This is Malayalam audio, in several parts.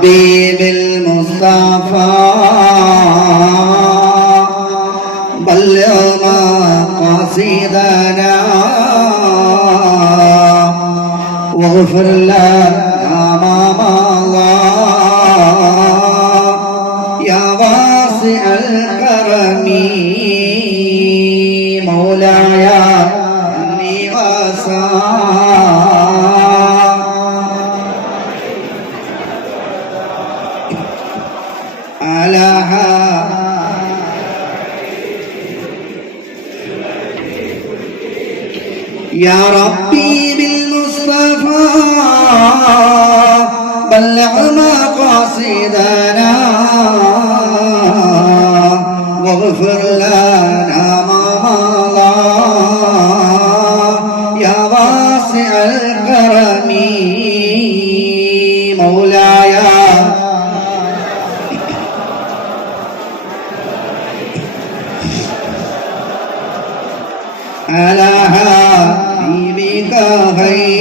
ربي بالمصطفى بلغ مقاصدنا واغفر لنا ما مضى يا واسع الكرم مولاي إني يا ربي بالمصطفى بلغ مقاصدنا واغفر لنا ما مضى يا واسع الكرم مولاي على حبيبك خير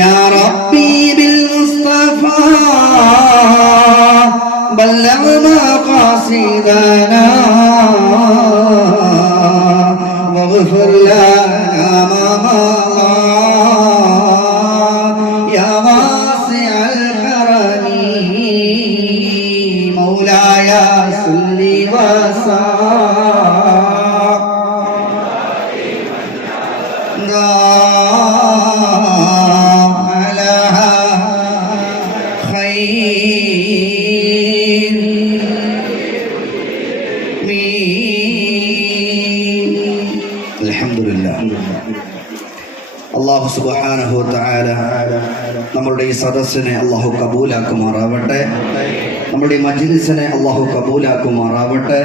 يا ربي بالمصطفى بلغ مقاصدنا واغفر لنا ما مضى يا واسع الكرم مولاي صل على خير الحمد لله അല്ലാഹു സുബ്ഹാനഹു വ തആല നമ്മുടെ ഈ സദസ്സിനെ അല്ലാഹു കബൂലാക്കുമാറാവട്ടെ. നമ്മുടെ മജ്ലിസിനെ അല്ലാഹു കബൂലാക്കുമാറാവട്ടെ.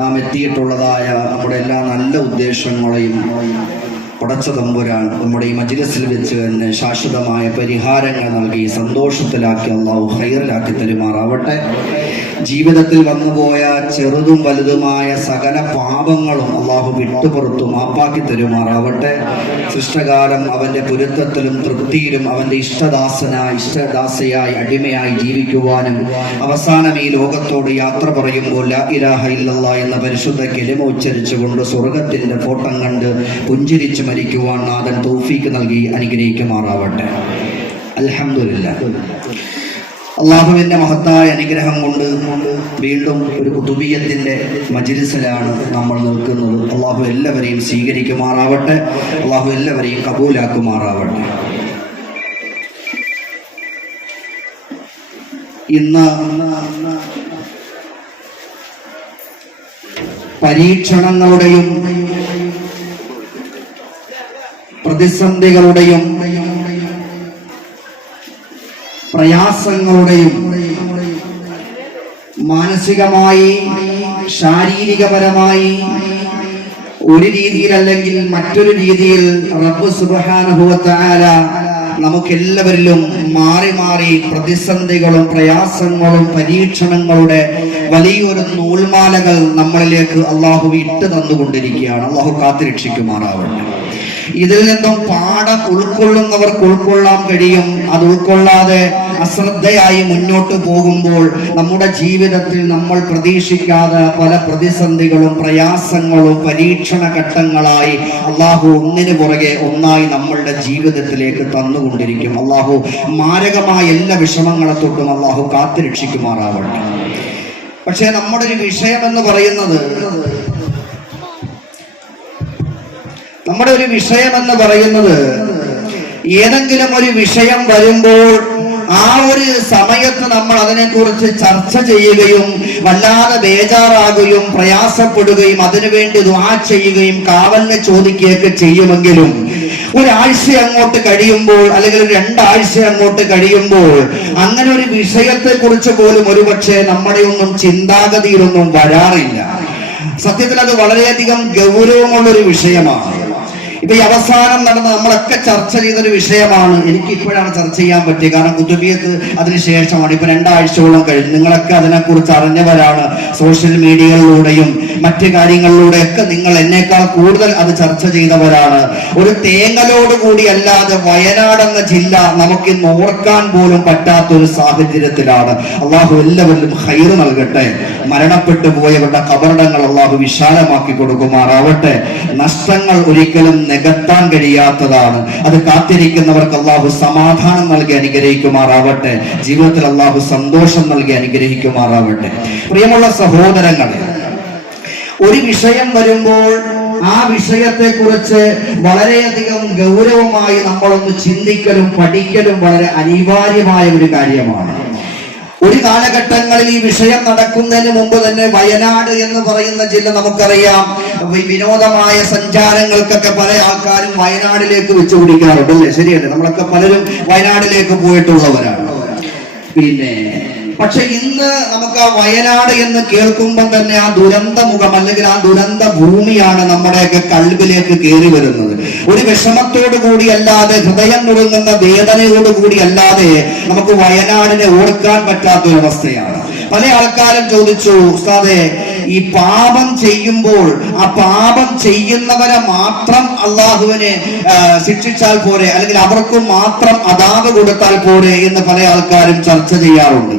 നാം എത്തിയിട്ടുള്ളതായ നമ്മുടെ എല്ലാ നല്ല ഉദ്ദേശങ്ങളെയും പടച്ച തമ്പുരാൻ നമ്മുടെ ഈ മജ്ലിസിൽ വെച്ച് തന്നെ ശാശ്വതമായ പരിഹാരങ്ങൾ നൽകി സന്തോഷത്തിലാക്കി അല്ലാഹു ഖൈറിലാക്കി തരുമാറാവട്ടെ. ജീവിതത്തിൽ വന്നുപോയ ചെറുതും വലുതുമായ സകല പാപങ്ങളും അല്ലാഹു വിട്ടുപുറത്തു മാപ്പാക്കി തരുമാറാവട്ടെ. സൃഷ്ടകാലം അവൻ്റെ പൊരുത്തത്തിലും തൃപ്തിയിലും അവൻ്റെ ഇഷ്ടദാസയായി അടിമയായി ജീവിക്കുവാനും അവസാനം ഈ ലോകത്തോട് യാത്ര പറയുമ്പോൾ ലാ ഇലാഹ ഇല്ലല്ലാഹ് എന്ന പരിശുദ്ധ കലിമ ഉച്ചരിച്ചുകൊണ്ട് സ്വർഗത്തിൻ്റെ ഫോട്ടം കണ്ട് പുഞ്ചിരിച്ച് മരിക്കുവാൻ നാഥൻ തൗഫീക്ക് നൽകി അനുഗ്രഹിക്കുമാറാവട്ടെ. അൽഹംദുലില്ലാഹ്. അള്ളാഹുവിൻ്റെ മഹത്തായ അനുഗ്രഹം കൊണ്ട് വീണ്ടും ഒരു കുതുബിയത്തിൻ്റെ മജ്ലിസിലാണ് നമ്മൾ നിൽക്കുന്നത്. അള്ളാഹു എല്ലാവരെയും സ്വീകരിക്കുമാറാവട്ടെ. അള്ളാഹു എല്ലാവരെയും കബൂലാക്കുമാറാവട്ടെ. ഇന്ന് പരീക്ഷണങ്ങളുടെയും പ്രതിസന്ധികളുടെയും പ്രയാസങ്ങളുടെയും മാനസികമായി ശാരീരികപരമായി ഒരു രീതിയിലല്ലെങ്കിൽ മറ്റൊരു രീതിയിൽ റബ്ബ് സുബ്ഹാനഹു വ തആല നമുക്കെല്ലാവരിലും മാറി മാറി പ്രതിസന്ധികളും പ്രയാസങ്ങളും പരീക്ഷണങ്ങളുടെ വലിയൊരു നൂൽമാലകൾ നമ്മളിലേക്ക് അള്ളാഹു ഇട്ട് തന്നുകൊണ്ടിരിക്കുകയാണ്. അള്ളാഹു കാത്തുരക്ഷിക്കുമാറാവട്ടെ. ഇതിൽ നിന്നും പാഠം ഉൾക്കൊള്ളുന്നവർക്ക് ഉൾക്കൊള്ളാൻ കഴിയും. അത് ഉൾക്കൊള്ളാതെ അശ്രദ്ധയായി മുന്നോട്ട് പോകുമ്പോൾ നമ്മുടെ ജീവിതത്തിൽ നമ്മൾ പ്രതീക്ഷിക്കാതെ പല പ്രതിസന്ധികളും പ്രയാസങ്ങളും പരീക്ഷണ ഘട്ടങ്ങളായി അള്ളാഹു ഒന്നിനു പുറകെ ഒന്നായി നമ്മളുടെ ജീവിതത്തിലേക്ക് തന്നുകൊണ്ടിരിക്കും. അള്ളാഹു മാരകമായ എല്ലാ വിഷമങ്ങളെ തൊട്ടും അള്ളാഹു കാത്തുരക്ഷിക്കുമാറാവട്ടെ. പക്ഷേ നമ്മുടെ ഒരു വിഷയമെന്ന് പറയുന്നത് ഏതെങ്കിലും ഒരു വിഷയം വരുമ്പോൾ ആ ഒരു സമയത്ത് നമ്മൾ അതിനെക്കുറിച്ച് ചർച്ച ചെയ്യുകയും വല്ലാതെ ബേജാറാകുകയും പ്രയാസപ്പെടുകയും അതിനുവേണ്ടി ദുആ ചെയ്യുകയും കാവലിനെ ചോദിക്കുകയൊക്കെ ചെയ്യുമെങ്കിലും ഒരാഴ്ച അങ്ങോട്ട് കഴിയുമ്പോൾ അല്ലെങ്കിൽ 2 ആഴ്ച അങ്ങോട്ട് കഴിയുമ്പോൾ അങ്ങനെ ഒരു വിഷയത്തെ കുറിച്ച് പോലും ഒരുപക്ഷെ നമ്മുടെ ഒന്നും ചിന്താഗതിയിലൊന്നും വരാറില്ല. സത്യത്തിൽ അത് വളരെയധികം ഗൗരവമുള്ളൊരു വിഷയമാണ്. ഇപ്പൊ ഈ അവസാനം നടന്ന നമ്മളൊക്കെ ചർച്ച ചെയ്തൊരു വിഷയമാണ്. എനിക്ക് ഇപ്പോഴാണ് ചർച്ച ചെയ്യാൻ പറ്റിയത്, കാരണം കുതുബിയത്ത് അതിനുശേഷമാണ്. ഇപ്പൊ 2 ആഴ്ചയോളം കഴിഞ്ഞു. നിങ്ങളൊക്കെ അതിനെക്കുറിച്ച് അറിഞ്ഞവരാണ്. സോഷ്യൽ മീഡിയകളിലൂടെയും മറ്റു കാര്യങ്ങളിലൂടെയൊക്കെ നിങ്ങൾ എന്നേക്കാൾ കൂടുതൽ അത് ചർച്ച ചെയ്തവരാണ്. ഒരു തേങ്ങലോട് കൂടി അല്ലാതെ വയനാട് എന്ന ജില്ല നമുക്ക് ഇന്ന് ഓർക്കാൻ പോലും പറ്റാത്തൊരു സാഹചര്യത്തിലാണ്. അള്ളാഹു എല്ലാവരിലും ഖൈർ നൽകട്ടെ. മരണപ്പെട്ടു പോയവരുടെ ഖബറിടങ്ങൾ അള്ളാഹു വിശാലമാക്കി കൊടുക്കുമാറാവട്ടെ. നഷ്ടങ്ങൾ ഒരിക്കലും നികത്താൻ കഴിയാത്തതാണ്. അത് കാത്തിരിക്കുന്നവർക്ക് അള്ളാഹു സമാധാനം നൽകി അനുഗ്രഹിക്കുമാറാവട്ടെ. ജീവിതത്തിൽ അള്ളാഹു സന്തോഷം നൽകി അനുഗ്രഹിക്കുമാറാവട്ടെ. പ്രിയമുള്ള സഹോദരങ്ങളെ, ഒരു വിഷയം വരുമ്പോൾ ആ വിഷയത്തെ കുറിച്ച് വളരെയധികം ഗൗരവമായി നമ്മളൊന്ന് ചിന്തിക്കലും പഠിക്കലും വളരെ അനിവാര്യമായ ഒരു കാര്യമാണ്. ഒരു കാലഘട്ടങ്ങളിൽ ഈ വിഷയം നടക്കുന്നതിന് മുമ്പ് തന്നെ വയനാട് എന്ന് പറയുന്ന ജില്ല നമുക്കറിയാം. വിനോദമായ സഞ്ചാരങ്ങൾക്കൊക്കെ പല ആൾക്കാരും വയനാടിലേക്ക് വെച്ചു പിടിക്കാറുണ്ട്, അല്ലേ? ശരിയല്ലേ? നമ്മളൊക്കെ പലരും വയനാടിലേക്ക് പോയിട്ടുള്ളവരാണ്. പക്ഷെ ഇന്ന് നമുക്ക് ആ വയനാട് എന്ന് കേൾക്കുമ്പോൾ തന്നെ ആ ദുരന്ത മുഖം അല്ലെങ്കിൽ ആ ദുരന്ത ഭൂമിയാണ് നമ്മുടെയൊക്കെ കൽബിലേക്ക് കയറി വരുന്നത്. ഒരു വിഷമത്തോടു കൂടി അല്ലാതെ, ഹൃദയം നുറുങ്ങുന്ന വേദനയോടുകൂടി അല്ലാതെ നമുക്ക് വയനാടിനെ ഓർക്കാൻ പറ്റാത്തൊരവസ്ഥയാണ്. പല ആൾക്കാരും ചോദിച്ചു, ഉസ്താദേ, ഈ പാപം ചെയ്യുമ്പോൾ ആ പാപം ചെയ്യുന്നവരെ മാത്രം അള്ളാഹുവിനെ ശിക്ഷിച്ചാൽ പോരെ, അല്ലെങ്കിൽ അവർക്ക് മാത്രം അദാബ് കൊടുത്താൽ പോരെ എന്ന് പല ആൾക്കാരും ചർച്ച ചെയ്യാറുണ്ട്.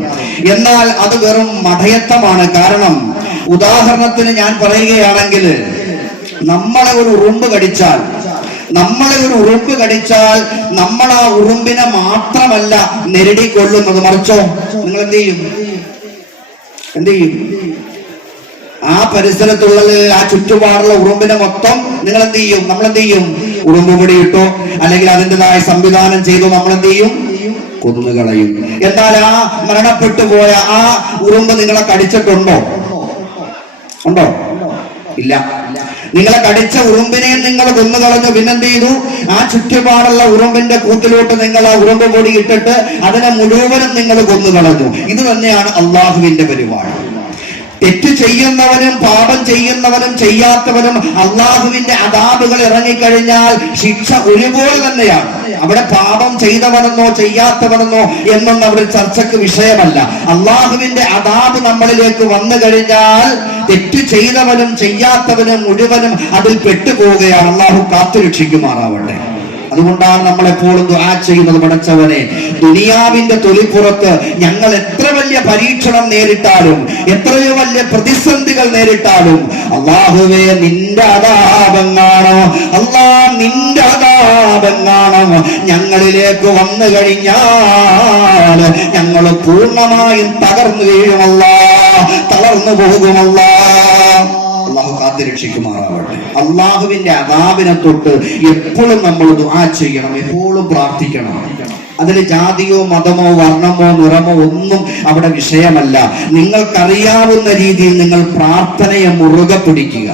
എന്നാൽ അത് വെറും മഠയത്തമാണ്. കാരണം ഉദാഹരണത്തിന് ഞാൻ പറയുകയാണെങ്കിൽ, നമ്മളെ ഒരു ഉറുമ്പ് കടിച്ചാൽ നമ്മൾ ആ ഉറുമ്പിനെ മാത്രമല്ല നെരുടിക്കൊള്ളുന്നത്, മറിച്ചോ നിങ്ങൾ എന്ത് ചെയ്യും? ആ പരിസരത്തുള്ളത്, ആ ചുറ്റുപാടുള്ള ഉറുമ്പിനെ മൊത്തം നിങ്ങൾ എന്ത് ചെയ്യും? നമ്മളെന്ത് ചെയ്യും? ഉറുമ്പ് പൊടി ഇട്ടോ അല്ലെങ്കിൽ അതിൻ്റെതായ സംവിധാനം ചെയ്തോ നമ്മളെന്ത് ചെയ്യും? കൊന്നുകളയും. എന്നാൽ ആ മരണപ്പെട്ടു പോയ ആ ഉറുമ്പ് നിങ്ങളെ കടിച്ചിട്ടുണ്ടോ? ഉണ്ടോ? ഇല്ല. നിങ്ങളെ കടിച്ച ഉറുമ്പിനെയും നിങ്ങൾ കൊന്നുകളഞ്ഞു. പിന്നെന്ത് ചെയ്തു? ആ ചുറ്റുപാടുള്ള ഉറുമ്പിന്റെ കൂട്ടിലോട്ട് നിങ്ങൾ ആ ഉറുമ്പ് പൊടി ഇട്ടിട്ട് അതിനെ മുഴുവനും നിങ്ങൾ കൊന്നുകളഞ്ഞു. ഇത് തന്നെയാണ് അള്ളാഹുവിന്റെ പരിപാടി. തെറ്റ് ചെയ്യുന്നവനും പാപം ചെയ്യുന്നവനും ചെയ്യാത്തവനും അള്ളാഹുവിന്റെ അദാബുകൾ ഇറങ്ങിക്കഴിഞ്ഞാൽ ശിക്ഷ ഒരുപോലെ തന്നെയാണ്. അവിടെ പാപം ചെയ്തവനെന്നോ ചെയ്യാത്തവനെന്നോ എന്നൊന്നും അവിടെ ചർച്ചയ്ക്ക് വിഷയമല്ല. അള്ളാഹുവിന്റെ അദാബ് നമ്മളിലേക്ക് വന്നു കഴിഞ്ഞാൽ തെറ്റ് ചെയ്തവനും ചെയ്യാത്തവനും മുഴുവനും അതിൽ പെട്ടുപോവുകയാണ്. അള്ളാഹു കാത്തുരക്ഷിക്കുമാറാവട്ടെ. അതുകൊണ്ടാണ് നമ്മൾ എപ്പോഴും ദുആ ചെയ്യുന്നത്, പടച്ചവനെ, ദുനിയാവിന്റെ തൊലിപ്പുറത്ത് ഞങ്ങൾ എത്ര വലിയ പരീക്ഷണം നേരിട്ടാലും, എത്രയോ വലിയ പ്രതിസന്ധികൾ നേരിട്ടാലും, അല്ലാഹുവേ നിന്റെ അദാബെങ്ങാണോ, നിന്റെ അദാബെങ്ങാണോ ഞങ്ങളിലേക്ക് വന്നു കഴിഞ്ഞാൽ ഞങ്ങൾ പൂർണ്ണമായും തകർന്നു വീഴുമല്ലാ, തളർന്നു പോകുമല്ലാ. അള്ളാഹു കാത്തുരക്ഷിക്കുമാറാവട്ടെ. അള്ളാഹുവിന്റെ അദാബിനെ തൊട്ട് എപ്പോഴും നമ്മൾ ദുആ ചെയ്യണം, എപ്പോഴും പ്രാർത്ഥിക്കണം. അതിന് ജാതിയോ മതമോ വർണ്ണമോ നിറമോ ഒന്നും അവിടെ വിഷയമല്ല. നിങ്ങൾക്കറിയാവുന്ന രീതിയിൽ നിങ്ങൾ പ്രാർത്ഥനയെ മുറുകെ പിടിക്കുക.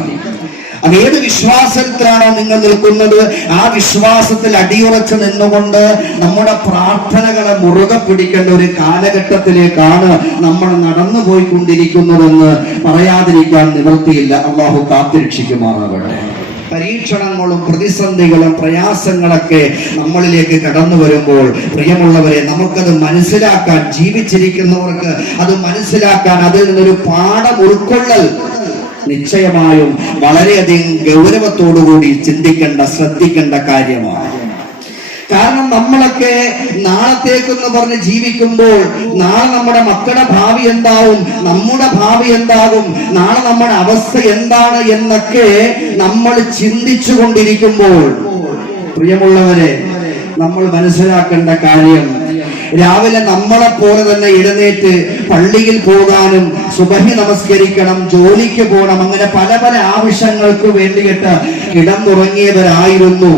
ഏത് വിശ്വാസത്തിലാണോ നിങ്ങൾ നിൽക്കുന്നത് ആ വിശ്വാസത്തിൽ അടിയുറച്ച് നിന്നുകൊണ്ട് നമ്മുടെ പ്രാർത്ഥനകളെ മുറുകെ പിടിക്കേണ്ട ഒരു കാലഘട്ടത്തിലേക്കാണ് നമ്മൾ നടന്നു പോയിക്കൊണ്ടിരിക്കുന്നതെന്ന് പറയാതിരിക്കാൻ നിവൃത്തിയില്ല. അള്ളാഹു കാത്തുരക്ഷിക്കുമാറാവട്ടെ. പരീക്ഷണങ്ങളും പ്രതിസന്ധികളും പ്രയാസങ്ങളൊക്കെ നമ്മളിലേക്ക് കടന്നു വരുമ്പോൾ പ്രിയമുള്ളവരെ, നമുക്കത് മനസ്സിലാക്കാൻ, ജീവിച്ചിരിക്കുന്നവർക്ക് അത് മനസ്സിലാക്കാൻ, അതിൽ നിന്നൊരു പാഠം ഉൾക്കൊള്ളൽ നിശ്ചയമായും വളരെയധികം ഗൗരവത്തോടുകൂടി ചിന്തിക്കേണ്ട, ശ്രദ്ധിക്കേണ്ട കാര്യമാണ്. കാരണം നമ്മളൊക്കെ നാളത്തേക്കെന്ന് പറഞ്ഞ് ജീവിക്കുമ്പോൾ നാളെ നമ്മുടെ മക്കളുടെ ഭാവി എന്താവും, നമ്മുടെ ഭാവി എന്താകും, നാളെ നമ്മുടെ അവസ്ഥ എന്താണ് എന്നൊക്കെ നമ്മൾ ചിന്തിച്ചു കൊണ്ടിരിക്കുമ്പോൾ പ്രിയമുള്ളവരെ, നമ്മൾ മനസ്സിലാക്കേണ്ട കാര്യം, രാവിലെ നമ്മളെ പോലെ തന്നെ എഴുന്നേറ്റ് പള്ളിയിൽ പോകാനും സുബഹി നമസ്കരിക്കണം, ജോലിക്ക് പോകണം, അങ്ങനെ പല പല ആവശ്യങ്ങൾക്ക് വേണ്ടിയിട്ട് കിടന്നുറങ്ങിയവരായിരുന്നു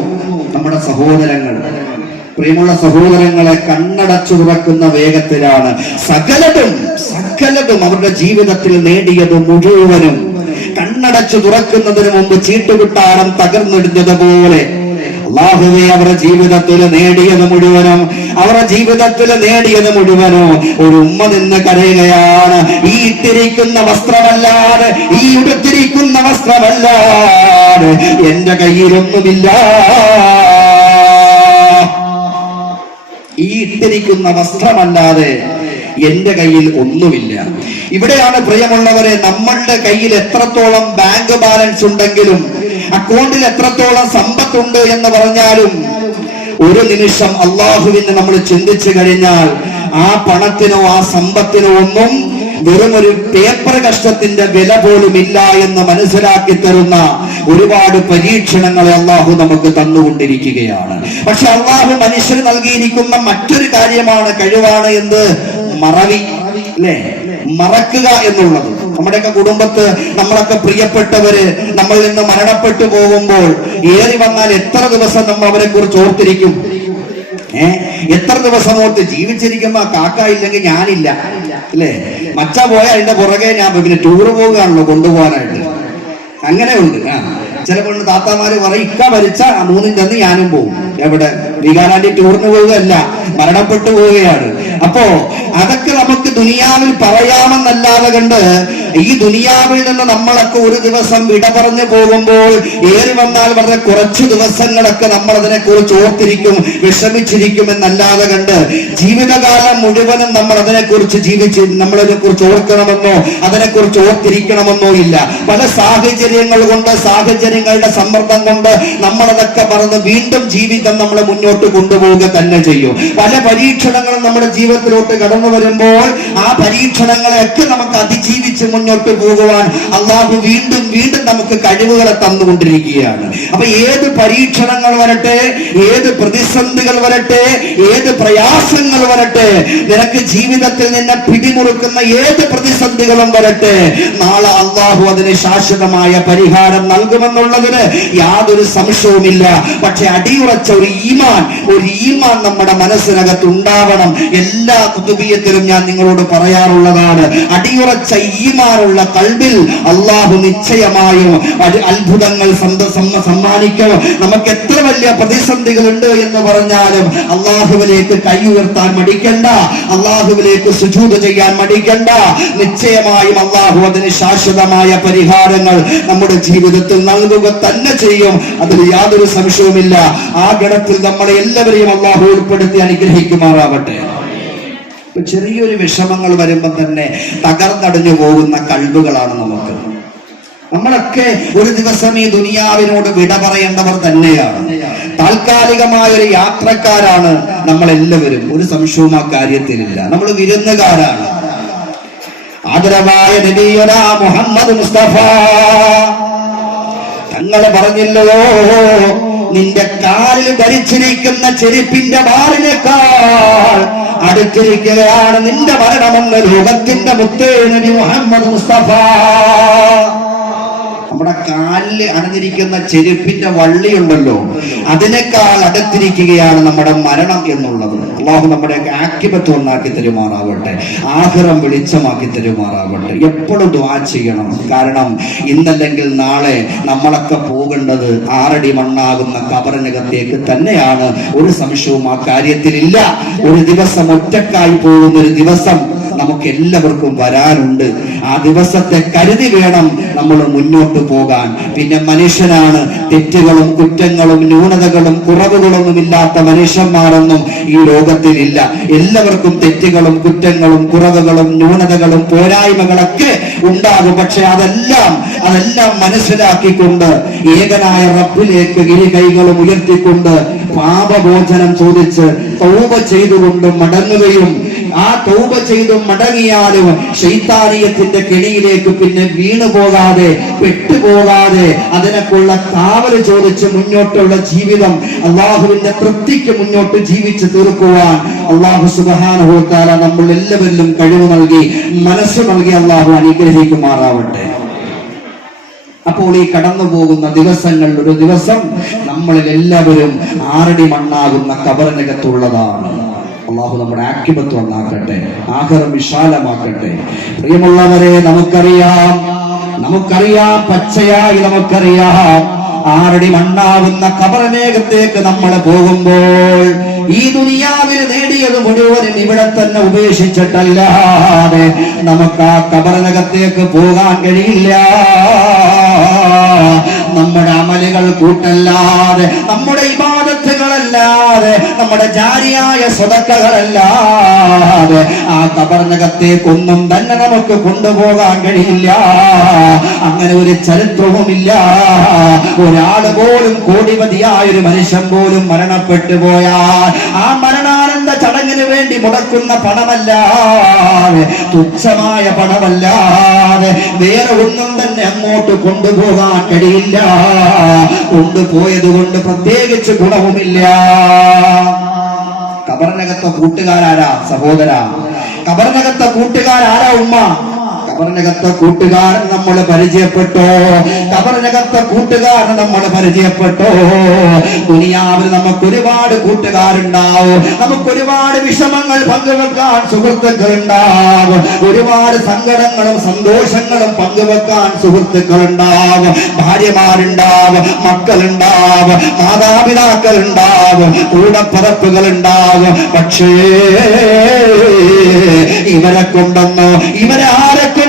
നമ്മുടെ സഹോദരങ്ങൾ. പ്രിയമുള്ള സഹോദരങ്ങളെ, കണ്ണടച്ചു തുറക്കുന്ന വേഗത്തിലാണ് സകലതും അവരുടെ ജീവിതത്തിൽ നേടിയത് മുഴുവനും. കണ്ണടച്ചു തുറക്കുന്നതിന് മുമ്പ് ചീട്ടുകിട്ടാടം തകർന്നിടുന്നതുപോലെ അല്ലാഹുവേ അവരുടെ ജീവിതത്തിൽ നേടിയത് മുഴുവനും ഒരു ഉമ്മ നിന്ന് കരയുകയാണ്. ഈ ഇട്ടിരിക്കുന്ന വസ്ത്രമല്ലാതെ, ഈ ഉടുത്തിരിക്കുന്ന വസ്ത്രമല്ലാതെ എന്റെ കയ്യിലൊന്നുമില്ല. ഈ ഇട്ടിരിക്കുന്ന വസ്ത്രമല്ലാതെ എന്റെ കയ്യിൽ ഒന്നുമില്ല. ഇവിടെയാണ് പ്രിയമുള്ളവരെ, നമ്മളുടെ കയ്യിൽ എത്രത്തോളം ബാങ്ക് ബാലൻസ് ഉണ്ടെങ്കിലും, അക്കൗണ്ടിൽ എത്രത്തോളം സമ്പത്തുണ്ട് എന്ന് പറഞ്ഞാലും, ഒരു നിമിഷം അള്ളാഹുവിനെ നമ്മൾ ചിന്തിച്ചു കഴിഞ്ഞാൽ ആ പണത്തിനോ ആ സമ്പത്തിനോ ഒന്നും വെറും ഒരു പേപ്പർ കഷ്ടത്തിന്റെ വില പോലും ഇല്ല എന്ന് മനസ്സിലാക്കി തരുന്ന ഒരുപാട് പരീക്ഷണങ്ങളെ അള്ളാഹു നമുക്ക് തന്നുകൊണ്ടിരിക്കുകയാണ്. പക്ഷെ അള്ളാഹു മനുഷ്യന് നൽകിയിരിക്കുന്ന മറ്റൊരു കാര്യമാണ്, കഴിവാണ് എന്ത്? മറവി, അല്ലേ? മറക്കുക എന്നുള്ളത്. നമ്മുടെയൊക്കെ കുടുംബത്ത് നമ്മളൊക്കെ പ്രിയപ്പെട്ടവര് നമ്മളിൽ നിന്ന് മരണപ്പെട്ടു പോകുമ്പോൾ ഏറി വന്നാൽ എത്ര ദിവസം നമ്മൾ അവരെ കുറിച്ച് ഓർത്തിരിക്കും? എത്ര ദിവസം ഓർത്ത്? ജീവിച്ചിരിക്കുമ്പോ കാക്ക ഇല്ലെങ്കിൽ ഞാനില്ല, അല്ലേ? മച്ച പോയാൽ അതിന്റെ പുറകെ ഞാൻ പിന്നെ ടൂറ് പോവുകയാണല്ലോ കൊണ്ടുപോകാനായിട്ട്. അങ്ങനെ ഉണ്ട്. ചിലപ്പോൾ താത്താമാര് പറയും, ഇക്ക ഭരിച്ച 3-ന്റെ അന്ന് ഞാനും പോകും. എവിടെ? വികാരാന്റി ടൂറിന് പോവുകയല്ല, മരണപ്പെട്ടു പോവുകയാണ്. അപ്പോ അതൊക്കെ നമുക്ക് ദുനിയാവിൽ പറയാമെന്നല്ലാതെ കണ്ട്, ഈ ദുനിയാവിൽ നിന്ന് നമ്മളൊക്കെ ഒരു ദിവസം വിട പറഞ്ഞു പോകുമ്പോൾ ഏറി വന്നാൽ വളരെ കുറച്ചു ദിവസങ്ങളൊക്കെ നമ്മൾ അതിനെ കുറിച്ച് ഓർത്തിരിക്കും, വിഷമിച്ചിരിക്കും എന്നല്ലാതെ കണ്ട് ജീവിതകാലം മുഴുവനും നമ്മൾ അതിനെക്കുറിച്ച് നമ്മളതിനെ കുറിച്ച് ഓർക്കണമെന്നോ അതിനെക്കുറിച്ച് ഓർത്തിരിക്കണമെന്നോ ഇല്ല. പല സാഹചര്യങ്ങൾ കൊണ്ട്, സാഹചര്യങ്ങളുടെ സമ്മർദ്ദം കൊണ്ട് നമ്മളതൊക്കെ മറന്ന് വീണ്ടും ജീവിതം നമ്മൾ മുന്നോട്ട് കൊണ്ടുപോവുക തന്നെ ചെയ്യും. പല പരീക്ഷണങ്ങളും നമ്മുടെ ജീവിതത്തിലോട്ട് കടന്നു വരുമ്പോൾ ആ പരീക്ഷണങ്ങളെയൊക്കെ നമുക്ക് അതിജീവിച്ച് മുന്നോട്ട് പോകുവാൻ അള്ളാഹു വീണ്ടും വീണ്ടും നമുക്ക് കഴിവുകളെ തന്നുകൊണ്ടിരിക്കുകയാണ്. അപ്പൊ ഏത് പരീക്ഷണങ്ങൾ വരട്ടെ, ഏത് പ്രതിസന്ധികൾ വരട്ടെ, ഏത് പ്രയാസങ്ങൾ വരട്ടെ, നിനക്ക് ജീവിതത്തിൽ നിന്നെ പിടിമുറുക്കുന്ന ഏത് പ്രതിസന്ധികളും വരട്ടെ, നാളെ അള്ളാഹു അതിന് ശാശ്വതമായ പരിഹാരം നൽകുമെന്നുള്ളതിന് യാതൊരു സംശയവുമില്ല. പക്ഷെ അടിയുറച്ച ഒരു ഈമാൻ നമ്മുടെ മനസ്സിനകത്ത് ഉണ്ടാവണം. എല്ലാ കുതുബിയത്തിലും ഞാൻ നിങ്ങളോട് പറയാറുള്ളതാണ്, അടിയുറച്ച ഈമാനുള്ള കൽബിൽ അള്ളാഹു നിശ്ചയമായും അത്ഭുതങ്ങൾ സമ്മാനിക്കും. നമുക്ക് എത്ര വലിയ പ്രതിസന്ധികൾ ഉണ്ട് എന്ന് പറഞ്ഞാലും അള്ളാഹുവിലേക്ക് കൈ ഉയർത്താൻ മടിക്കണ്ട, അള്ളാഹുവിലേക്ക് സുജൂദ് ചെയ്യാൻ മടിക്കണ്ട. നിശ്ചയമായും അള്ളാഹു അതിന് ശാശ്വതമായ പരിഹാരങ്ങൾ നമ്മുടെ ജീവിതത്തിൽ നൽകുക തന്നെ ചെയ്യും. അതിൽ യാതൊരു സംശയവുമില്ല. ആ ഗണത്തിൽ നമ്മളെ എല്ലാവരെയും അള്ളാഹു ഉൾപ്പെടുത്തി അനുഗ്രഹിക്കുമാറാവട്ടെ. ചെറിയൊരു വിഷമങ്ങൾ വരുമ്പോൾ തന്നെ തകർന്നടഞ്ഞു പോകുന്ന കൽബുകളാണ് നമുക്ക്. നമ്മളൊക്കെ ഒരു ദിവസം ഈ ദുനിയാവിനോട് വിട പറയേണ്ടവർ തന്നെയാണ്. താൽക്കാലികമായ ഒരു യാത്രക്കാരാണ് നമ്മളെല്ലാവരും, ഒരു സംശയവും ആ കാര്യത്തിലില്ല. നമ്മൾ വിരുന്നുകാരാണ്. ആദരവായ നബിയുനാ മുഹമ്മദ് മുസ്തഫ തങ്ങൾ പറഞ്ഞില്ലയോ, നിന്റെ കാലിൽ ധരിച്ചിരിക്കുന്ന ചെരുപ്പിന്റെ വാറിനേക്കാൾ അടുത്തിരിക്കുകയാണ് നിന്റെ മരണമെന്ന് ലോകത്തിന്റെ മുത്തേ നബി മുഹമ്മദ് മുസ്തഫ. നമ്മുടെ കാലിൽ അണിഞ്ഞിരിക്കുന്ന ചെരുപ്പിന്റെ വള്ളിയുണ്ടല്ലോ, അതിനേക്കാൾ അടുത്തിരിക്കുകയാണ് നമ്മുടെ മരണം എന്നുള്ളത്. അള്ളാഹു നമ്മുടെ ആക്കിബത്ത് ഒന്നാക്കി തരുമാറാവട്ടെ, ആഖിറം വെളിച്ചമാക്കി തരുമാറാവട്ടെ. എപ്പോഴും ദുആ ചെയ്യണം. കാരണം ഇന്നല്ലെങ്കിൽ നാളെ നമ്മളൊക്കെ പോകേണ്ടത് 6 അടി മണ്ണാകുന്ന ഖബറിനകത്തേക്ക് തന്നെയാണ്. ഒരു സംശയവും ആ കാര്യത്തിലില്ല. ഒരു ദിവസം ഒറ്റക്കായി പോകുന്ന ഒരു ദിവസം നമുക്ക് എല്ലാവർക്കും വരാനുണ്ട്. ആ ദിവസത്തെ കരുതി വേണം നമ്മൾ മുന്നോട്ട് പോകാൻ. പിന്നെ മനുഷ്യനാണ്, തെറ്റുകളും കുറ്റങ്ങളും ന്യൂനതകളും കുറവുകളൊന്നും ഇല്ലാത്ത മനുഷ്യന്മാരൊന്നും ഈ ലോകത്തിലില്ല. എല്ലാവർക്കും തെറ്റുകളും കുറ്റങ്ങളും കുറവുകളും ന്യൂനതകളും പോരായ്മകളൊക്കെ ഉണ്ടാകും. പക്ഷെ അതെല്ലാം മനസ്സിലാക്കിക്കൊണ്ട് ഏകനായ റബ്ബിലേക്ക് ഇരു കൈകളും ഉയർത്തിക്കൊണ്ട് പാപമോചനം ചോദിച്ച് തൗബ ചെയ്തുകൊണ്ട് മടങ്ങുകയും, ആ തൗബ ചെയ്തു മടങ്ങിയാലും ശൈത്താനിയത്തിന്റെ കെണിയിലേക്ക് പിന്നെ വീണു പോകാതെ, പെട്ടുപോകാതെ അതിനൊക്കെയുള്ള കാവല് ചോദിച്ച് മുന്നോട്ടുള്ള ജീവിതം അള്ളാഹുവിന്റെ തൃപ്തിക്ക് മുന്നോട്ട് ജീവിച്ച് തീർക്കുവാൻ അള്ളാഹു സുബ്ഹാനഹു വ തആല നമ്മൾ എല്ലാവരിലും കഴിവ് നൽകി, മനസ്സ് നൽകി അള്ളാഹു അനുഗ്രഹിക്കുമാറാവട്ടെ. അപ്പോൾ ഈ കടന്നു പോകുന്ന ദിവസങ്ങളിൽ ഒരു ദിവസം നമ്മളിൽ എല്ലാവരും 6 അടി മണ്ണാകുന്ന ഖബറിനകത്തുള്ളതാണ്. അള്ളാഹു നമ്മുടെ ആക്കിബത്ത് വന്നാക്കട്ടെ, ആഖിറം വിശാലമാക്കട്ടെ. പ്രിയമുള്ളവരെ, നമുക്കറിയാം, പച്ചയായി നമുക്കറിയാം, ആറടി മണ്ണാവുന്ന ഖബറിനകത്തേക്ക് നമ്മൾ പോകുമ്പോൾ ഈ ദുനിയാവിൽ നേടിയത് മുഴുവനും ഇവിടെ തന്നെ ഉപേക്ഷിച്ചിട്ടല്ലാതെ നമുക്ക് ആ ഖബറിനകത്തേക്ക് പോകാൻ കഴിയില്ല. നമ്മുടെ അമലുകൾ കൂട്ടല്ലാതെ, നമ്മുടെ ഇബാദത്തുകളല്ലാതെ, നമ്മുടെ ജാരിയായ സ്വതക്കകളല്ലാതെ ആ ഖബറിനകത്തേക്കൊന്നും തന്നെ നമുക്ക് കൊണ്ടുപോകാൻ കഴിയില്ല. അങ്ങനെ ഒരു ചരിത്രവുമില്ല. ഒരാള് പോലും, കോടിപതിയായൊരു മനുഷ്യൻ പോലും മരണപ്പെട്ടു പോയാൽ ആ മരണാനന്ദ ചടങ്ങിന് വേണ്ടി മുടക്കുന്ന പണമല്ലാതെ, തുച്ഛമായ പണമല്ലാതെ വേറെ ഒന്നും തന്നെ അങ്ങോട്ട് കൊണ്ടുപോകാൻ കഴിയില്ല. കൊണ്ടുപോയത് കൊണ്ട് പ്രത്യേകിച്ച് ഗുണവുമില്ല. ഖബറിനകത്തെ കൂട്ടുകാരാരാ സഹോദര? ഖബറിനകത്തെ കൂട്ടുകാരാരാ ഉമ്മ? ഖബറിനകത്തെ കൂട്ടുകാരൻ നമ്മൾ പരിചയപ്പെട്ടോ? ഖബറിനകത്തെ കൂട്ടുകാരൻ നമ്മൾ പരിചയപ്പെട്ടോ? ദുനിയാവിൽ നമുക്ക് ഒരുപാട് കൂട്ടുകാരുണ്ടാവും. നമുക്ക് ഒരുപാട് വിഷമങ്ങൾ പങ്കുവെക്കാൻ സുഹൃത്തുക്കൾ ഉണ്ടാവും. ഒരുപാട് സങ്കടങ്ങളും സന്തോഷങ്ങളും പങ്കുവെക്കാൻ സുഹൃത്തുക്കൾ ഉണ്ടാവും. ഭാര്യമാരുണ്ടാവും, മക്കളുണ്ടാവും, മാതാപിതാക്കൾ ഉണ്ടാവും, കൂടപ്പറപ്പുകൾ ഉണ്ടാവും. പക്ഷേ ഇവരെ കൊണ്ടെന്നോ, ഇവരെ ആരെ കൊണ്ടെന്നോ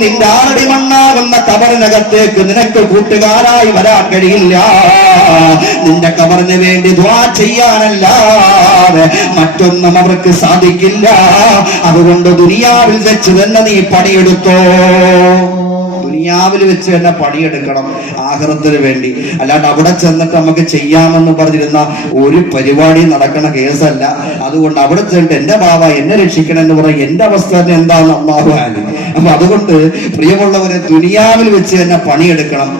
നിന്റെ ആറടി മണ്ണാകുന്ന ഖബറിനകത്തേക്ക് നിനക്ക് കൂട്ടുകാരായി വരാൻ കഴിയില്ല. നിന്റെ ഖബറിന് വേണ്ടി ദുആ ചെയ്യാനല്ലാതെ മറ്റൊന്നും അവർക്ക് സാധിക്കില്ല. അതുകൊണ്ട് ദുനിയാവിൽ വെച്ച് തന്നെ നീ പണിയെടുത്തോ. ദുനിയാവിൽ വെച്ച് തന്നെ പണിയെടുക്കണം ആഖിറത്തിന് വേണ്ടി. അല്ലാണ്ട് അവിടെ ചെന്നിട്ട് നമുക്ക് ചെയ്യാമെന്ന് പറഞ്ഞിരുന്ന ഒരു പരിപാടി നടക്കണ കേസല്ല. അതുകൊണ്ട് അവിടെ ചെന്നിട്ട് എന്റെ ബാബ എന്നെ രക്ഷിക്കണം എന്ന് പറയും. എന്റെ അവസ്ഥ തന്നെ എന്താന്ന് അല്ലാഹു ആലം. അപ്പൊ അതുകൊണ്ട് പ്രിയമുള്ളവരെ, ദുനിയാവിൽ വെച്ച് തന്നെ പണിയെടുക്കണം.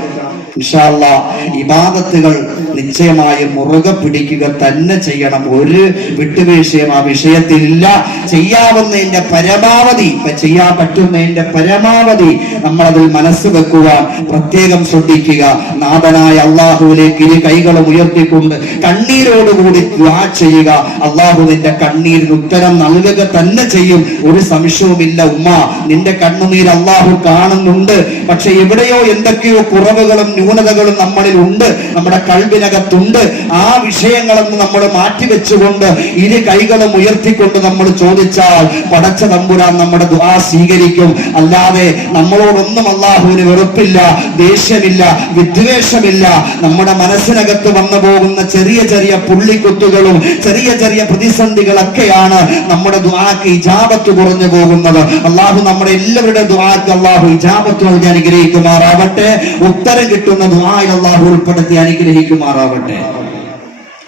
ഇൻഷാ അല്ലാഹ് ഇബാദത്തുകൾ നിശ്ചയമായും മുറുകെ പിടിക്കുക തന്നെ ചെയ്യണം. ഒരു വിട്ടുവീഴ്ചയും ആ വിഷയത്തിലില്ല. ചെയ്യാവുന്നതിന്റെ പരമാവധി, ചെയ്യാൻ പറ്റുന്നതിന്റെ പരമാവധി നമ്മളതിൽ മനസ്സ് വെക്കുവാൻ പ്രത്യേകം ശ്രദ്ധിക്കുക. നാഥനായ അള്ളാഹുവിലേക്ക് ഇരു കൈകളും ഉയർത്തിക്കൊണ്ട് കണ്ണീരോടുകൂടി ദുആ ചെയ്യുക. അള്ളാഹു നിന്റെ കണ്ണീരിന് ഉത്തരം നൽകുക തന്നെ ചെയ്യും. ഒരു സംശയവുമില്ല ഉമ്മ, നിന്റെ കണ്ണുനീർ അള്ളാഹു കാണുന്നുണ്ട്. പക്ഷെ എവിടെയോ എന്തൊക്കെയോ കുറവുകളും ന്യൂനതകളും നമ്മളിൽ ഉണ്ട്, നമ്മുടെ കൽബിനകത്തുണ്ട്. ആ വിഷയങ്ങളൊന്ന് നമ്മൾ മാറ്റിവെച്ചുകൊണ്ട് ഇരു കൈകളും ഉയർത്തിക്കൊണ്ട് നമ്മൾ ചോദിച്ചാൽ പടച്ച തമ്പുരാൻ നമ്മുടെ ദുആ സ്വീകരിക്കും. അല്ലാതെ നമ്മളോടൊന്നും അള്ളാഹുവിന് വെറുപ്പില്ല, ദേഷ്യമില്ല, വിദ്വേഷമില്ല. നമ്മുടെ മനസ്സിനകത്ത് വന്നു പോകുന്ന ചെറിയ ചെറിയ പുള്ളിക്കുത്തുകളും ചെറിയ ചെറിയ പ്രതിസന്ധികളൊക്കെയാണ് നമ്മുടെ ദുആക്ക് ഇജാബത്ത് കുറഞ്ഞു പോകുന്നത്. അള്ളാഹു നമ്മുടെ എല്ലാവരുടെ ദുആക്ക് അള്ളാഹു ഇജാബത്ത് നൽകി അനുഗ്രഹിക്കുമാറാവട്ടെ. ഉത്തരം കിട്ടുന്ന ദുആയിൽ അള്ളാഹു ഉൾപ്പെടുത്തി അനുഗ്രഹിക്കുമാറാവട്ടെ.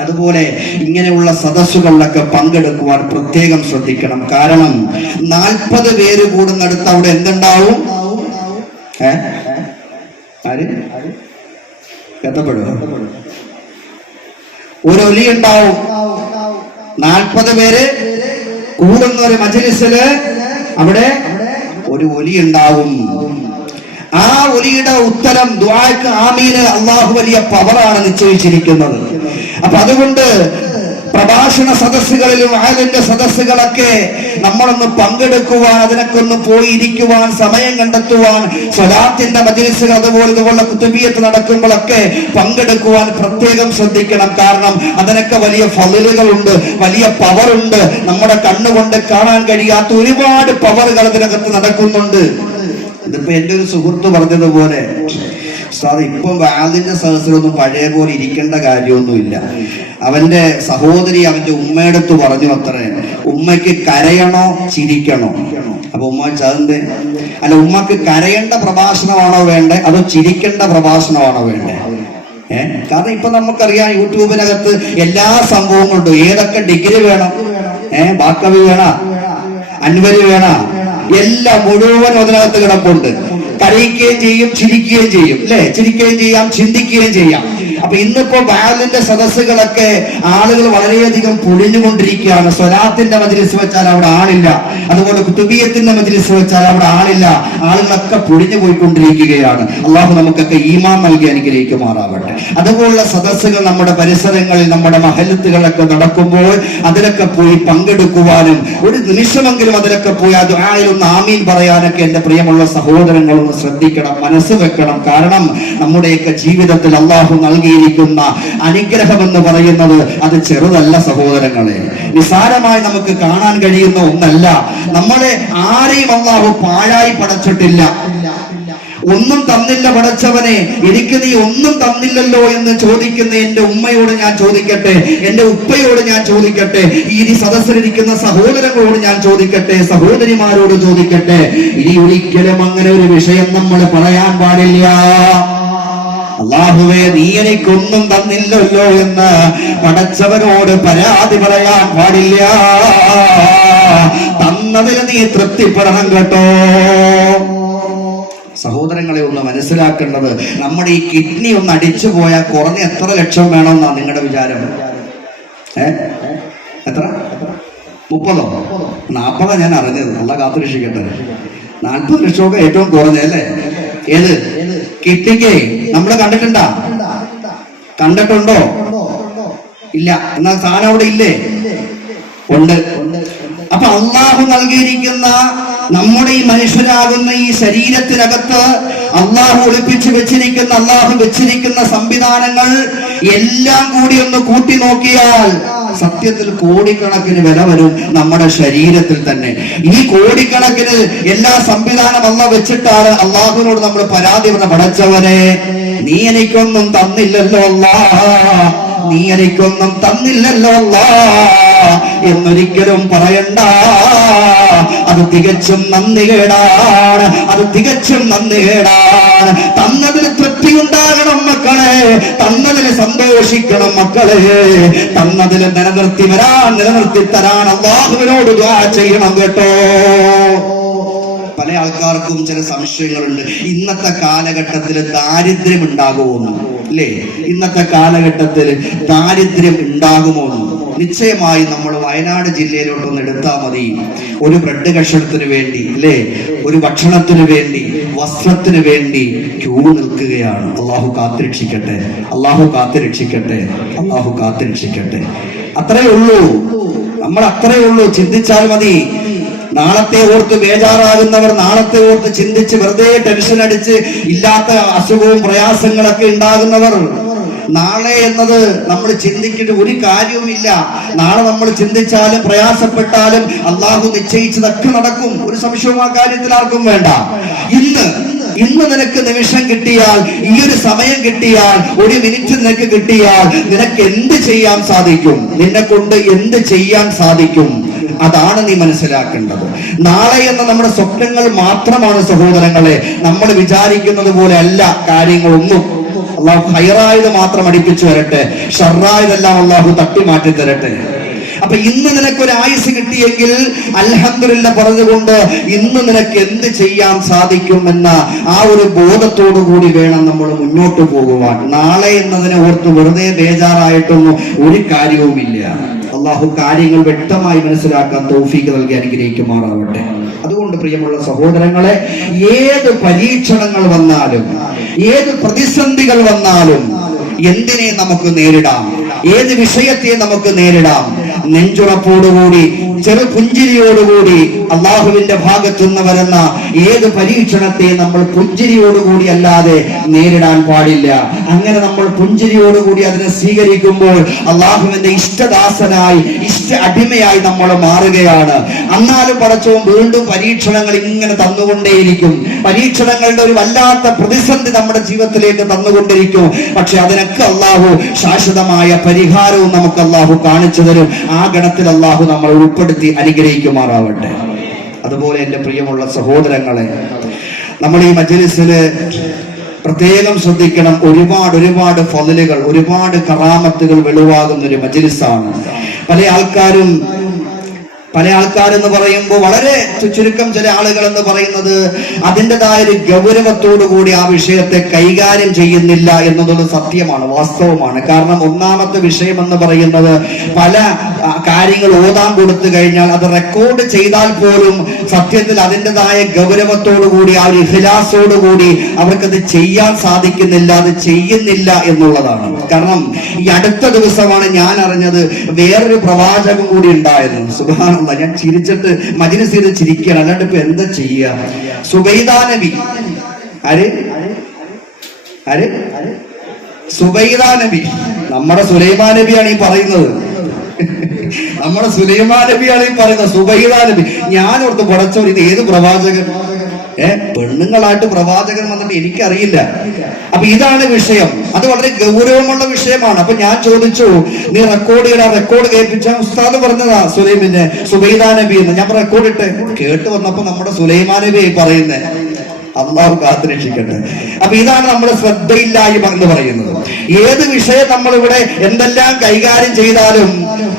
അതുപോലെ ഇങ്ങനെയുള്ള സദസ്സുകളിലൊക്കെ പങ്കെടുക്കുവാൻ പ്രത്യേകം ശ്രദ്ധിക്കണം. കാരണം 40 പേര് കൂടുന്നിടത്ത് അവിടെ എന്തുണ്ടാവും? ഒരു ഒലി ഉണ്ടാവും. 40 പേര് കൂടുന്ന ഒരു മജ്‌ലിസില് അവിടെ ഒരു ഒലി ഉണ്ടാവും. ആ ഒലിയുടെ ഉത്തരം ദുആക്ക് ആമീന് അള്ളാഹു വലിയ പവറാണ് നിശ്ചയിച്ചിരിക്കുന്നത്. അപ്പൊ അതുകൊണ്ട് പ്രഭാഷണ സദസ്സുകളിലും ആലിന്റെ സദസ്സുകളൊക്കെ നമ്മളൊന്ന് പങ്കെടുക്കുവാൻ, അതിനൊക്കെ ഒന്ന് പോയി ഇരിക്കുവാൻ, സമയം കണ്ടെത്തുവാൻ, സ്വലാത്തിന്റെ മജ്‌ലിസുകൾ അതുപോലെ ഇതുപോലെ കുതുബിയത്ത് നടക്കുമ്പോഴൊക്കെ പങ്കെടുക്കുവാൻ പ്രത്യേകം ശ്രദ്ധിക്കണം. കാരണം അതിനൊക്കെ വലിയ ഫളിലുകളുണ്ട്, വലിയ പവറുണ്ട്. നമ്മുടെ കണ്ണുകൊണ്ട് കാണാൻ കഴിയാത്ത ഒരുപാട് പവറുകൾ അതിനകത്ത് നടക്കുന്നുണ്ട്. ഇതിപ്പോ എന്റെ ഒരു സുഹൃത്ത് പറഞ്ഞതുപോലെ, ഉസ്താദ് ഇപ്പം വാലിന്റെ സദസ്സിലൊന്നും പഴയ പോലെ ഇരിക്കേണ്ട കാര്യമൊന്നുമില്ല. അവന്റെ സഹോദരി അവന്റെ ഉമ്മയെടുത്ത് പറഞ്ഞു അത്രേ, ഉമ്മയ്ക്ക് കരയണോ ചിരിക്കണോ? അപ്പൊ ഉമ്മ ചതെന്തേ? അല്ല, ഉമ്മക്ക് കരയേണ്ട പ്രഭാഷണമാണോ വേണ്ടേ അതോ ചിരിക്കേണ്ട പ്രഭാഷണമാണോ വേണ്ടേ? കാരണം ഇപ്പൊ നമുക്കറിയാം യൂട്യൂബിനകത്ത് എല്ലാ സംഭവങ്ങളുണ്ട്. ഏതൊക്കെ ഡിഗ്രി വേണം, ബാക്കവി വേണ, അൻവരി വേണ, എല്ലാം മുഴുവൻ അതിനകത്ത് കിടപ്പുണ്ട്. കരയിക്കുകയും ചെയ്യും, ചിരിക്കുകയും ചെയ്യും, അല്ലെ? ചിരിക്കുകയും ചെയ്യാം, ചിന്തിക്കുകയും ചെയ്യാം. അപ്പൊ ഇന്നിപ്പോ ബാലിന്റെ സദസ്സുകളൊക്കെ ആളുകൾ വളരെയധികം പൊളിഞ്ഞുകൊണ്ടിരിക്കുകയാണ്. സ്വലാത്തിന്റെ മജ്‌ലിസ് വെച്ചാൽ അവിടെ ആളില്ല, അതുപോലെ കുതുബിയത്തിന്റെ മജ്‌ലിസ് വെച്ചാൽ അവിടെ ആളില്ല. ആളുകളൊക്കെ പൊളിഞ്ഞു പോയിക്കൊണ്ടിരിക്കുകയാണ്. അള്ളാഹു നമുക്കൊക്കെ ഈമാൻ നൽകി അനുഗ്രഹിക്കുമാറാവട്ടെ. അതുപോലുള്ള സദസ്സുകൾ നമ്മുടെ പരിസരങ്ങളിൽ, നമ്മുടെ മഹല്ലത്തുകളൊക്കെ നടക്കുമ്പോൾ അതിലൊക്കെ പോയി പങ്കെടുക്കുവാനും ഒരു നിമിഷമെങ്കിലും അതിലൊക്കെ പോയി ആ ദുആയിൽ ഒന്ന് ആമീൻ പറയാനൊക്കെ എന്റെ പ്രിയമുള്ള സഹോദരങ്ങളൊന്ന് ശ്രദ്ധിക്കണം, മനസ്സ് വെക്കണം. കാരണം നമ്മുടെയൊക്കെ ജീവിതത്തിൽ അള്ളാഹു നൽകിയിരിക്കുന്ന അനുഗ്രഹം എന്ന് പറയുന്നത് അത് ചെറുതല്ല സഹോദരങ്ങളെ, നിസാരമായി നമുക്ക് കാണാൻ കഴിയുന്ന ഒന്നല്ല. നമ്മളെ ആരെയും അള്ളാഹു പാഴായി പടച്ചിട്ടില്ല. ഒന്നും തന്നില്ല പടച്ചവനെ, എനിക്ക് നീ ഒന്നും തന്നില്ലല്ലോ എന്ന് ചോദിക്കുന്ന എന്റെ ഉമ്മയോട് ഞാൻ ചോദിക്കട്ടെ, എന്റെ ഉപ്പയോട് ഞാൻ ചോദിക്കട്ടെ, ഈ സദസ്സിലിരിക്കുന്ന സഹോദരങ്ങളോട് ഞാൻ ചോദിക്കട്ടെ, സഹോദരിമാരോട് ചോദിക്കട്ടെ, ഇനി ഒരിക്കലും അങ്ങനെ ഒരു വിഷയം നമ്മൾ പറയാൻ പാടില്ല. അല്ലാഹുവേ നീ എനിക്കൊന്നും തന്നില്ലല്ലോ എന്ന് പടച്ചവനോട് പരാതി പറയാൻ പാടില്ല. തന്നതിൽ നീ തൃപ്തിപ്പെടണം കേട്ടോ. സഹോദരങ്ങളെ ഒന്ന് മനസ്സിലാക്കേണ്ടത്, നമ്മുടെ ഈ കിഡ്നി ഒന്ന് അടിച്ചു പോയാൽ കുറഞ്ഞ എത്ര ലക്ഷം വേണമെന്നാ നിങ്ങളുടെ വിചാരം? എത്ര? 30? 40 ഞാൻ അറിഞ്ഞത്. നല്ല കാത്തുരക്ഷിക്കട്ടെ. 40 ലക്ഷമൊക്കെ ഏറ്റവും കുറഞ്ഞല്ലേ? ഏത് കിഡ്നിക്ക് നമ്മൾ കണ്ടിട്ടുണ്ടോ? ഇല്ല. എന്നാൽ സാധനം അവിടെ ഇല്ലേ? ഉണ്ട്. അപ്പൊ അള്ളാഹു നൽകിയിരിക്കുന്ന നമ്മുടെ ഈ മനുഷ്യരാകുന്ന ഈ ശരീരത്തിനകത്ത് അള്ളാഹു ഒളിപ്പിച്ചു വെച്ചിരിക്കുന്ന, അള്ളാഹു വെച്ചിരിക്കുന്ന സംവിധാനങ്ങൾ എല്ലാം കൂടി ഒന്ന് കൂട്ടി നോക്കിയാൽ സത്യത്തിൽ കോടിക്കണക്കിന് വില വരും നമ്മുടെ ശരീരത്തിൽ തന്നെ. ഈ കോടിക്കണക്കിന് എല്ലാ സംവിധാനം അള്ളാഹ് വെച്ചിട്ടാണ് അള്ളാഹുവിനോട് നമ്മൾ പരാതി പറഞ്ഞ, പടച്ചവനെ നീ എനിക്കൊന്നും തന്നില്ലല്ലോ അല്ലാ, നീ എനിക്കൊന്നും തന്നില്ലല്ലോ അല്ലാ എന്നൊരിക്കലും പറയണ്ട. അത് തികച്ചും നന്ദികേടാണ്, അത് തികച്ചും നന്ദികേടാണ്. തന്നതിൽ തൃപ്തി ഉണ്ടാകണം മക്കളെ, തന്നതിൽ സന്തോഷിക്കണം മക്കളെ, തന്നതിൽ നിലനിർത്തി തരാൻ അല്ലാഹുവിനോട് ദുആ ചെയ്യണം കേട്ടോ. പല ആൾക്കാർക്കും ചില സംശയങ്ങളുണ്ട്. ഇന്നത്തെ കാലഘട്ടത്തിൽ ദാരിദ്ര്യം ഉണ്ടാകുമോ അല്ലേ? ഇന്നത്തെ കാലഘട്ടത്തിൽ ദാരിദ്ര്യം ഉണ്ടാകുമോ? നിശ്ചയമായി നമ്മൾ വയനാട് ജില്ലയിലോട്ടൊന്ന് എടുത്താൽ മതി. ഒരു ബ്രെഡ് കഷണത്തിന് വേണ്ടി അല്ലേ, ഒരു ഭക്ഷണത്തിന് വേണ്ടി, വസ്ത്രത്തിന് വേണ്ടി ക്യൂ നിൽക്കുകയാണ്. അള്ളാഹു കാത്തുരക്ഷിക്കട്ടെ, അള്ളാഹു കാത്തുരക്ഷിക്കട്ടെ, അള്ളാഹു കാത്തുരക്ഷിക്കട്ടെ. അത്രേ ഉള്ളൂ, നമ്മൾ അത്രേ ഉള്ളൂ. ചിന്തിച്ചാൽ മതി. നാളത്തെ ഓർത്ത് ബേജാറാകുന്നവർ, നാളത്തെ ഓർത്ത് ചിന്തിച്ച് വെറുതെ ടെൻഷൻ അടിച്ച് ഇല്ലാത്ത അസുഖവും പ്രയാസങ്ങളൊക്കെ ഉണ്ടാകുന്നവർ, നാളെ എന്നത് നമ്മൾ ചിന്തിക്കേണ്ട ഒരു കാര്യവുമില്ല. നാളെ നമ്മൾ ചിന്തിച്ചാലും പ്രയാസപ്പെട്ടാലും അള്ളാഹു നിശ്ചയിച്ചതൊക്കെ നടക്കും. ഒരു സംശയവും ആ കാര്യത്തിൽ ആർക്കും വേണ്ട. ഇന്ന് നിനക്ക് നിമിഷം കിട്ടിയാൽ, ഈ ഒരു സമയം കിട്ടിയാൽ, ഒരു മിനിറ്റ് നിനക്ക് കിട്ടിയാൽ നിനക്ക് എന്ത് ചെയ്യാൻ സാധിക്കും? നിന്നെ കൊണ്ട് എന്ത് ചെയ്യാൻ സാധിക്കും? അതാണ് നീ മനസ്സിലാക്കേണ്ടത്. നാളെ എന്ന നമ്മുടെ സ്വപ്നങ്ങൾ മാത്രമാണ് സഹോദരങ്ങളെ. നമ്മൾ വിചാരിക്കുന്നത് പോലെ അല്ല കാര്യങ്ങളൊന്നും. അള്ളാഹു ഹൈറായത് മാത്രം അടിപ്പിച്ചു വരട്ടെ, ഷർറായതെല്ലാം അള്ളാഹു തട്ടി മാറ്റി തരട്ടെ. അപ്പൊ ഇന്ന് നിനക്കൊരു ആയുസ് കിട്ടിയെങ്കിൽ അൽഹംദുലില്ലാഹ് പറഞ്ഞുകൊണ്ട് ഇന്ന് നിനക്ക് എന്ത് ചെയ്യാൻ സാധിക്കും എന്ന ആ ഒരു ബോധത്തോടു കൂടി വേണം നമ്മൾ മുന്നോട്ട് പോകുവാൻ. നാളെ എന്നതിനെ ഓർത്ത് വെറുതെ ബേജാറായിട്ടൊന്നും ഒരു കാര്യവുമില്ല. അള്ളാഹു കാര്യങ്ങൾ വ്യക്തമായി മനസ്സിലാക്കാൻ തൗഫീഖ് നൽകി അനുഗ്രഹിക്കുമാറാവട്ടെ. അതുകൊണ്ട് പ്രിയമുള്ള സഹോദരങ്ങളെ, ഏത് പരീക്ഷണങ്ങൾ വന്നാലും, ഏത് പ്രതിസന്ധികൾ വന്നാലും എന്തിനെ നമുക്ക് നേരിടാം, ഏത് വിഷയത്തെ നമുക്ക് നേരിടാം. നെഞ്ചുറപ്പോടുകൂടി, ചെറു പുഞ്ചിരിയോടുകൂടി അള്ളാഹുവിന്റെ ഭാഗത്തു നിന്ന് വരുന്ന ഏത് പരീക്ഷണത്തെ നമ്മൾ പുഞ്ചിരിയോടുകൂടി അല്ലാതെ നേരിടാൻ പാടില്ല. അങ്ങനെ നമ്മൾ പുഞ്ചിരിയോടുകൂടി അതിനെ സ്വീകരിക്കുമ്പോൾ അള്ളാഹുവിന്റെ ഇഷ്ടദാസനായി, ഇഷ്ട അടിമയായി നമ്മൾ മാറുകയാണ്. എന്നാലും പടച്ചവൻ വീണ്ടും പരീക്ഷണങ്ങൾ ഇങ്ങനെ തന്നുകൊണ്ടേയിരിക്കും. പരീക്ഷണങ്ങളുടെ ഒരു വല്ലാത്ത പ്രതിസന്ധി നമ്മുടെ ജീവിതത്തിലേക്ക് തന്നുകൊണ്ടിരിക്കും. പക്ഷെ അതിനൊക്കെ അള്ളാഹു ശാശ്വതമായ പരിഹാരവും നമുക്ക് അള്ളാഹു കാണിച്ചു തരും. ആ ഗണത്തിൽ അള്ളാഹു നമ്മൾ ഉൾപ്പെടുത്തി അനുഗ്രഹിക്കുമാറാവട്ടെ. അതുപോലെ എന്റെ പ്രിയമുള്ള സഹോദരങ്ങളെ, നമ്മൾ ഈ മജ്‌ലിസില് പ്രത്യേകം ശ്രദ്ധിക്കണം. ഒരുപാട് ഫളലുകൾ, ഒരുപാട് കറാമത്തുകൾ വെളിവാകുന്ന ഒരു മജ്‌ലിസാണ്. പല ആൾക്കാരും പല ആൾക്കാരെന്ന് പറയുമ്പോൾ വളരെ ചുരുക്കം ചില ആളുകൾ എന്ന് പറയുന്നത് അതിൻ്റെതായ ഒരു ഗൗരവത്തോടു കൂടി ആ വിഷയത്തെ കൈകാര്യം ചെയ്യുന്നില്ല എന്നതൊരു സത്യമാണ്, വാസ്തവമാണ്. കാരണം ഒന്നാമത്തെ വിഷയം എന്ന് പറയുന്നത് പല കാര്യങ്ങൾ ഓതാൻ കൊടുത്തു കഴിഞ്ഞാൽ അത് റെക്കോർഡ് ചെയ്താൽ പോലും സത്യത്തിൽ അതിൻ്റെതായ ഗൗരവത്തോടു കൂടി ആ ഒരു ഇഖ്ലാസോടു കൂടി അവർക്കത് ചെയ്യാൻ സാധിക്കുന്നില്ല, അത് ചെയ്യുന്നില്ല എന്നുള്ളതാണ്. കാരണം ഈ അടുത്ത ദിവസമാണ് ഞാൻ അറിഞ്ഞത് വേറൊരു പ്രവാചകൻ കൂടി ഉണ്ടായിരുന്നു. സുബ്ഹാനല്ലാഹ്, ഞാൻ ചിരിച്ചിട്ട് മജ്‌ലിസ് ചെയ്ത് ചിരിക്കുകയാണ്, അല്ലാണ്ട് ഇപ്പൊ എന്താ ചെയ്യാ. സുബൈദ നബി, ആര് സുബൈദ നബി, നമ്മുടെ സുലൈമാൻ നബിയാണ് ഈ പറയുന്നത്. നമ്മുടെ സുലൈമാൻ നബിയാണ് ഈ പറയുന്നത്, സുബൈദ നബി. ഞാൻ ഓർത്ത് പടച്ചോ ഇത് ഏത് പ്രവാചകൻ, പെണ്ണുങ്ങളായിട്ട് പ്രവാചകൻ വന്നിട്ട് എനിക്കറിയില്ല. അപ്പൊ ഇതാണ് വിഷയം, അത് വളരെ ഗൗരവമുള്ള വിഷയമാണ്. അപ്പൊ ഞാൻ ചോദിച്ചു, നീ റെക്കോർഡ് കേൾപ്പിച്ച ഉസ്താദ് പറഞ്ഞതാ സുലൈമിന്റെ സുബൈദ നബി എന്ന്. ഞാൻ റെക്കോർഡ് ഇട്ട് കേട്ട് വന്നപ്പോ നമ്മുടെ സുലൈമാൻ നബി പറയുന്നേ. അള്ളാഹു കാത്തുരക്ഷിക്കട്ടെ. അപ്പൊ ഇതാണ് നമ്മുടെ ശ്രദ്ധയില്ലായ്മ എന്ന് പറയുന്നത്. ഏത് വിഷയം നമ്മളിവിടെ എന്തെല്ലാം കൈകാര്യം ചെയ്താലും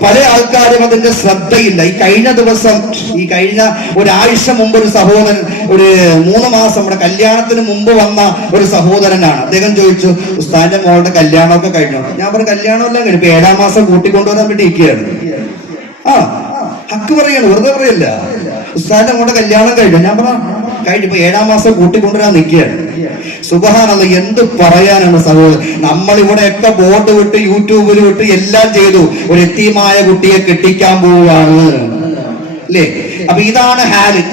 പല ആൾക്കാരും അതിന്റെ ശ്രദ്ധയില്ല. ഈ കഴിഞ്ഞ ഒരാഴ്ച മുമ്പ് ഒരു സഹോദരൻ, ഒരു 3 മാസം നമ്മുടെ കല്യാണത്തിന് മുമ്പ് വന്ന ഒരു സഹോദരനാണ്. അദ്ദേഹം ചോദിച്ചു, ഉസ്താദിന്റെ മോളുടെ കല്യാണമൊക്കെ കഴിഞ്ഞോ? ഞാൻ പറഞ്ഞു കല്യാണമെല്ലാം കഴിഞ്ഞു, ഇപ്പൊ 7-ാം മാസം കൂട്ടിക്കൊണ്ടുവരാൻ വേണ്ടി ഇരിക്കുകയാണ്. ഹക്ക് പറയാണ്, വെറുതെ പറയല്ല. ഉസ്താദിന്റെ മോളുടെ കല്യാണം കഴിഞ്ഞു? ഞാൻ പറഞ്ഞു കഴിഞ്ഞു, ഇപ്പൊ 7-ാം മാസം കൂട്ടിക്കൊണ്ടുവരാൻ നിൽക്കുകയാണ്. സുബ്ഹാനല്ലാഹ്, എന്ത് പറയാനാണ് സഹോദരൻ. നമ്മൾ ഇവിടെയൊക്കെ ബോർഡ് വിട്ട് യൂട്യൂബിൽ വിട്ട് എല്ലാം ചെയ്തു, ഒരു യതീമായ കുട്ടിയെ കെട്ടിക്കാൻ പോവുകയാണ് അല്ലേ. അപ്പൊ ഇതാണ് ഹാല്.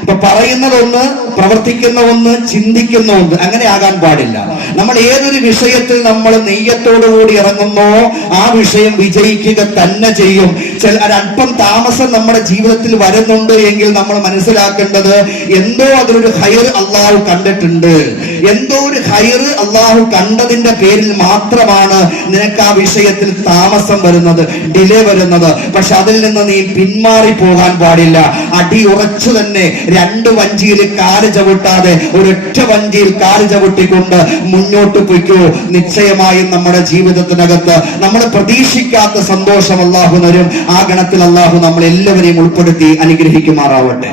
ഇപ്പൊ പറയുന്നതൊന്ന്, പ്രവർത്തിക്കുന്ന ഒന്ന്, ചിന്തിക്കുന്ന ഒന്ന്, അങ്ങനെ ആകാൻ പാടില്ല. നമ്മൾ ഏതൊരു വിഷയത്തിൽ നമ്മൾ നെയ്യത്തോടുകൂടി ഇറങ്ങുന്നോ ആ വിഷയം വിജയിക്കുക തന്നെ ചെയ്യും. ഒരല്പം താമസം നമ്മുടെ ജീവിതത്തിൽ വരുന്നുണ്ട് എങ്കിൽ നമ്മൾ മനസ്സിലാക്കേണ്ടത് എന്തോ അതിലൊരു ഹൈർ അള്ളാഹു കണ്ടിട്ടുണ്ട്, എന്തോ ഒരു ഹൈർ അള്ളാഹു കണ്ടതിന്റെ പേരിൽ മാത്രമാണ് നിനക്ക് ആ വിഷയത്തിൽ താമസം വരുന്നത്, ഡിലേ വരുന്നത്. പക്ഷെ അതിൽ നിന്ന് നീ പിന്മാറി പോകാൻ പാടില്ല. അടി ഉറച്ചു തന്നെ 2 വഞ്ചിയിൽ കാല് ചവിട്ടാതെ ഒരൊറ്റ വഞ്ചിയിൽ കാല് ചവിട്ടിക്കൊണ്ട് മുന്നോട്ട് പൊയ്ക്കോ. നിശ്ചയമായും നമ്മുടെ ജീവിതത്തിനകത്ത് നമ്മൾ പ്രതീക്ഷിക്കാത്ത സന്തോഷം അല്ലാഹു തരും. ആ ഗണത്തിൽ അല്ലാഹു നമ്മൾ എല്ലാവരെയും ഉൾപ്പെടുത്തി അനുഗ്രഹിക്കുമാറാവട്ടെ.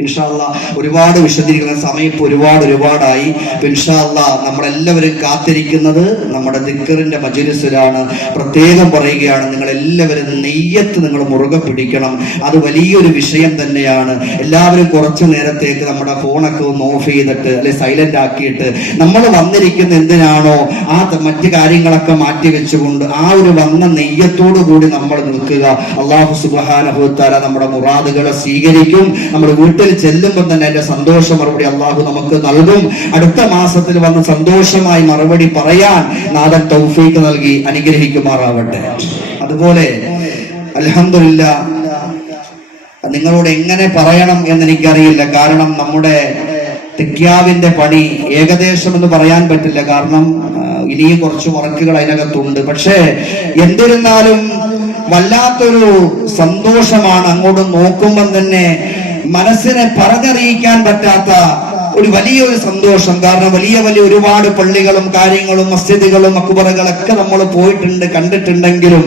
ഇൻഷാ അല്ലാഹ് ഒരുപാട് വിശദീകരിക്കുന്ന സമയം ഇപ്പൊ ഒരുപാടായി. ഇൻഷാ അല്ലാഹ് നമ്മളെല്ലാവരും കാത്തിരിക്കുന്നത് നമ്മുടെ ദിക്റിന്റെ മജ്‌ലിസിലാണ്. പ്രത്യേകം പറയുകയാണ്, നിങ്ങൾ എല്ലാവരും നെയ്യത്ത് നിങ്ങൾ മുറുകെ പിടിക്കണം. അത് വലിയൊരു വിഷയം തന്നെയാണ്. എല്ലാവരും കുറച്ചു നേരത്തേക്ക് നമ്മുടെ ഫോണൊക്കെ ഒന്ന് ഓഫ് ചെയ്തിട്ട് അല്ലെ സൈലന്റ് ആക്കിയിട്ട് നമ്മൾ വന്നിരിക്കുന്ന എന്തിനാണോ ആ മറ്റു കാര്യങ്ങളൊക്കെ മാറ്റി വെച്ചുകൊണ്ട് ആ ഒരു വന്ന നെയ്യത്തോടു കൂടി നമ്മൾ നിൽക്കുക. അല്ലാഹു സുബ്ഹാനഹു വ തആല നമ്മുടെ മുറാദുകളെ സ്വീകരിക്കും. നമ്മുടെ വീട്ടിൽ ചെല്ലുമ്പോൾ തന്നെ അതിന്റെ സന്തോഷ മറുപടി അള്ളാഹു നമുക്ക് നൽകും. അടുത്ത മാസത്തിൽ വന്ന് സന്തോഷമായി മറുപടി പറയാൻ നാഥൻ തൗഫീഖ് നൽകി അനുഗ്രഹിക്കുമാറാവട്ടെ. അതുപോലെ അൽഹംദുലില്ലാഹ്, നിങ്ങളോട് എങ്ങനെ പറയണം എന്ന് എനിക്കറിയില്ല. കാരണം നമ്മുടെ തെക്യാവിന്റെ പണി ഏകദേശം എന്ന് പറയാൻ പറ്റില്ല, കാരണം ഇനിയും കുറച്ച് വർക്കുകൾ അതിനകത്തുണ്ട്. പക്ഷേ എന്നിരുന്നാലും വല്ലാത്തൊരു സന്തോഷമാണ്. അങ്ങോട്ട് നോക്കുമ്പം തന്നെ മനസ്സിനെ പറഞ്ഞറിയിക്കാൻ പറ്റാത്ത ഒരു വലിയൊരു സന്തോഷം. കാരണം വലിയ ഒരുപാട് പള്ളികളും കാര്യങ്ങളും മസ്ജിദുകളും മക്ബറകളൊക്കെ നമ്മൾ പോയിട്ടുണ്ട്, കണ്ടിട്ടുണ്ടെങ്കിലും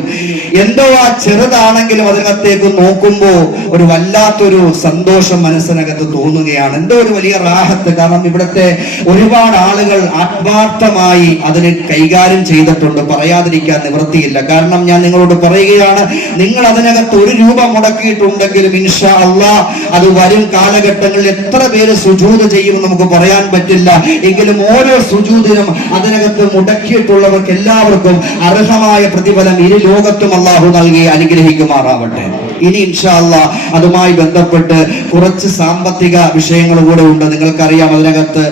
എന്തോ ആ ചെറുതാണെങ്കിലും അതിനകത്തേക്ക് നോക്കുമ്പോൾ ഒരു വല്ലാത്തൊരു സന്തോഷം മനസ്സിനകത്ത് തോന്നുകയാണ്. എന്തോ ഒരു വലിയ റാഹത്ത്. കാരണം ഇവിടുത്തെ ഒരുപാട് ആളുകൾ ആത്മാർത്ഥമായി അതിന് കൈകാര്യം ചെയ്തിട്ടുണ്ട്, പറയാതിരിക്കാൻ നിവൃത്തിയില്ല. കാരണം ഞാൻ നിങ്ങളോട് പറയുകയാണ്, നിങ്ങൾ അതിനകത്ത് 1 രൂപ മുടക്കിയിട്ടുണ്ടെങ്കിലും ഇൻഷാ അല്ലാഹ് അത് വരും കാലഘട്ടങ്ങളിൽ എത്ര പേര് സുജൂദ് ചെയ്യും നമുക്ക് പറയാൻ പറ്റില്ല. എങ്കിലും ഓരോ സുജൂദിനും അതിനകത്ത് മുടക്കിയിട്ടുള്ളവർക്ക് എല്ലാവർക്കും അർഹമായ പ്രതിഫലം ഇരു ലോകത്തും അല്ലാഹു നൽകി അനുഗ്രഹിക്കുമാറാവട്ടെ. ഇനി ഇൻഷാ അല്ലാഹ് അതുമായി ബന്ധപ്പെട്ട് കുറച്ച് സാമ്പത്തിക വിഷയങ്ങൾ കൂടെ ഉണ്ട്. നിങ്ങൾക്കറിയാം, അതിനകത്ത്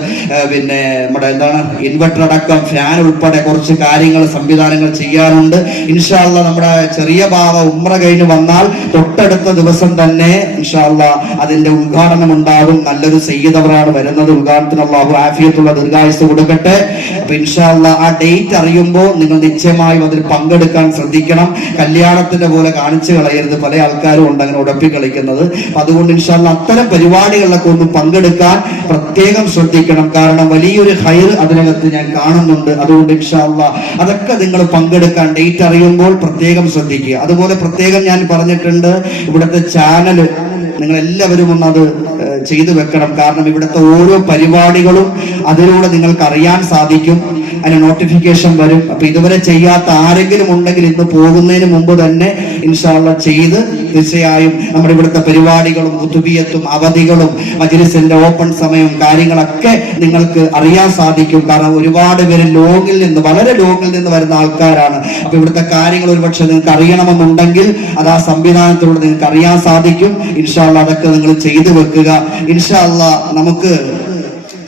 പിന്നെ നമ്മുടെ എന്താണ് ഇൻവെർട്ടർ അടക്കം ഫാൻ ഉൾപ്പെടെ കുറച്ച് കാര്യങ്ങൾ സംവിധാനങ്ങൾ ചെയ്യാനുണ്ട്. ഇൻഷാ അല്ലാഹ് നമ്മുടെ ചെറിയ ബാവ ഉംറ കഴിഞ്ഞ് വന്നാൽ തൊട്ടടുത്ത ദിവസം തന്നെ ഇൻഷാ അല്ലാഹ് അതിന്റെ ഉദ്ഘാടനം ഉണ്ടാകും. നല്ലൊരു സയ്യിദവറാണ് വരുന്നത്. ഉദ്ഘാടനത്തിന് അല്ലാഹു ആഫിയത്തുള്ള ദീർഘായുസ്സ് കൊടുക്കട്ടെ. അപ്പൊ ഇൻഷാ അല്ലാഹ് ആ ഡേറ്റ് അറിയുമ്പോൾ നിങ്ങൾ നിശ്ചയമായും അതിൽ പങ്കെടുക്കാൻ ശ്രദ്ധിക്കണം. കല്യാണത്തിന്റെ പോലെ കാണിച്ചു കളയരുത്. പല ആൾക്കാരും ഉണ്ട് അങ്ങനെ ഉടപ്പി കളിക്കുന്നത്. അപ്പൊ അതുകൊണ്ട് ഇൻഷാ അല്ലാഹ് അത്തരം പരിപാടികളിലൊക്കെ ഒന്ന് പങ്കെടുക്കാൻ പ്രത്യേകം ശ്രദ്ധിക്കണം. കാരണം വലിയൊരു ഹൈർ അതിനകത്ത് ഞാൻ കാണുന്നുണ്ട്. അതുകൊണ്ട് ഇൻഷാ അല്ലാഹ് അതൊക്കെ നിങ്ങൾ പങ്കെടുക്കാൻ ഡേറ്റ് അറിയുമ്പോൾ പ്രത്യേകം ശ്രദ്ധിക്കുക. അതുപോലെ പ്രത്യേകം ഞാൻ പറഞ്ഞിട്ടുണ്ട്, ഇവിടുത്തെ ചാനൽ നിങ്ങൾ എല്ലാവരും ഒന്ന് അത് ചെയ്തു വെക്കണം. കാരണം ഇവിടുത്തെ ഓരോ പരിപാടികളും അതിലൂടെ നിങ്ങൾക്ക് അറിയാൻ സാധിക്കും, അതിന് നോട്ടിഫിക്കേഷൻ വരും. അപ്പൊ ഇതുവരെ ചെയ്യാത്ത ആരെങ്കിലും ഉണ്ടെങ്കിൽ ഇന്ന് പോകുന്നതിന് മുമ്പ് തന്നെ ഇൻഷാ അല്ലാഹ് ചെയ്ത് തീർച്ചയായും നമ്മുടെ ഇവിടുത്തെ പരിപാടികളും ഖുതുബിയത്തും അവധികളും മജ്‌ലിസിന്റെ ഓപ്പൺ സമയവും കാര്യങ്ങളൊക്കെ നിങ്ങൾക്ക് അറിയാൻ സാധിക്കും. കാരണം ഒരുപാട് പേര് ലോങ്ങിൽ നിന്ന്, വളരെ ലോങ്ങിൽ നിന്ന് വരുന്ന ആൾക്കാരാണ്. അപ്പൊ ഇവിടുത്തെ കാര്യങ്ങൾ ഒരുപക്ഷെ നിങ്ങൾക്ക് അറിയണമെന്നുണ്ടെങ്കിൽ അത് ആ സംവിധാനത്തിലൂടെ നിങ്ങൾക്ക് അറിയാൻ സാധിക്കും. ഇൻഷാ അല്ലാഹ് അതൊക്കെ നിങ്ങൾ ചെയ്തു വെക്കുക. ഇൻഷാ അല്ലാഹ് നമുക്ക്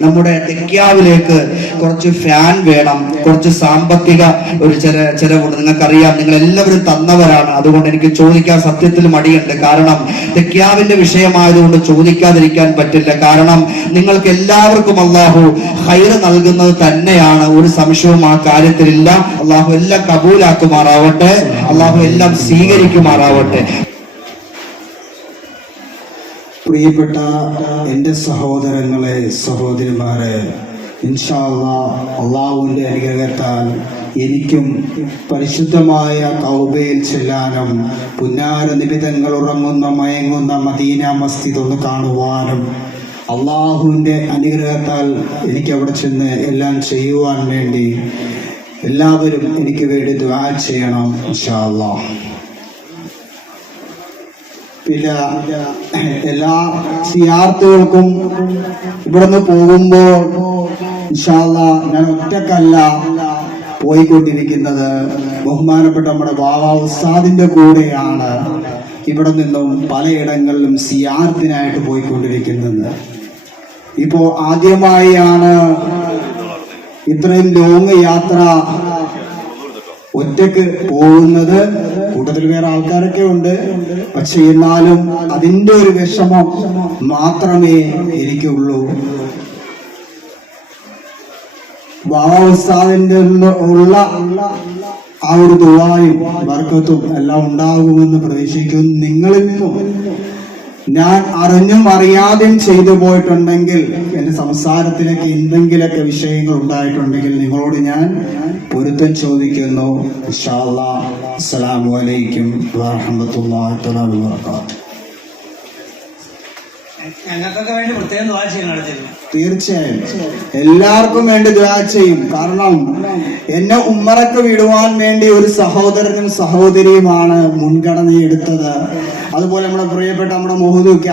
നമ്മുടെ തെക്യാവിലേക്ക് കുറച്ച് ഫാൻ വേണം, കുറച്ച് സാമ്പത്തിക ഒരു ചെലവുണ്ട്. നിങ്ങൾക്കറിയാം, നിങ്ങൾ എല്ലാവരും തന്നവരാണ്. അതുകൊണ്ട് എനിക്ക് ചോദിക്കാൻ സത്യത്തിൽ മടിയുണ്ട്. കാരണം തെക്യാവിന്റെ വിഷയമായതുകൊണ്ട് ചോദിക്കാതിരിക്കാൻ പറ്റില്ല. കാരണം നിങ്ങൾക്ക് എല്ലാവർക്കും അള്ളാഹു ഖൈർ നൽകുന്നത് തന്നെയാണ്, ഒരു സംശയവും ആ കാര്യത്തിലില്ല. അള്ളാഹു എല്ലാം കബൂലാക്കുമാറാവട്ടെ, അള്ളാഹു എല്ലാം സ്വീകരിക്കുമാറാവട്ടെ. പ്രിയപ്പെട്ട എൻ്റെ സഹോദരങ്ങളെ, സഹോദരിമാരെ, ഇൻഷാ അല്ലാഹ് അള്ളാഹുവിൻ്റെ അനുഗ്രഹത്താൽ എനിക്കും പരിശുദ്ധമായ കൗബയിൽ ചെല്ലാനും പുന്നാര നിബിധങ്ങൾ ഉറങ്ങുന്ന മയങ്ങുന്ന മദീന മസ്ജിദ് ഒന്ന് കാണുവാനും അള്ളാഹുവിൻ്റെ അനുഗ്രഹത്താൽ എനിക്ക് അവിടെ ചെന്ന് എല്ലാം ചെയ്യുവാൻ വേണ്ടി എല്ലാവരും എനിക്ക് വേണ്ടി ദുആ ചെയ്യണം ഇൻഷാ അല്ലാഹ്. പിന്നെ എല്ലാ സിയാർത്തുകൾക്കും ഇവിടുന്ന് പോകുമ്പോൾ ഇൻഷാ അല്ലാഹ് ഞാൻ ഒറ്റക്കല്ല പോയിക്കൊണ്ടിരിക്കുന്നത്. ബഹുമാനപ്പെട്ട നമ്മുടെ ബാവാ ഉസ്താദിന്റെ കൂടെയാണ് ഇവിടെ നിന്നും പലയിടങ്ങളിലും സിയാർത്തിനായിട്ട് പോയിക്കൊണ്ടിരിക്കുന്നത്. ഇപ്പോ ആദ്യമായാണ് ഇത്രയും ലോങ് യാത്ര ഒറ്റക്ക് പോകുന്നത്. കൂട്ടത്തിൽ വേറെ ആൾക്കാരൊക്കെ ഉണ്ട്, പക്ഷെ എന്നാലും അതിന്റെ ഒരു വിഷമം മാത്രമേ എനിക്കുള്ളൂ. ബാബാ ഉസ്താദിന്റെ ഉള്ള ആ ഒരു ദുആയും ബർക്കത്തും എല്ലാം ഉണ്ടാകുമെന്ന് പ്രതീക്ഷിക്കുന്നു. നിങ്ങളിൽ നിന്നും ഞാൻ അറിഞ്ഞും അറിയാതെയും ചെയ്തു പോയിട്ടുണ്ടെങ്കിൽ, എന്റെ സംസാരത്തിലേക്ക് എന്തെങ്കിലൊക്കെ വിഷയങ്ങൾ ഉണ്ടായിട്ടുണ്ടെങ്കിൽ നിങ്ങളോട് ഞാൻ പൊരുത്തം ചോദിക്കുന്നു. ഇൻഷാ അല്ലാഹ്. അസ്സലാമു അലൈക്കും വറഹ്മത്തുള്ളാഹി തആല വബറകാതുഹു. ഞങ്ങൾക്കൊക്കെ വേണ്ടി പ്രത്യേകം ദുആ ചെയ്യണം. തീർച്ചയായും എല്ലാവർക്കും വേണ്ടി ദുആ ചെയ്യും. കാരണം എന്നെ ഉമ്മറക്ക് വിടുവാൻ വേണ്ടി ഒരു സഹോദരനും സഹോദരിയുമാണ് മുൻഗണന എടുത്തത്. അതുപോലെ നമ്മുടെ പ്രിയപ്പെട്ട നമ്മുടെ മുഹദുക്ക,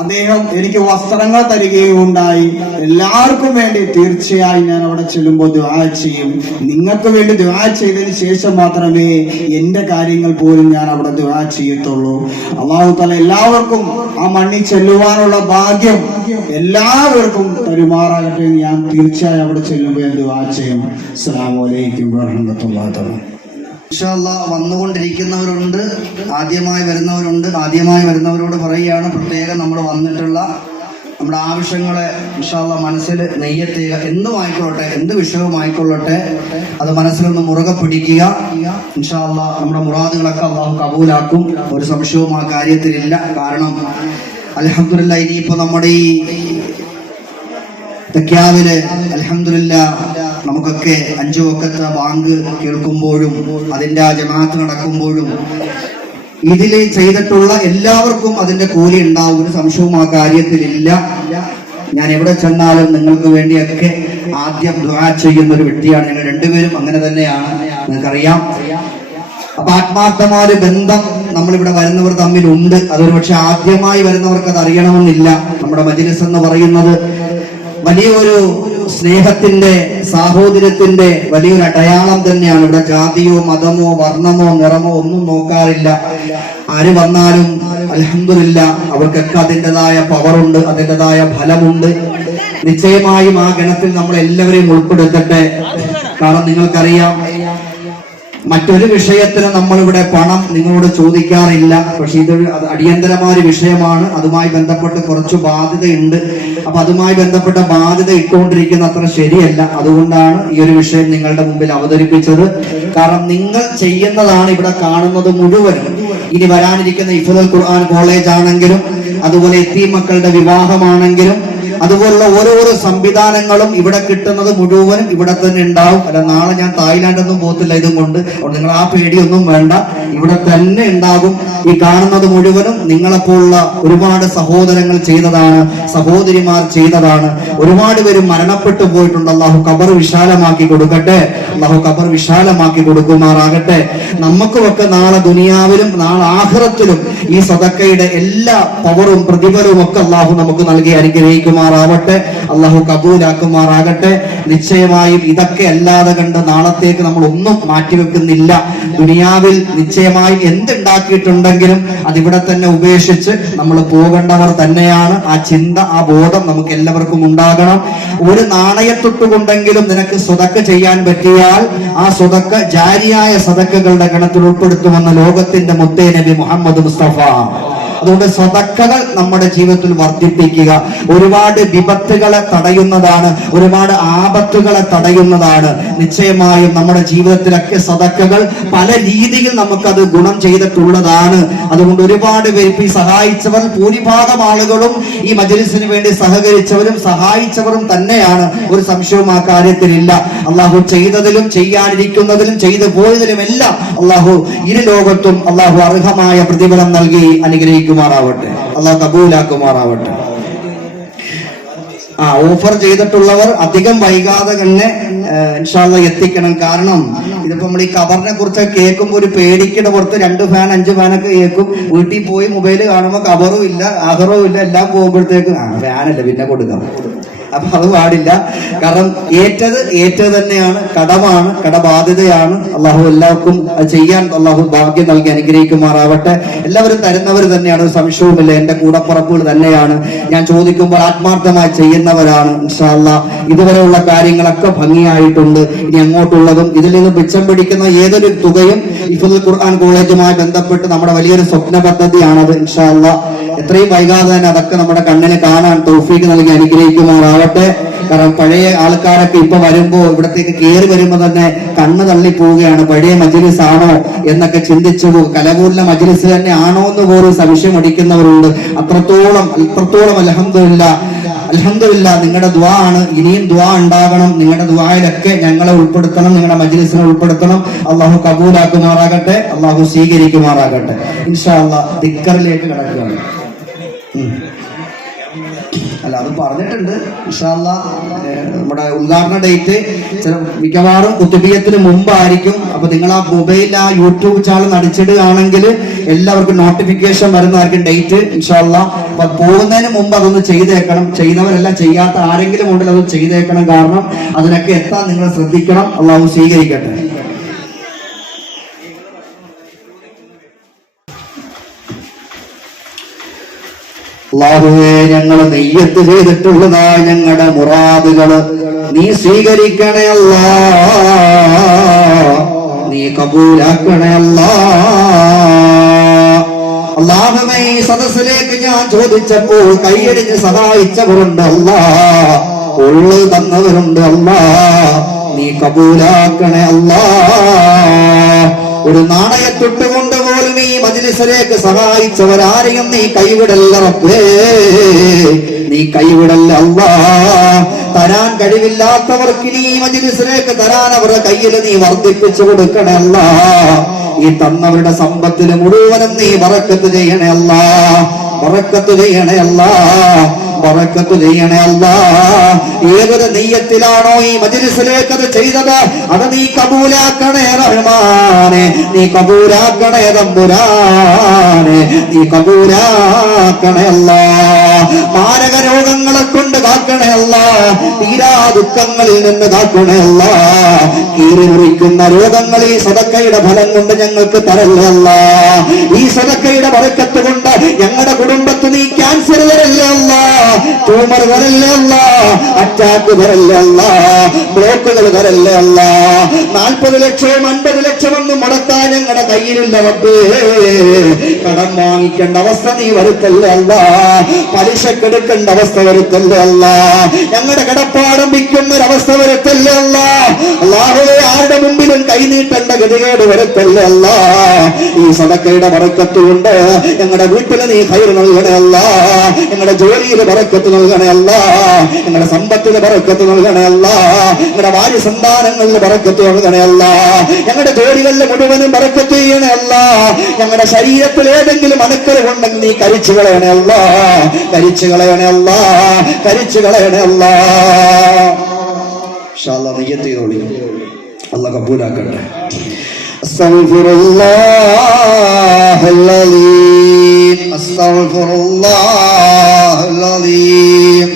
അദ്ദേഹം എനിക്ക് വസ്ത്രങ്ങൾ തരികയുണ്ടായി. എല്ലാവർക്കും വേണ്ടി തീർച്ചയായും ഞാൻ അവിടെ ചെല്ലുമ്പോൾ ദുആ ചെയ്യും. നിങ്ങൾക്ക് വേണ്ടി ദുആ ചെയ്തതിന് ശേഷം മാത്രമേ എന്റെ കാര്യങ്ങൾ പോലും ഞാൻ അവിടെ ദുആ ചെയ്യത്തുള്ളൂ. അല്ലാഹു തആല എല്ലാവർക്കും ആ മണ്ണിൽ ചെല്ലുവാനുള്ള ഭാഗ്യം എല്ലാവർക്കും തരുമാറാകട്ടെ. ഞാൻ തീർച്ചയായും അവിടെ ചെല്ലുമ്പോൾ ദുആ ചെയ്യും. അസ്സലാമു അലൈക്കും വറഹ്മത്തുള്ളാഹി തആല. ഇൻഷാ അല്ലാഹ് വന്നുകൊണ്ടിരിക്കുന്നവരുണ്ട്, ആദ്യമായി വരുന്നവരുണ്ട്. ആദ്യമായി വരുന്നവരോട് പറയുകയാണ്, പ്രത്യേകം നമ്മൾ വന്നിട്ടുള്ള നമ്മുടെ ആവശ്യങ്ങളെ ഇൻഷാ അല്ലാഹ് മനസ്സിൽ നെയ്യത്തുക. എന്തും ആയിക്കൊള്ളട്ടെ, എന്ത് വിഷയവുമായിക്കൊള്ളട്ടെ, അത് മനസ്സിലൊന്ന് മുറുകെ പിടിക്കുക. ഇൻഷാ അല്ലാഹ് നമ്മുടെ മുറാദുകളൊക്കെ അല്ലാഹു കബൂലാക്കും, ഒരു സംശയവും ആ കാര്യത്തിലില്ല. കാരണം അൽഹംദുലില്ലാഹ് ഇനിയിപ്പോ നമ്മുടെ ഈ തെക്യാവില് അൽഹംദുലില്ലാഹ് നമുക്കൊക്കെ 5 വഖത്ത് ബാങ്ക് കേൾക്കുമ്പോഴും അതിന്റെ ആ ജമാഅത്ത് നടക്കുമ്പോഴും ഇതിൽ ചെയ്തിട്ടുള്ള എല്ലാവർക്കും അതിന്റെ കൂലി ഉണ്ടാവും, ഒരു സംശയവും ആ കാര്യത്തിലില്ല. ഞാൻ എവിടെ ചെന്നാലും നിങ്ങൾക്ക് വേണ്ടിയൊക്കെ ആദ്യം ദുആ ചെയ്യുന്ന ഒരു വ്യക്തിയാണ്. ഞങ്ങൾ രണ്ടുപേരും അങ്ങനെ തന്നെയാണ്, നിങ്ങൾക്കറിയാം. അപ്പൊ ആത്മാർത്ഥമായ ഒരു ബന്ധം നമ്മളിവിടെ വരുന്നവർ തമ്മിലുണ്ട്. അതൊരു പക്ഷെ ആദ്യമായി വരുന്നവർക്ക് അത് അറിയണമെന്നില്ല. നമ്മുടെ മജ്‌ലിസ് എന്ന് പറയുന്നത് വലിയൊരു സ്നേഹത്തിന്റെ, സാഹോദര്യത്തിന്റെ വലിയൊരു അടയാളം തന്നെയാണ്. ഇവിടെ ജാതിയോ മതമോ വർണ്ണമോ നിറമോ ഒന്നും നോക്കാറില്ല. ആര് വന്നാലും അൽഹംദുലില്ലാഹ് അവർക്കൊക്കെ അതിൻ്റെതായ പവറുണ്ട്, അതിൻ്റെതായ ഫലമുണ്ട്. നിശ്ചയമായും ആ ഗണത്തിൽ നമ്മൾ എല്ലാവരെയും ഉൾപ്പെടുത്തട്ടെ. കാരണം നിങ്ങൾക്കറിയാം, മറ്റൊരു വിഷയത്തിന് നമ്മളിവിടെ പണം നിങ്ങളോട് ചോദിക്കാറില്ല. പക്ഷെ ഇതൊരു അടിയന്തരമായ ഒരു വിഷയമാണ്. അതുമായി ബന്ധപ്പെട്ട് കുറച്ച് ബാധ്യതയുണ്ട്. അപ്പൊ അതുമായി ബന്ധപ്പെട്ട ബാധ്യത ഇട്ടുകൊണ്ടിരിക്കുന്ന അത്ര ശരിയല്ല. അതുകൊണ്ടാണ് ഈ ഒരു വിഷയം നിങ്ങളുടെ മുമ്പിൽ അവതരിപ്പിച്ചത്. കാരണം നിങ്ങൾ ചെയ്യുന്നതാണ് ഇവിടെ കാണുന്നത് മുഴുവൻ. ഇനി വരാനിരിക്കുന്ന ഹിഫ്ളുൽ ഖുർആൻ കോളേജ് ആണെങ്കിലും, അതുപോലെ യതീം മക്കളുടെ വിവാഹമാണെങ്കിലും, അതുപോലുള്ള ഓരോരോ സംവിധാനങ്ങളും ഇവിടെ കിട്ടുന്നത് മുഴുവനും ഇവിടെ തന്നെ ഉണ്ടാവും. അല്ല നാളെ ഞാൻ തായ്ലാന്റൊന്നും പോകത്തില്ല ഇതും കൊണ്ട്. അതുകൊണ്ട് നിങ്ങൾ ആ പേടിയൊന്നും വേണ്ട, ഇവിടെ തന്നെ ഉണ്ടാകും. ഈ കാണുന്നത് മുഴുവനും നിങ്ങളെപ്പോലുള്ള ഒരുപാട് സഹോദരങ്ങൾ ചെയ്തതാണ്, സഹോദരിമാർ ചെയ്തതാണ്. ഒരുപാട് പേര് മരണപ്പെട്ടു പോയിട്ടുണ്ട്. അള്ളാഹു ഖബർ വിശാലമാക്കി കൊടുക്കട്ടെ, അള്ളാഹു ഖബർ വിശാലമാക്കി കൊടുക്കുമാറാകട്ടെ. നമുക്കുമൊക്കെ നാളെ ദുനിയാവിലും നാളെ ആഖിറത്തിലും ഈ സദക്കയുടെ എല്ലാ പവറും പ്രതിഫലവും ഒക്കെ അള്ളാഹു നമുക്ക് നൽകി അനുഗ്രഹിക്കുമാറാവട്ടെ, അള്ളാഹു കബൂലാക്കുമാറാകട്ടെ. നിശ്ചയമായും ഇതൊക്കെ അല്ലാതെ കണ്ട് നാളത്തേക്ക് നമ്മൾ ഒന്നും മാറ്റിവെക്കുന്നില്ല. ദുനിയാവിൽ നിശ്ചയമായും എന്തുണ്ടാക്കിയിട്ടുണ്ടെങ്കിലും അതിവിടെ തന്നെ ഉപേക്ഷിച്ച് നമ്മൾ പോകേണ്ടവർ തന്നെയാണ്. ആ ചിന്ത, ആ ബോധം നമുക്ക് എല്ലാവർക്കും ഉണ്ടാകണം. ഒരു നാണയത്തൊട്ടുകൊണ്ടെങ്കിലും നിനക്ക് സ്വതക്ക ചെയ്യാൻ പറ്റിയാൽ ആ സ്വതക്ക ജാരിയായ സദക്കകളുടെ ഗണത്തിൽ ഉൾപ്പെടുത്തുമെന്ന ലോകത്തിന്റെ മുത്തേ നബി മുഹമ്മദ് മുസ്തഫ. അതുകൊണ്ട് സദക്കകൾ നമ്മുടെ ജീവിതത്തിൽ വർദ്ധിപ്പിക്കുക ഒരുപാട് വിപത്തുകളെ തടയുന്നതാണ്, ഒരുപാട് ആപത്തുകളെ തടയുന്നതാണ്. നിശ്ചയമായും നമ്മുടെ ജീവിതത്തിലൊക്കെ സദക്കകൾ പല രീതിയിൽ നമുക്കത് ഗുണം ചെയ്തിട്ടുള്ളതാണ്. അതുകൊണ്ട് ഒരുപാട് പേര് സഹായിച്ചവർ, ഭൂരിഭാഗം ആളുകളും ഈ മജ്‌ലിസിന് വേണ്ടി സഹകരിച്ചവരും സഹായിച്ചവരും തന്നെയാണ്. ഒരു സംശയവും ആ കാര്യത്തിലില്ല. അള്ളാഹു ചെയ്തതിലും ചെയ്യാനിരിക്കുന്നതിലും ചെയ്തു പോയതിലും എല്ലാം അള്ളാഹു ഇരു ലോകത്തും അള്ളാഹു അർഹമായ പ്രതിഫലം നൽകി അനുഗ്രഹിക്കുമാറാവട്ടെ, അള്ളാഹു കബൂലാക്കുമാറാവട്ടെ. ഓഫർ ചെയ്തിട്ടുള്ളവർ അധികം വൈകാതെ തന്നെ ഇൻഷാ അല്ലാഹ് എത്തിക്കണം. കാരണം ഇതിപ്പോ നമ്മൾ ഈ കവറിനെ കുറിച്ച് കേൾക്കുമ്പോൾ ഒരു പേടിക്കട പുറത്ത് 2 ഫാൻ 5 ഫാനൊക്കെ കേൾക്കും. വീട്ടിൽ പോയി മൊബൈല് കാണുമ്പോൾ കവറും ഇല്ല, ആഹറവും ഇല്ല, എല്ലാം പോകുമ്പോഴത്തേക്കും ഫാനല്ല പിന്നെ കൊടുക്കാം. അപ്പൊ അത് പാടില്ല. കാരണം ഏറ്റത് തന്നെയാണ്, കടമാണ്, കടബാധ്യതയാണ്. അള്ളാഹു എല്ലാവർക്കും ചെയ്യാൻ അള്ളാഹു ഭാഗ്യം നൽകി അനുഗ്രഹിക്കുമാറാവട്ടെ. എല്ലാവരും തരുന്നവർ തന്നെയാണ്, ഒരു സംശയവുമില്ല. എന്റെ കൂടപ്പുറപ്പുകൾ തന്നെയാണ്. ഞാൻ ചോദിക്കുമ്പോൾ ആത്മാർത്ഥമായി ചെയ്യുന്നവരാണ്. ഇൻഷാ അല്ലാഹ് ഇതുവരെയുള്ള കാര്യങ്ങളൊക്കെ ഭംഗിയായിട്ടുണ്ട്. ഇനി അങ്ങോട്ടുള്ളതും ഇതിൽ നിന്ന് പിച്ചം പിടിക്കുന്ന ഏതൊരു തുകയും ഹിഫ്ളുൽ ഖുർആൻ കോളേജുമായി ബന്ധപ്പെട്ട് നമ്മുടെ വലിയൊരു സ്വപ്ന പദ്ധതിയാണത്. ഇൻഷാ അല്ലാഹ് എത്രയും വൈകാതെ തന്നെ അതൊക്കെ നമ്മുടെ കണ്ണിന് കാണാൻ തൗഫീഖ് നൽകി അനുഗ്രഹിക്കുമാറാവട്ടെ. കാരണം പഴയ ആൾക്കാരൊക്കെ ഇപ്പൊ വരുമ്പോ ഇവിടത്തേക്ക് കയറി വരുമ്പോ തന്നെ കണ്ണ് തള്ളി പോവുകയാണ്. പഴയ മജ്‌ലിസ് ആണോ എന്നൊക്കെ ചിന്തിച്ചു പോകും. കലകൂരിലെ മജ്‌ലിസ് തന്നെ ആണോ എന്ന് പോലും സംശയം അടിക്കുന്നവരുണ്ട്. അത്രത്തോളം അൽഹംദുലില്ലാ നിങ്ങളുടെ ദുആ ആണ്. ഇനിയും ദുആ ഉണ്ടാകണം. നിങ്ങളുടെ ദുആയിലൊക്കെ ഞങ്ങളെ ഉൾപ്പെടുത്തണം, നിങ്ങളുടെ മജ്‌ലിസിനെ ഉൾപ്പെടുത്തണം. അള്ളാഹു കബൂലാക്കുമാറാകട്ടെ, അള്ളാഹു സ്വീകരിക്കുമാറാകട്ടെ. ഇൻഷാ അല്ലാഹ് ദിക്റിലേക്ക് കടക്കുകയാണ്. അല്ല അത് പറഞ്ഞിട്ടുണ്ട്. ഇൻഷാ അല്ലാഹ് നമ്മുടെ ഉദ്ഘാടന ഡേറ്റ് മിക്കവാറും കുത്തുബിയത്തിന് മുമ്പായിരിക്കും. അപ്പൊ നിങ്ങൾ ആ മൊബൈൽ ആ യൂട്യൂബ് ചാനൽ അടിച്ചിടുകയാണെങ്കിൽ എല്ലാവർക്കും നോട്ടിഫിക്കേഷൻ വരുന്നതായിരിക്കും ഡേറ്റ്. ഇൻഷാ അല്ലാഹ് അപ്പൊ പോകുന്നതിന് മുമ്പ് അതൊന്ന് ചെയ്തേക്കണം. ചെയ്യുന്നവരെല്ലാം ചെയ്യാത്ത ആരെങ്കിലും ഉണ്ടെങ്കിൽ അത് ചെയ്തേക്കണം. കാരണം അതിനൊക്കെ എത്താൻ നിങ്ങൾ ശ്രദ്ധിക്കണം. അള്ളാഹു സ്വീകരിക്കട്ടെ. അല്ലാഹുവേ, ഞങ്ങൾ നിയ്യത്ത് ചെയ്തിട്ടുള്ളതായ ഞങ്ങളുടെ മുറാദുകള് നീ സ്വീകരിക്കണേ അല്ലാഹ്, നീ കബൂലാക്കണേ അല്ലാഹ്. അല്ലാഹുവേ, ഈ സദസ്സിലേക്ക് ഞാൻ ചോദിച്ചപ്പോൾ കൈയടിഞ്ഞ് സഹായിച്ചവരുണ്ട് അല്ലാഹ്, ഉള്ളു തന്നവരുണ്ട് അല്ലാഹ്, നീ കബൂലാക്കണേ അല്ലാഹ്. ഒരു നാണയത്തൊട്ടുകൊണ്ട് പോലും ഈ മജ്‌ലിസിലേക്ക് സഹായിച്ചവരാരെയും നീ കൈവിടല്ല റബ്ബേ, നീ കൈവിടല്ല അല്ലാഹ്. തരാൻ കഴിവില്ലാത്തവർക്ക് നീ മജ്‌ലിസിലേക്ക് തരാൻ അവരുടെ കയ്യിൽ നീ വർദ്ധിപ്പിച്ചു കൊടുക്കണേ അല്ലാഹ്. ഈ തന്നവരുടെ സമ്പത്തിന് മുഴുവനും നീ ബറക്കത്ത് ചെയ്യണേ അല്ലാഹ്, ബറക്കത്ത് ചെയ്യണേ അല്ലാഹ്, ബറക്കത്ത് ചെയ്യണേ അല്ലാഹ്. ഏതൊരു നിയ്യത്തിലാണോ ഈ മജ്‌ലിസിലേക്ക് അത് ചെയ്തത് അത് നീ കബൂലാക്കണേ റഹ്മാനെ, നീ കബൂലാക്കണേ തമ്പുരാനെ, നീ കബൂലാക്കണേ അല്ലാഹ്. മാരക രോഗങ്ങളെ കൊണ്ട് കാക്കണേ അല്ലാഹ്, തീരാ ദുഃഖങ്ങളിൽ നിന്ന് കാക്കണേ അല്ലാഹ്. കീറി മുറിക്കുന്ന രോഗങ്ങൾ ഈ സദക്കയുടെ ഫലം കൊണ്ട് ഞങ്ങൾക്ക് തരല്ലേ അല്ലാഹ്. ഈ സദക്കയുടെ ബറക്കത്ത് കൊണ്ട് ഞങ്ങളുടെ കുടുംബത്തിന് നീ ക്യാൻസർ തരല്ലേ അല്ലാഹ്, ട്യൂമർ തരല്ലേ അല്ല, അറ്റാക്ക് തരല്ലേ അല്ല, ബ്ലോക്കുകൾ തരല്ലേ അല്ല. 40 ലക്ഷവും 50 ലക്ഷമൊന്നും മുടക്കാൻ ഞങ്ങളുടെ കയ്യിലില്ല റബ്ബേ. കടം വാങ്ങിക്കേണ്ട അവസ്ഥ നീ വരുത്തല്ലേ അല്ല, പലിശക്കെടുക്കേണ്ട അവസ്ഥ വരുത്തല്ലേ അല്ല, ഞങ്ങളുടെ കടപ്പാടം വിൽക്കുന്നൊരവസ്ഥ വരുത്തല്ലേ അല്ല. അല്ലാഹുവേ, ആരുടെ മുമ്പിലും കൈനീട്ടേണ്ട ഗതികേട് വരുത്തല്ലേ അല്ല. ഈ സദക്കയുടെ ബറക്കത്തുകൊണ്ട് ഞങ്ങളുടെ വീട്ടിൽ നീ ഖൈർ നൽകണേ അല്ല, ഞങ്ങളുടെ ജോലിയിൽ ബറക്കത്ത് നൽകണേ അല്ല, ഞങ്ങളുടെ സമ്പത്തിൽ ബറക്കത്ത് നൽകണേ അല്ല, ഞങ്ങളുടെ ഭാര്യ സന്താനങ്ങളിൽ ബറക്കത്ത് നൽകണേ അല്ല, ഞങ്ങളുടെ ജോലികളിൽ മുഴുവനും ബറക്കത്ത് ചെയ്യണേ അല്ല. ഞങ്ങളുടെ ശരീരത്തിൽ ഏതെങ്കിലും അണുക്കൾ ഉണ്ടെങ്കിൽ നീ കരിച്ചു കളയണേ അല്ല, കരിച്ചു കളയണേ അല്ല, കരിച്ചു കളയണേ അല്ല. ഇൻഷാ അല്ലാഹ് നിയ്യത്ത് ചെയ്തോളി, അല്ലാഹ് കബൂലാക്കട്ടെ. അസ്തഗ്ഫിറുല്ലാഹൽ അലീം, അസ്തഗ്ഫിറുല്ലാഹൽ അലീം.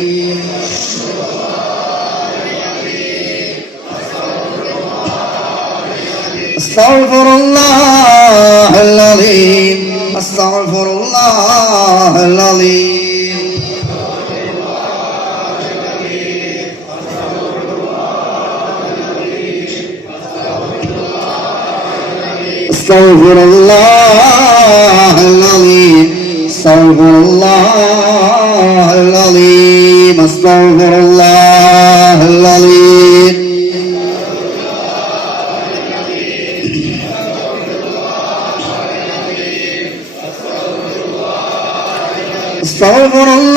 അസ്തഗ്ഫിറുല്ലാഹൽ അലീം, അസ്തഗ്ഫിറുല്ലാഹൽ അലീം. അസ്തഗ്ഫിറുല്ലാഹൽ അലീം, അസ്തഗ്ഫിറുല്ലാഹൽ അലീം, അസ്തഗ്ഫിറുല്ലാഹൽ അലീം.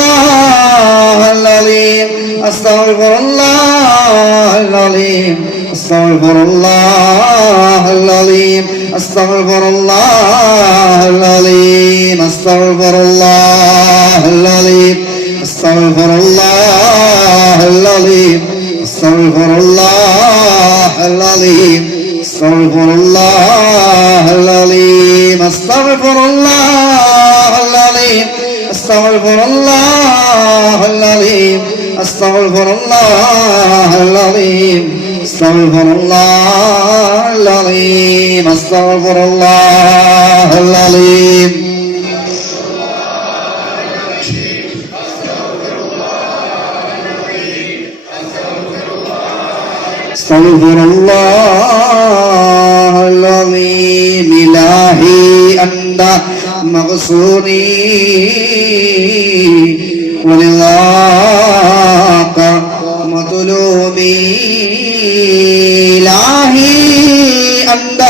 അസ്തഗ്ഫിറുല്ലാഹൽ അലീം, അസ്തഗ്ഫിറുല്ലാഹൽ അലീം, അസ്തഗ്ഫിറുല്ലാഹൽ അലീം, അസ്തഗ്ഫിറുല്ലാഹൽ അലീം, അസ്തഗ്ഫിറുല്ലാഹൽ അലീം, അസ്തഗ്ഫിറുല്ലാഹൽ അലീം, അസ്തഗ്ഫിറുല്ലാഹൽ അലീം, അസ്തഗ്ഫിറുല്ലാഹൽ അലീം, അസ്തഗ്ഫിറുല്ലാഹൽ അലീം, അസ്തഗ്ഫിറുല്ലാഹൽ അലീം, അസ്തഗ്ഫിറുല്ലാഹൽ അലീം, അസ്തഗ്ഫിറുല്ലാഹൽ അലീം, അസ്തഗ്ഫിറുല്ലാഹൽ അലീം. അസ്തഗ്ഫിറുല്ലാഹൽ അലീം. ഇലാഹി അന്ത മഗ്സൂനി വലില്ലാക മത്ലൂബി. ഇലാഹി അന്ത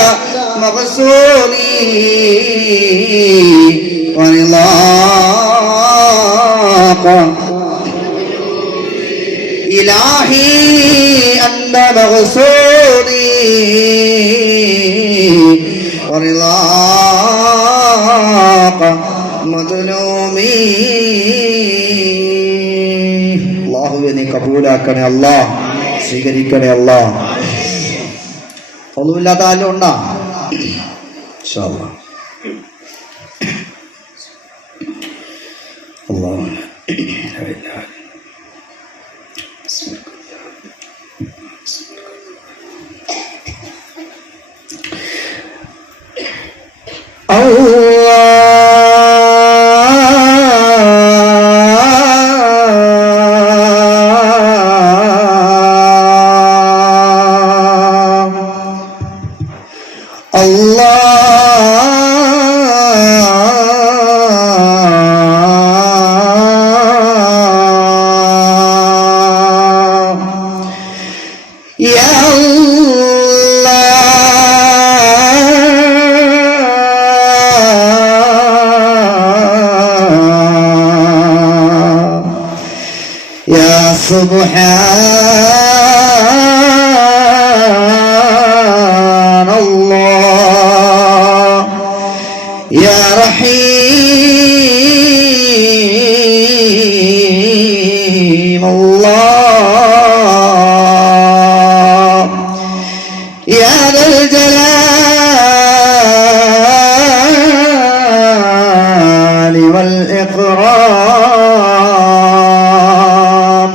മഗ്സൂനി വലില്ലാക. ഇലാഹി അന്ത മഗ്സൂനി വലില്ലാക മത്ലൂബി. അല്ലാഹുവേ, നീ കബൂലാക്കണേ അല്ലാ, സ്വീകരിക്കണേ അല്ലാ. ഒന്നുമില്ലാത്ത ആരും ഉണ്ടാ? ഇൻഷാ അല്ലാഹ്. അല്ലാഹു سبحان الله يا رحيم الله يا ذا الجلال والإكرام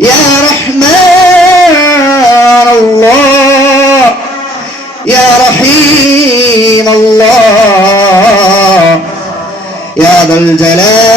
يا رحمن الله يا رحيم الله يا ذا الجلال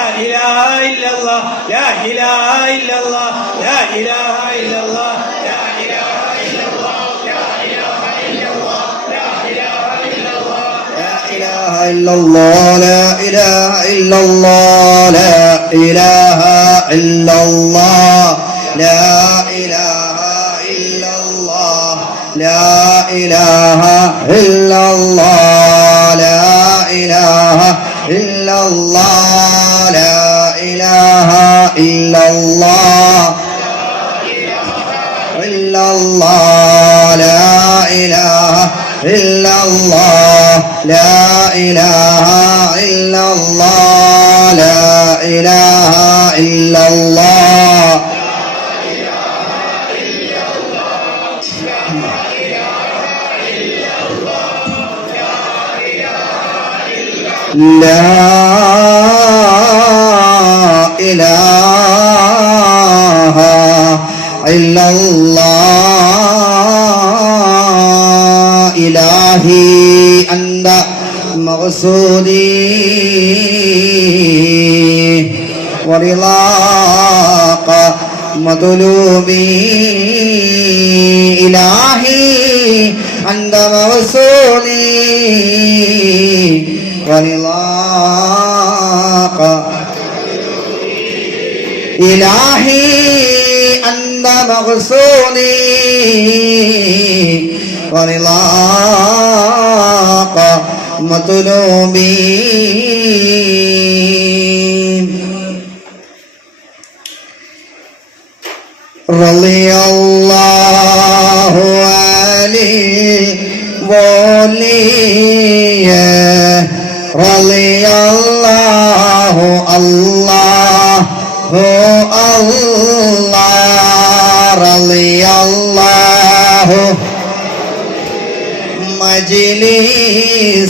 لا إله إلا الله لا إله إلا الله لا إله إلا الله لا إله إلا الله لا إله إلا الله لا إله إلا الله لا إله إلا الله لا إله إلا الله لا إله إلا الله لا إله إلا الله لا إله إلا الله لا إله إلا الله لا إله إلا الله إلا الله لا إله إلا الله لا إله إلا الله لا إله إلا الله لا إله إلا الله إلهي أنت مقصودي ورضاك مطلوبي إلهي أنت مقصودي ورضاك إلهي أنت مقصودي ورضاك مطلوبي رضي الله عن الولي رضي الله الله رضي الله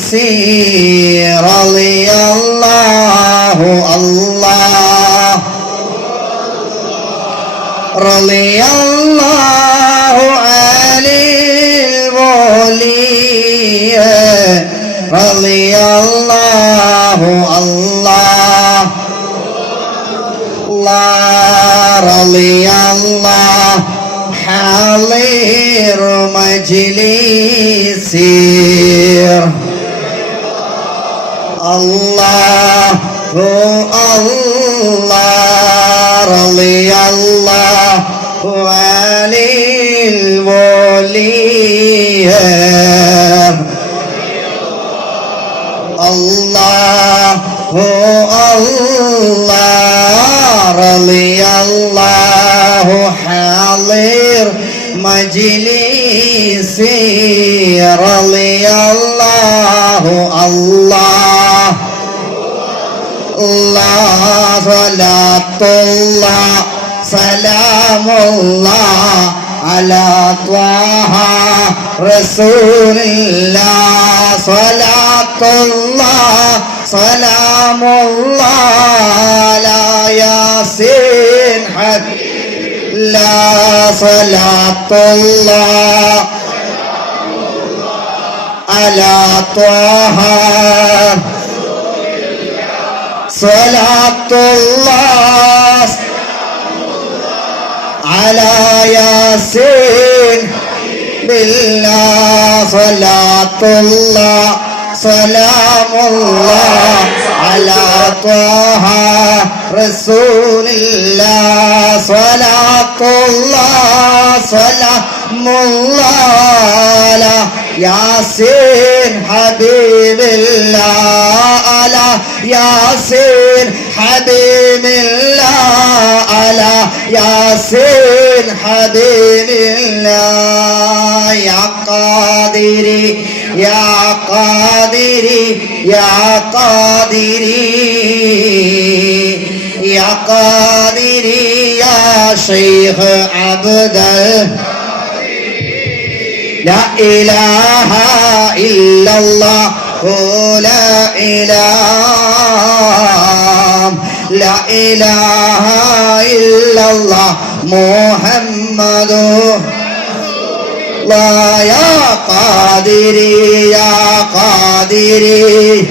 مجلسي رضي الله الله رضي الله عن الولي رضي الله الله رضي الله حاضر مجلسي الله رضي الله عن الولي الله رضي الله حاضر مجلسي رضي الله الله صلاة الله سلام الله على طه رسول الله صلاة الله سلام الله على ياسين حبيب لا صلاة الله على طه صلاة الله على ياسين بالله صلاة الله سلام الله على طه رسول الله صلاة الله سلام الله على ياسين حبيب الله على ياسين حبيب الله على ياسين حبيب الله يا قادري يا قادري يا قادري يا قادري يا شيخ عبد لا إله إلا الله لا إله لا إله إلا الله محمد لا يا قادري يا قادري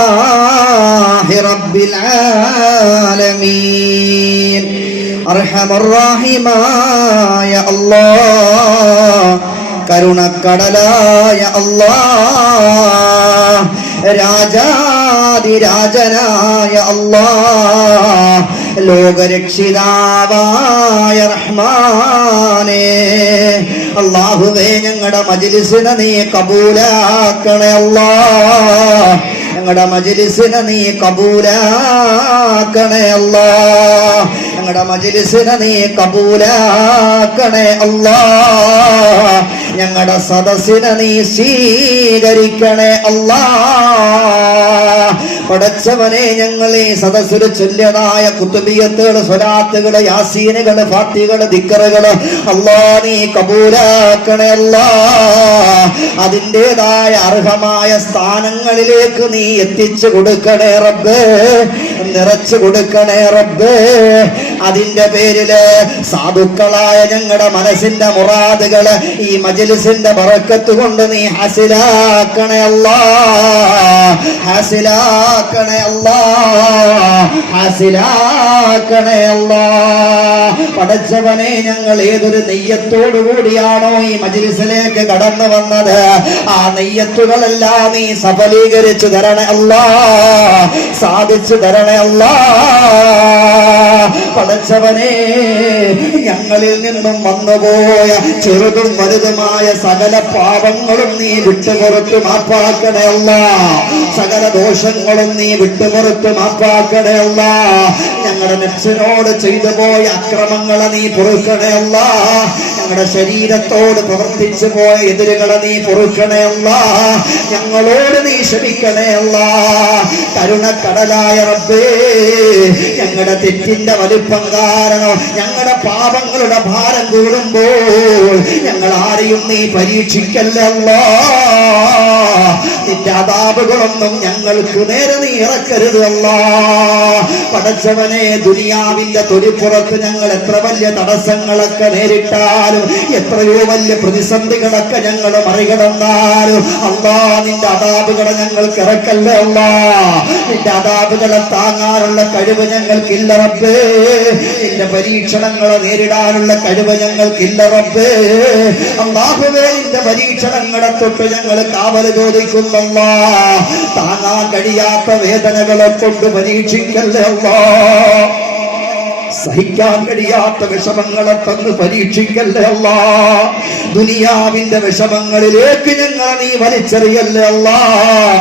അൽഹംദുലില്ലാഹി റബ്ബിൽ ആലമീൻ അർഹമർ റഹീമായ അല്ലാഹ് കരുണക്കടലായ അല്ലാഹ് രാജാതിരാജനായ അല്ലാഹ് ലോകരക്ഷിതാവായ റഹ്മാനേ അല്ലാഹുവേ ഞങ്ങളുടെ മജ്ലിസിനെ നീ കബൂലാക്കണേ അല്ലാഹ് ഞങ്ങളുടെ മജ്ലിസിനെ നീ കബൂലാക്കണേ അല്ലാഹ് ഞങ്ങളുടെ മജ്ലിസിനെ നീ കബൂലാക്കണേ അല്ലാഹ് ഞങ്ങളുടെ സദസ്സിനെ നീ സ്വീകരിക്കണേ അല്ലാഹ് പടച്ചവനെ ഞങ്ങൾ ഈ സദസ്സിൽ ചൊല്ലിയതായ കുത്തുബിയത്തുകള് സ്വലാത്തുകള് യാസീനുകള് ഫാത്തിഹകള് ദിക്റുകള് അല്ലാഹ് നീ കബൂലാക്കണേ അല്ലാഹ് അതിൻ്റെതായ അർഹമായ സ്ഥാനങ്ങളിലേക്ക് നീ എത്തിച്ചു കൊടുക്കണേ റബ്ബേ നിറച്ചു കൊടുക്കണേ റബ്ബേ അതിന്റെ പേരില് സാധുക്കളായ ഞങ്ങളുടെ മനസ്സിന്റെ മുറാദുകള് ഈ മജ്ലിസിന്റെ ബറക്കത്ത് കൊണ്ട് നീ ഹാസിലാക്കണേ അല്ലാഹ് ഹാസിലാക്കണേ അല്ലാഹ് ഹാസിലാക്കണേ അല്ലാഹ് പടച്ചവനെ ഞങ്ങൾ ഏതൊരു നെയ്യത്തോടു കൂടിയാണോ ഈ മജ്ലിസിലേക്ക് കടന്നു വന്നത് ആ നെയ്യത്തുകളെല്ലാം നീ സഫലീകരിച്ചു തരണേ അല്ലാഹ് സാധിച്ചു തരണേ അല്ലാഹ് പടച്ചവനെ ഞങ്ങളിൽ നിന്നും വന്നുപോയ ചെറുതും വലുതുമായ സകല പാപങ്ങളും നീ വിട്ടുപുറത്ത് മാപ്പാക്കണേ അല്ലാഹ് സകല ദോഷങ്ങളും നീ വിട്ടുപുറത്ത് മാപ്പാക്കണേ അല്ലാഹ് ഞങ്ങളുടെ നെഫ്സിനോട് ചെയ്തു പോയ അക്രമങ്ങളെ നീ പൊറുക്കണേ അല്ലാഹ് ഞങ്ങളുടെ ശരീരത്തോട് പ്രവർത്തിച്ചു പോയ എതിരുകളെ നീ പൊറുക്കണേ അല്ലാഹ് ഞങ്ങളോട് നീ ക്ഷമിക്കണേ അല്ലാഹ് കരുണക്കടലായ റബ്ബേ ഞങ്ങളുടെ തെറ്റിന്റെ വലിപ്പം കാരണം ഞങ്ങളുടെ പാപങ്ങളുടെ ഭാരം കൂടുമ്പോൾ ഞങ്ങൾ ആരെയും നീ പരീക്ഷിക്കല്ലേ അല്ലാഹ് നിന്റെ അദാബുകളൊന്നും ഞങ്ങൾക്ക് നേരെ നീ ഇറക്കരുത് അല്ലാഹ് പടച്ചവനെ ദുനിയാവിന്റെ തൊലിപ്പുറത്ത് ഞങ്ങൾ എത്ര വലിയ തടസ്സങ്ങളൊക്കെ നേരിട്ടാലും എത്രയോ വലിയ പ്രതിസന്ധികളൊക്കെ ഞങ്ങൾ മറികടന്നാലും അല്ലാഹ് നിന്റെ അദാബുകളെ ഞങ്ങൾക്ക് ഇറക്കല്ലേ അല്ലാഹ് നിന്റെ അദാബുകളെ താങ്ങാനുള്ള കഴിവ് ഞങ്ങൾക്കില്ല റബ്ബേ നിന്റെ പരീക്ഷണങ്ങളെ നേരിടാനുള്ള കഴിവ് ഞങ്ങൾക്കില്ല റബ്ബേ അല്ലാഹുവേ നിന്റെ പരീക്ഷണങ്ങളെ തൊട്ട് ഞങ്ങൾ കാവല് ചോദിക്കുന്നല്ലാഹ് താങ്ങാൻ കഴിയാത്ത വേദനകളെ കൊണ്ട് പരീക്ഷിക്കല്ലേ അല്ലാഹ് സഹിക്കാൻ കഴിയാത്ത വിഷമങ്ങളെ തന്ന് പരീക്ഷിക്കല്ലേ അല്ലാഹ് ദുനിയാവിന്റെ വിഷമങ്ങളിലേക്ക് ഞങ്ങൾ നീ വലിച്ചെറിയല്ലേ അല്ലാഹ്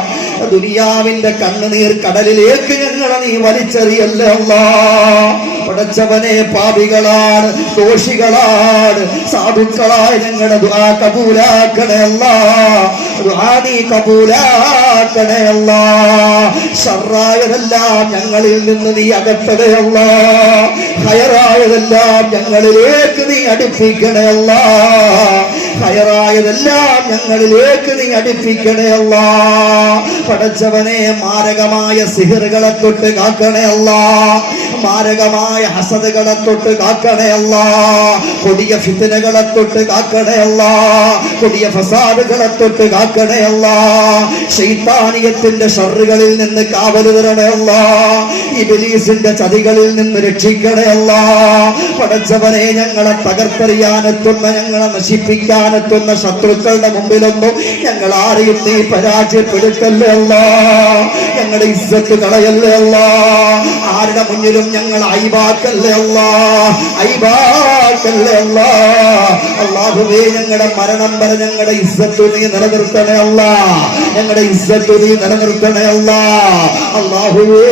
ദുനിയാവിന്റെ കണ്ണുനീർ കടലിലേക്ക് ഞങ്ങൾ നീ വലിച്ചെറിയല്ലേ അല്ലാഹ് പടച്ചവനെ പാപികളാണ് ദോഷികളാണ് സാധുക്കളായ ഞങ്ങളുടെ ദുആ കബൂലാക്കണേ അല്ലാഹ് ദുആ നീ കബൂലാക്കണേ അല്ലാഹ് ശർറായതെല്ലാം ഞങ്ങളിൽ നിന്ന് നീ അകറ്റണേ അല്ലാഹ് ഖൈറായതെല്ലാം ഞങ്ങളിലേക്ക് നീ അടുപ്പിക്കണേ അല്ലാഹ് ഖൈറായതെല്ലാം ഞങ്ങളിലേക്ക് നീ അടുപ്പിക്കണേ അല്ലാഹ് പടച്ചവനെ മാരകമായ സിഹറുകളെ തൊട്ട് കാക്കണേ അല്ലാഹ് മാരകമായ ഹസദുകളെ തൊട്ട് കാക്കണേ അല്ലാഹ് കൊടിയ ഫിത്നകളെ തൊട്ട് കാക്കണേ അല്ലാഹ് കൊടിയ ഫസാദുകളെ തൊട്ട് കാക്കണേ അല്ലാഹ് ശൈത്താനിയത്തിന്റെ ഷർറുകളിൽ നിന്ന് കാവല് തരണേ അല്ലാഹ് ഇബ്ലീസിന്റെ ചതികളിൽ നിന്ന് രക്ഷിക്കണേ അല്ലാഹ് പടച്ചവനെ ഞങ്ങളെ തകർത്തെറിയാനെത്തുന്ന ഞങ്ങളെ നശിപ്പിക്കാനെത്തുന്ന ശത്രുക്കളുടെ മുമ്പിലൊന്നും ഞങ്ങൾ ആരെയും നീ പരാജയപ്പെടുത്തല്ലേ അല്ലാഹ് ഞങ്ങളുടെ ഇസ്സത്ത് കളയല്ലേ അല്ലാഹ് ആരുടെ മുന്നിലും ഞങ്ങൾ ഐബാക്കല്ലേ അല്ലാഹ് ഐബാക്കല്ലേ അല്ലാഹ് അല്ലാഹുവേ ഞങ്ങളുടെ മരണം വരെ ഞങ്ങളുടെ ഇസ്സത്ത് നീ നിലനിർത്തണേ അല്ലാഹ് ഞങ്ങളുടെ ഇസ്സത്ത് നീ നിലനിർത്തണേ അല്ലാഹ് അല്ലാഹുവേ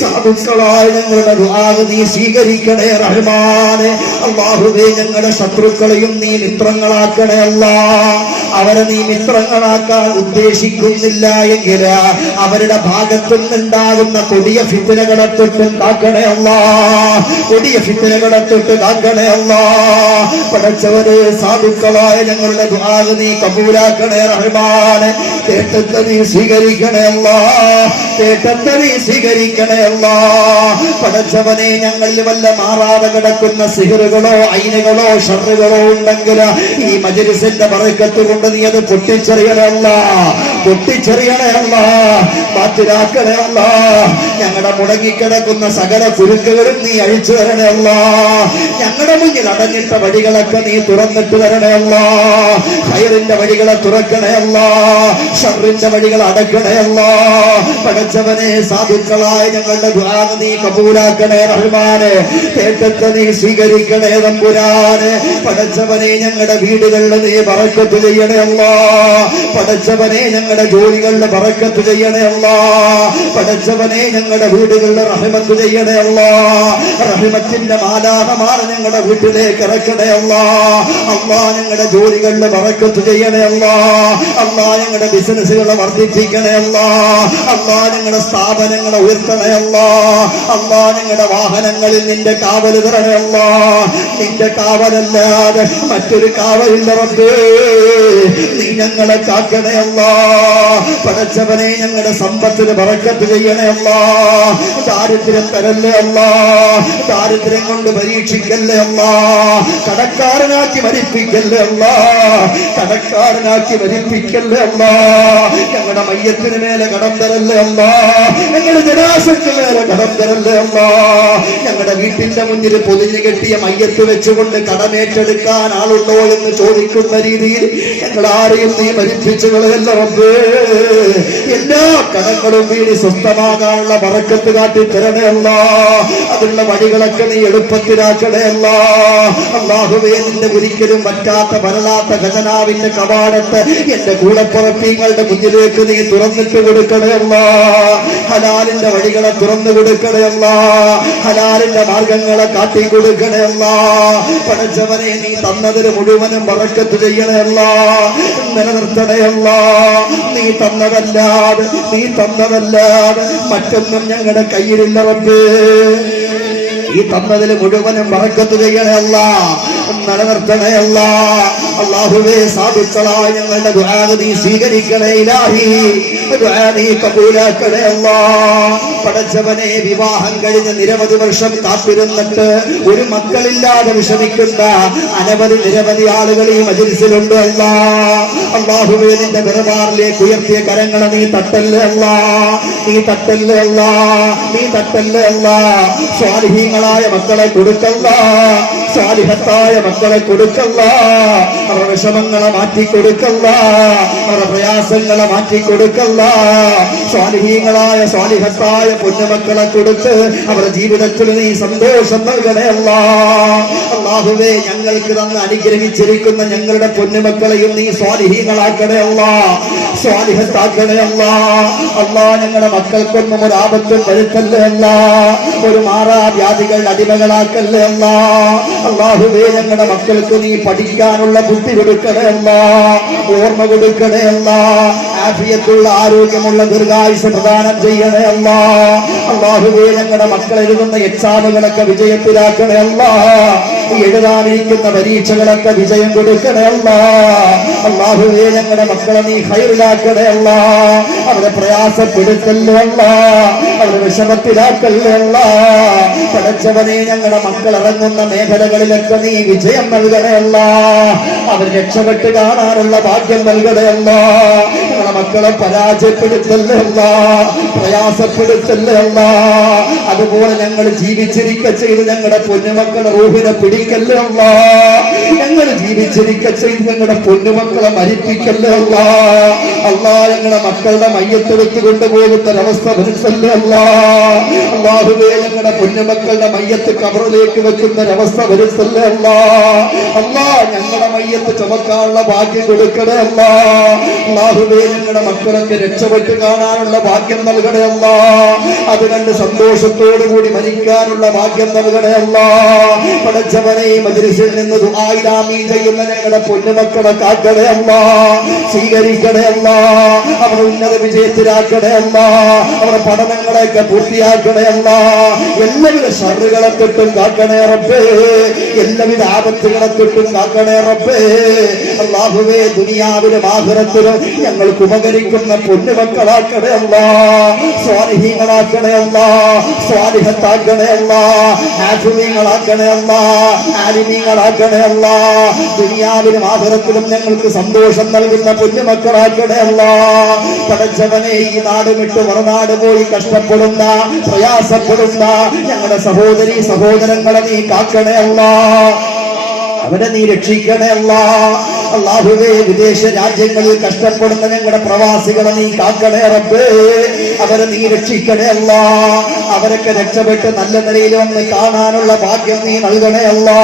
സാധുക്കളായ ഞങ്ങളുടെ ദുആ നീ സ്വീകരിക്കണേ റഹ്മാനെ അല്ലാഹുവേ ഞങ്ങളുടെ ശത്രുക്കളെയും നീ മിത്രങ്ങളാക്കണേ അല്ലാഹ് അവരെ നീ മിത്രങ്ങളാക്കാൻ ഉദ്ദേശിക്കുന്നില്ല എങ്കിൽ അവരുടെ ഭാഗത്തു നിന്നുണ്ടാകുന്ന കൊടിയ ഫിത്നകളെ തൊട്ട് കാക്കണേ അല്ലാ, കൊടിയ ഫിത്നകളെ തൊട്ട് കാക്കണേ അല്ലാ. പടച്ചവരെ സാധുക്കളായ ഞങ്ങളുടെ ദുആ നീ കബൂലാക്കണേ റഹ്മാനെ. കേട്ടത്തെ നീ സ്വീകരിക്കണേ അല്ലാ, കേട്ടത്തെ നീ സ്വീകരിക്കണേ അല്ലാ. പടച്ചവനെ ഞങ്ങളിൽ വല്ല മാറാതെ കിടക്കുന്ന സിഹറുകളോ ഐനുകളോ ഷർറുകളോ ഉണ്ടെങ്കിൽ ഈ മജ്‌ലിസിന്റെ ബറക്കത്ത് കൊണ്ട് നീ അത് പൊട്ടിച്ചെറിയണേ അല്ലാ, പൊട്ടിച്ചെറിയണേ അല്ലാ, ബാത്തിലാക്കണേ അല്ലാ. ഞങ്ങളുടെ മുടങ്ങിക്കിടക്കുന്ന സകല കുരുക്കുകളും നീ അഴിച്ചു തരണേ അല്ലാ. ഞങ്ങളുടെ മുന്നിൽ അടഞ്ഞിട്ട വഴികളൊക്കെ നീ തുറന്നിട്ട് തരണേ അല്ലാ. ഖൈറിന്റെ വഴികളെ തുറക്കണേ അല്ലാ, ഷർറിന്റെ വഴികൾ അടക്കണേ അല്ലാ. പടച്ചവനെ സാധുക്കളായ ഞങ്ങളുടെ ദുആ നീ കബൂലാക്കണേ റഹ്മാനെ. കേട്ടത്തെ നീ സ്വീകരിക്കണേ തമ്പുരാനെ. പടച്ചവനെ ഞങ്ങളുടെ വീടുകളിൽ നീ ബറക്കത്ത് ചെയ്യണേ അല്ലാ. പടച്ചവനെ ഞങ്ങളുടെ ജോലികളിൽ ബറക്കത്ത് ചെയ്യണേ അല്ലാ. പടച്ചവനെ ഞങ്ങളുടെ വീടുകളിൽ റഹ്മത്ത് ചെയ്യണേ അല്ലാ. റഹ്മത്തിന്റെ മാലാഹമാണ് ഞങ്ങളുടെ വീട്ടിലേക്ക് ഇറക്കണേ അല്ലാ. അല്ലാ ഞങ്ങളുടെ ജോലികളിൽ ബറക്കത്ത് ചെയ്യണേ അല്ലാ. അല്ലാ ഞങ്ങളുടെ ബിസിനസ്സുകളെ വർദ്ധിപ്പിക്കണേ അല്ലാ. അല്ലാ ഞങ്ങളുടെ സ്ഥാപനങ്ങളെ ഉയർത്തണേ അല്ലാ. അല്ലാ ഞങ്ങളുടെ വാഹനങ്ങളിൽ നിന്റെ കാവൽ തരണേ അല്ലാ. നിന്റെ കാവലല്ലാതെ മറ്റൊരു കാവലില്ല റബ്ബേ. നീ ഞങ്ങളെ കാക്കണേ അല്ലാ. പടച്ചവനെ ഞങ്ങളുടെ സമ്പത്തിന് ബറക്കത്ത് ചെയ്യണേ അല്ലാ. ദാരിദ്ര്യം തരല്ലേ അല്ലാ, ദാരിദ്ര്യം കൊണ്ട് പരീക്ഷിക്കല്ലേ അല്ലാ. കടക്കാരനാക്കി മരിപ്പിക്കല്ലേ അല്ലാ, കടക്കാരനാക്കി മരിപ്പിക്കല്ലേ അല്ലാ. ഞങ്ങളുടെ മയ്യത്തിന് മേലെ കടം തരല്ലേ അല്ലാ, ഞങ്ങളുടെ ജനാസക്ക് മേലെ കടം തരല്ലേ അല്ലാ. ഞങ്ങളുടെ വീട്ടിന്റെ മുന്നിൽ പൊതിഞ്ഞു കെട്ടിയ മയ്യത്ത് വെച്ചുകൊണ്ട് കടമേറ്റെടുക്കാൻ ആളുണ്ടോ എന്ന് ചോദിക്കുന്ന രീതിയിൽ ഞങ്ങൾ ആരെയും നീ മരിപ്പിച്ചു കളയല്ല റബ്ബേ. എല്ലാ കടങ്ങളും വീടി സ്വസ്ഥമാകാനുള്ള ബറക്കത്ത് കാട്ടി തരണേ അല്ലാ. അതിനുള്ള വഴികളൊക്കെ നീ എളുപ്പത്തിലാക്കണേ അല്ലാ. അല്ലാഹുവേ നിന്റെ ഒരിക്കലും പറ്റാത്ത വരളാത്ത ഖജനാവിന്റെ കവാടത്ത് എന്റെ കൂടപ്പുറപ്പീങ്ങളുടെ മുന്നിലേക്ക് നീ തുറന്നിട്ട് കൊടുക്കണേ അല്ലാ. ഹലാലിന്റെ വഴികളെ തുറന്നു കൊടുക്കണേ അല്ലാ. ഹലാലിന്റെ മാർഗങ്ങളെ കാട്ടി കൊടുക്കണേ അല്ലാ. പടച്ചവനെ നീ തന്നതിന് മുഴുവനും ബറക്കത്ത് ചെയ്യണേ അല്ലാ, നിലനിർത്തണേ അല്ലാ. നീ തന്നതല്ലാതെ മറ്റൊന്നും ഞങ്ങളുടെ കയ്യിലില്ല റബ്ബേ. ഈ തന്നതിൽ മുഴുവനും ബറക്കത്ത് ചെയ്യണേ അല്ലാ, നിലനിർത്തണേ അല്ലാ. അല്ലാഹുവേ സാധുക്കളായ ഞങ്ങളുടെ ദുആ നീ സ്വീകരിക്കണേ ഇലാഹി, ദുആ നീ കബൂലാക്കണേ അല്ലാ. പടച്ചവനെ വിവാഹം കഴിഞ്ഞ് നിരവധി വർഷം കാത്തിരുന്നിട്ട് ഒരു മക്കളില്ലാതെ വിഷമിക്കുന്ന നിരവധി ആളുകൾ ഈ മജ്‌ലിസിലുണ്ട് അല്ലാ. അല്ലാഹുവേ നിന്റെ ദർബാറിലേക്ക് ഉയർത്തിയ കരങ്ങളെ നീ തട്ടല്ലേ അല്ലാ, നീ തട്ടല്ലേ അല്ലാ, നീ തട്ടല്ലേ അല്ലാ. സ്വാലിഹീങ്ങളായ മക്കളെ കൊടുക്കല്ല, സാലിഹത്തായ മക്കളെ കൊടുക്കല്ല. അവരുടെ വിഷമങ്ങളെ മാറ്റിക്കൊടുക്കല്ല, അവരുടെ പ്രയാസങ്ങളെ മാറ്റിക്കൊടുക്കല്ല. സ്വാലിഹീങ്ങളായ സ്വാലിഹത്തായ പൊന്നുമക്കളെ കൊടുത്ത് അവരുടെ ജീവിതത്തിൽ നീ സന്തോഷം നൽകണേ അല്ലാ. അല്ലാഹുവേ ഞങ്ങൾക്ക് തന്ന് അനുഗ്രഹിച്ചിരിക്കുന്ന ഞങ്ങളുടെ പൊന്നുമക്കളെയും നീ സ്വാലിഹീങ്ങളാക്കണേ അല്ലാ, സ്വാലിഹത്താക്കണേ അല്ലാ. അല്ലാ ഞങ്ങളുടെ മക്കൾക്കൊന്നും ഒരു ആപത്തും വരുത്തല്ലേ അല്ലാ, ഒരു മാറാവ്യാധികളുടെ അടിമകളാക്കല്ലേ അല്ലാ. അല്ലാഹുവേ ഞങ്ങളുടെ മക്കൾക്ക് നീ പഠിക്കാനുള്ള ബുദ്ധി കൊടുക്കണേ അല്ലാ, ഓർമ്മ കൊടുക്കണേ അല്ലാ. ആഫിയത്തുള്ള ആരോഗ്യമുള്ള ദീർഘായുസ് പ്രദാനം ചെയ്യണേ അല്ലാ. അല്ലാഹുവേ ഞങ്ങളുടെ മക്കൾ എഴുതുന്ന എക്സാമുകളൊക്കെ വിജയത്തിലാക്കണേ അല്ലാ, എഴുതാനിരിക്കുന്ന പരീക്ഷകളൊക്കെ വിജയം കൊടുക്കണേ അല്ലാ. അല്ലാഹുവേ ഞങ്ങളുടെ മക്കളെ നീ ഖൈറിലാക്കണേ അല്ലാ, അവരെ പ്രയാസപ്പെടുത്തല്ലേ അല്ലാ, അവരെ വിഷമത്തിലാക്കല്ലേ അല്ലാ. പടച്ചവനെ ഞങ്ങളുടെ മക്കൾ ഇറങ്ങുന്ന മേഖലകളിലൊക്കെ നീ വിജയം നൽകണേ അല്ലാ, അവർ രക്ഷപ്പെട്ട് കാണാനുള്ള ഭാഗ്യം നൽകണേ അല്ലാ. ഞങ്ങളുടെ മക്കളെ പരാജയപ്പെടുത്തല്ലേ അല്ലാ, പ്രയാസപ്പെടുത്തല്ലേ അല്ലാ. അതുപോലെ ഞങ്ങൾ ജീവിച്ചിരിക്ക ചെയ്ത് ഞങ്ങളുടെ പൊന്നുമക്കളെ റൂഹിനെ പിടിക്കല്ലേ അല്ലാ, ഞങ്ങൾ ജീവിച്ചിരിക്ക ചെയ്ത് ഞങ്ങളുടെ പൊന്നുമക്കളെ മരിപ്പിക്കല്ലേ അല്ലാ. അല്ലാ ഞങ്ങളുടെ മക്കളുടെ മയ്യത്തെടുത്ത് കൊണ്ടുപോകുന്ന ഒരവസ്ഥ വരുത്തല്ലേ അല്ലാ. അല്ലാഹുവേ ഞങ്ങളുടെ പൊന്നുമക്കളുടെ മയ്യത്ത് കബറിലേക്ക് വെക്കുന്ന ഒരവസ്ഥ വരുത്തല്ലേ അല്ലാ. അല്ലാ ഞങ്ങളുടെ മയ്യത്ത് ചുമക്കാനുള്ള ഭാഗ്യം കൊടുക്കണേ അല്ലാ. അല്ലാഹുവേ ഞങ്ങളുടെ മക്കളൊക്കെ രക്ഷപ്പെട്ട് കാണാനുള്ള ഭാഗ്യം നൽകണേ അല്ലാ. അത് കണ്ട് സന്തോഷത്തോടു കൂടി മരിക്കാനുള്ള ഭാഗ്യം നൽകണേ അല്ലാ. പടച്ചവനെ മജ്ലിസിൽ നിന്ന് ദുആയിൽ ആമീൻ ചെയ്യുന്ന ഞങ്ങളുടെ പൊന്നുമക്കളെ കാക്കണേ അല്ലാ. സ്വീകരിക്കണേ അല്ലാ. അവരെ ഉന്നത വിജയത്തിലാക്കണേ അല്ലാ. അവരുടെ പഠനങ്ങളെയൊക്കെ പൂർത്തിയാക്കണേ അല്ലാ. എല്ലാവിധ ഷർറുകളെ തൊട്ടും കാക്കണേ റബ്ബേ. എല്ലാവിധ ആപത്തുകളെ തൊട്ടും കാക്കണേ റബ്ബേ. അല്ലാഹുവേ ദുനിയാവിലും ആഖിറത്തിലും ഞങ്ങൾക്ക് ഉപകരിക്കുന്ന പൊന്നുമക്കളാക്കണേ അല്ലാ. സ്വാലിഹീങ്ങളാക്കണേ അല്ലാ. സ്വാലിഹത്താക്കണേ അല്ലാ. ഹാഫിളീങ്ങളാക്കണേ അല്ലാ. ആലിമീങ്ങളാക്കണേ അല്ലാ. ദുനിയാവിലും ആഖിറത്തിലും ഞങ്ങൾക്ക് സന്തോഷം നൽകുന്ന പൊന്നുമക്കളാക്കണേ അല്ലാ. പടച്ചവനെ ഈ നാട് വിട്ട് മറുനാട് പോയി കഷ്ടപ്പെടുന്ന പ്രയാസപ്പെടുന്ന ഞങ്ങളുടെ സഹോദരി സഹോദരങ്ങളെ നീ കാക്കണേ അല്ലാ. അവരെ നീ രക്ഷിക്കണേ അല്ലാ. അല്ലാഹുവേ വിദേശ രാജ്യങ്ങളിൽ കഷ്ടപ്പെടുന്ന ഞങ്ങളുടെ പ്രവാസികളെ നീ കാക്കണേ റബ്ബേ. അവരെ നീ രക്ഷിക്കണേ അല്ലാ. അവരൊക്കെ രക്ഷപ്പെട്ട് നല്ല നിലയിൽ വന്ന് കാണാനുള്ള ഭാഗ്യം നീ നൽകണേ അല്ലാ.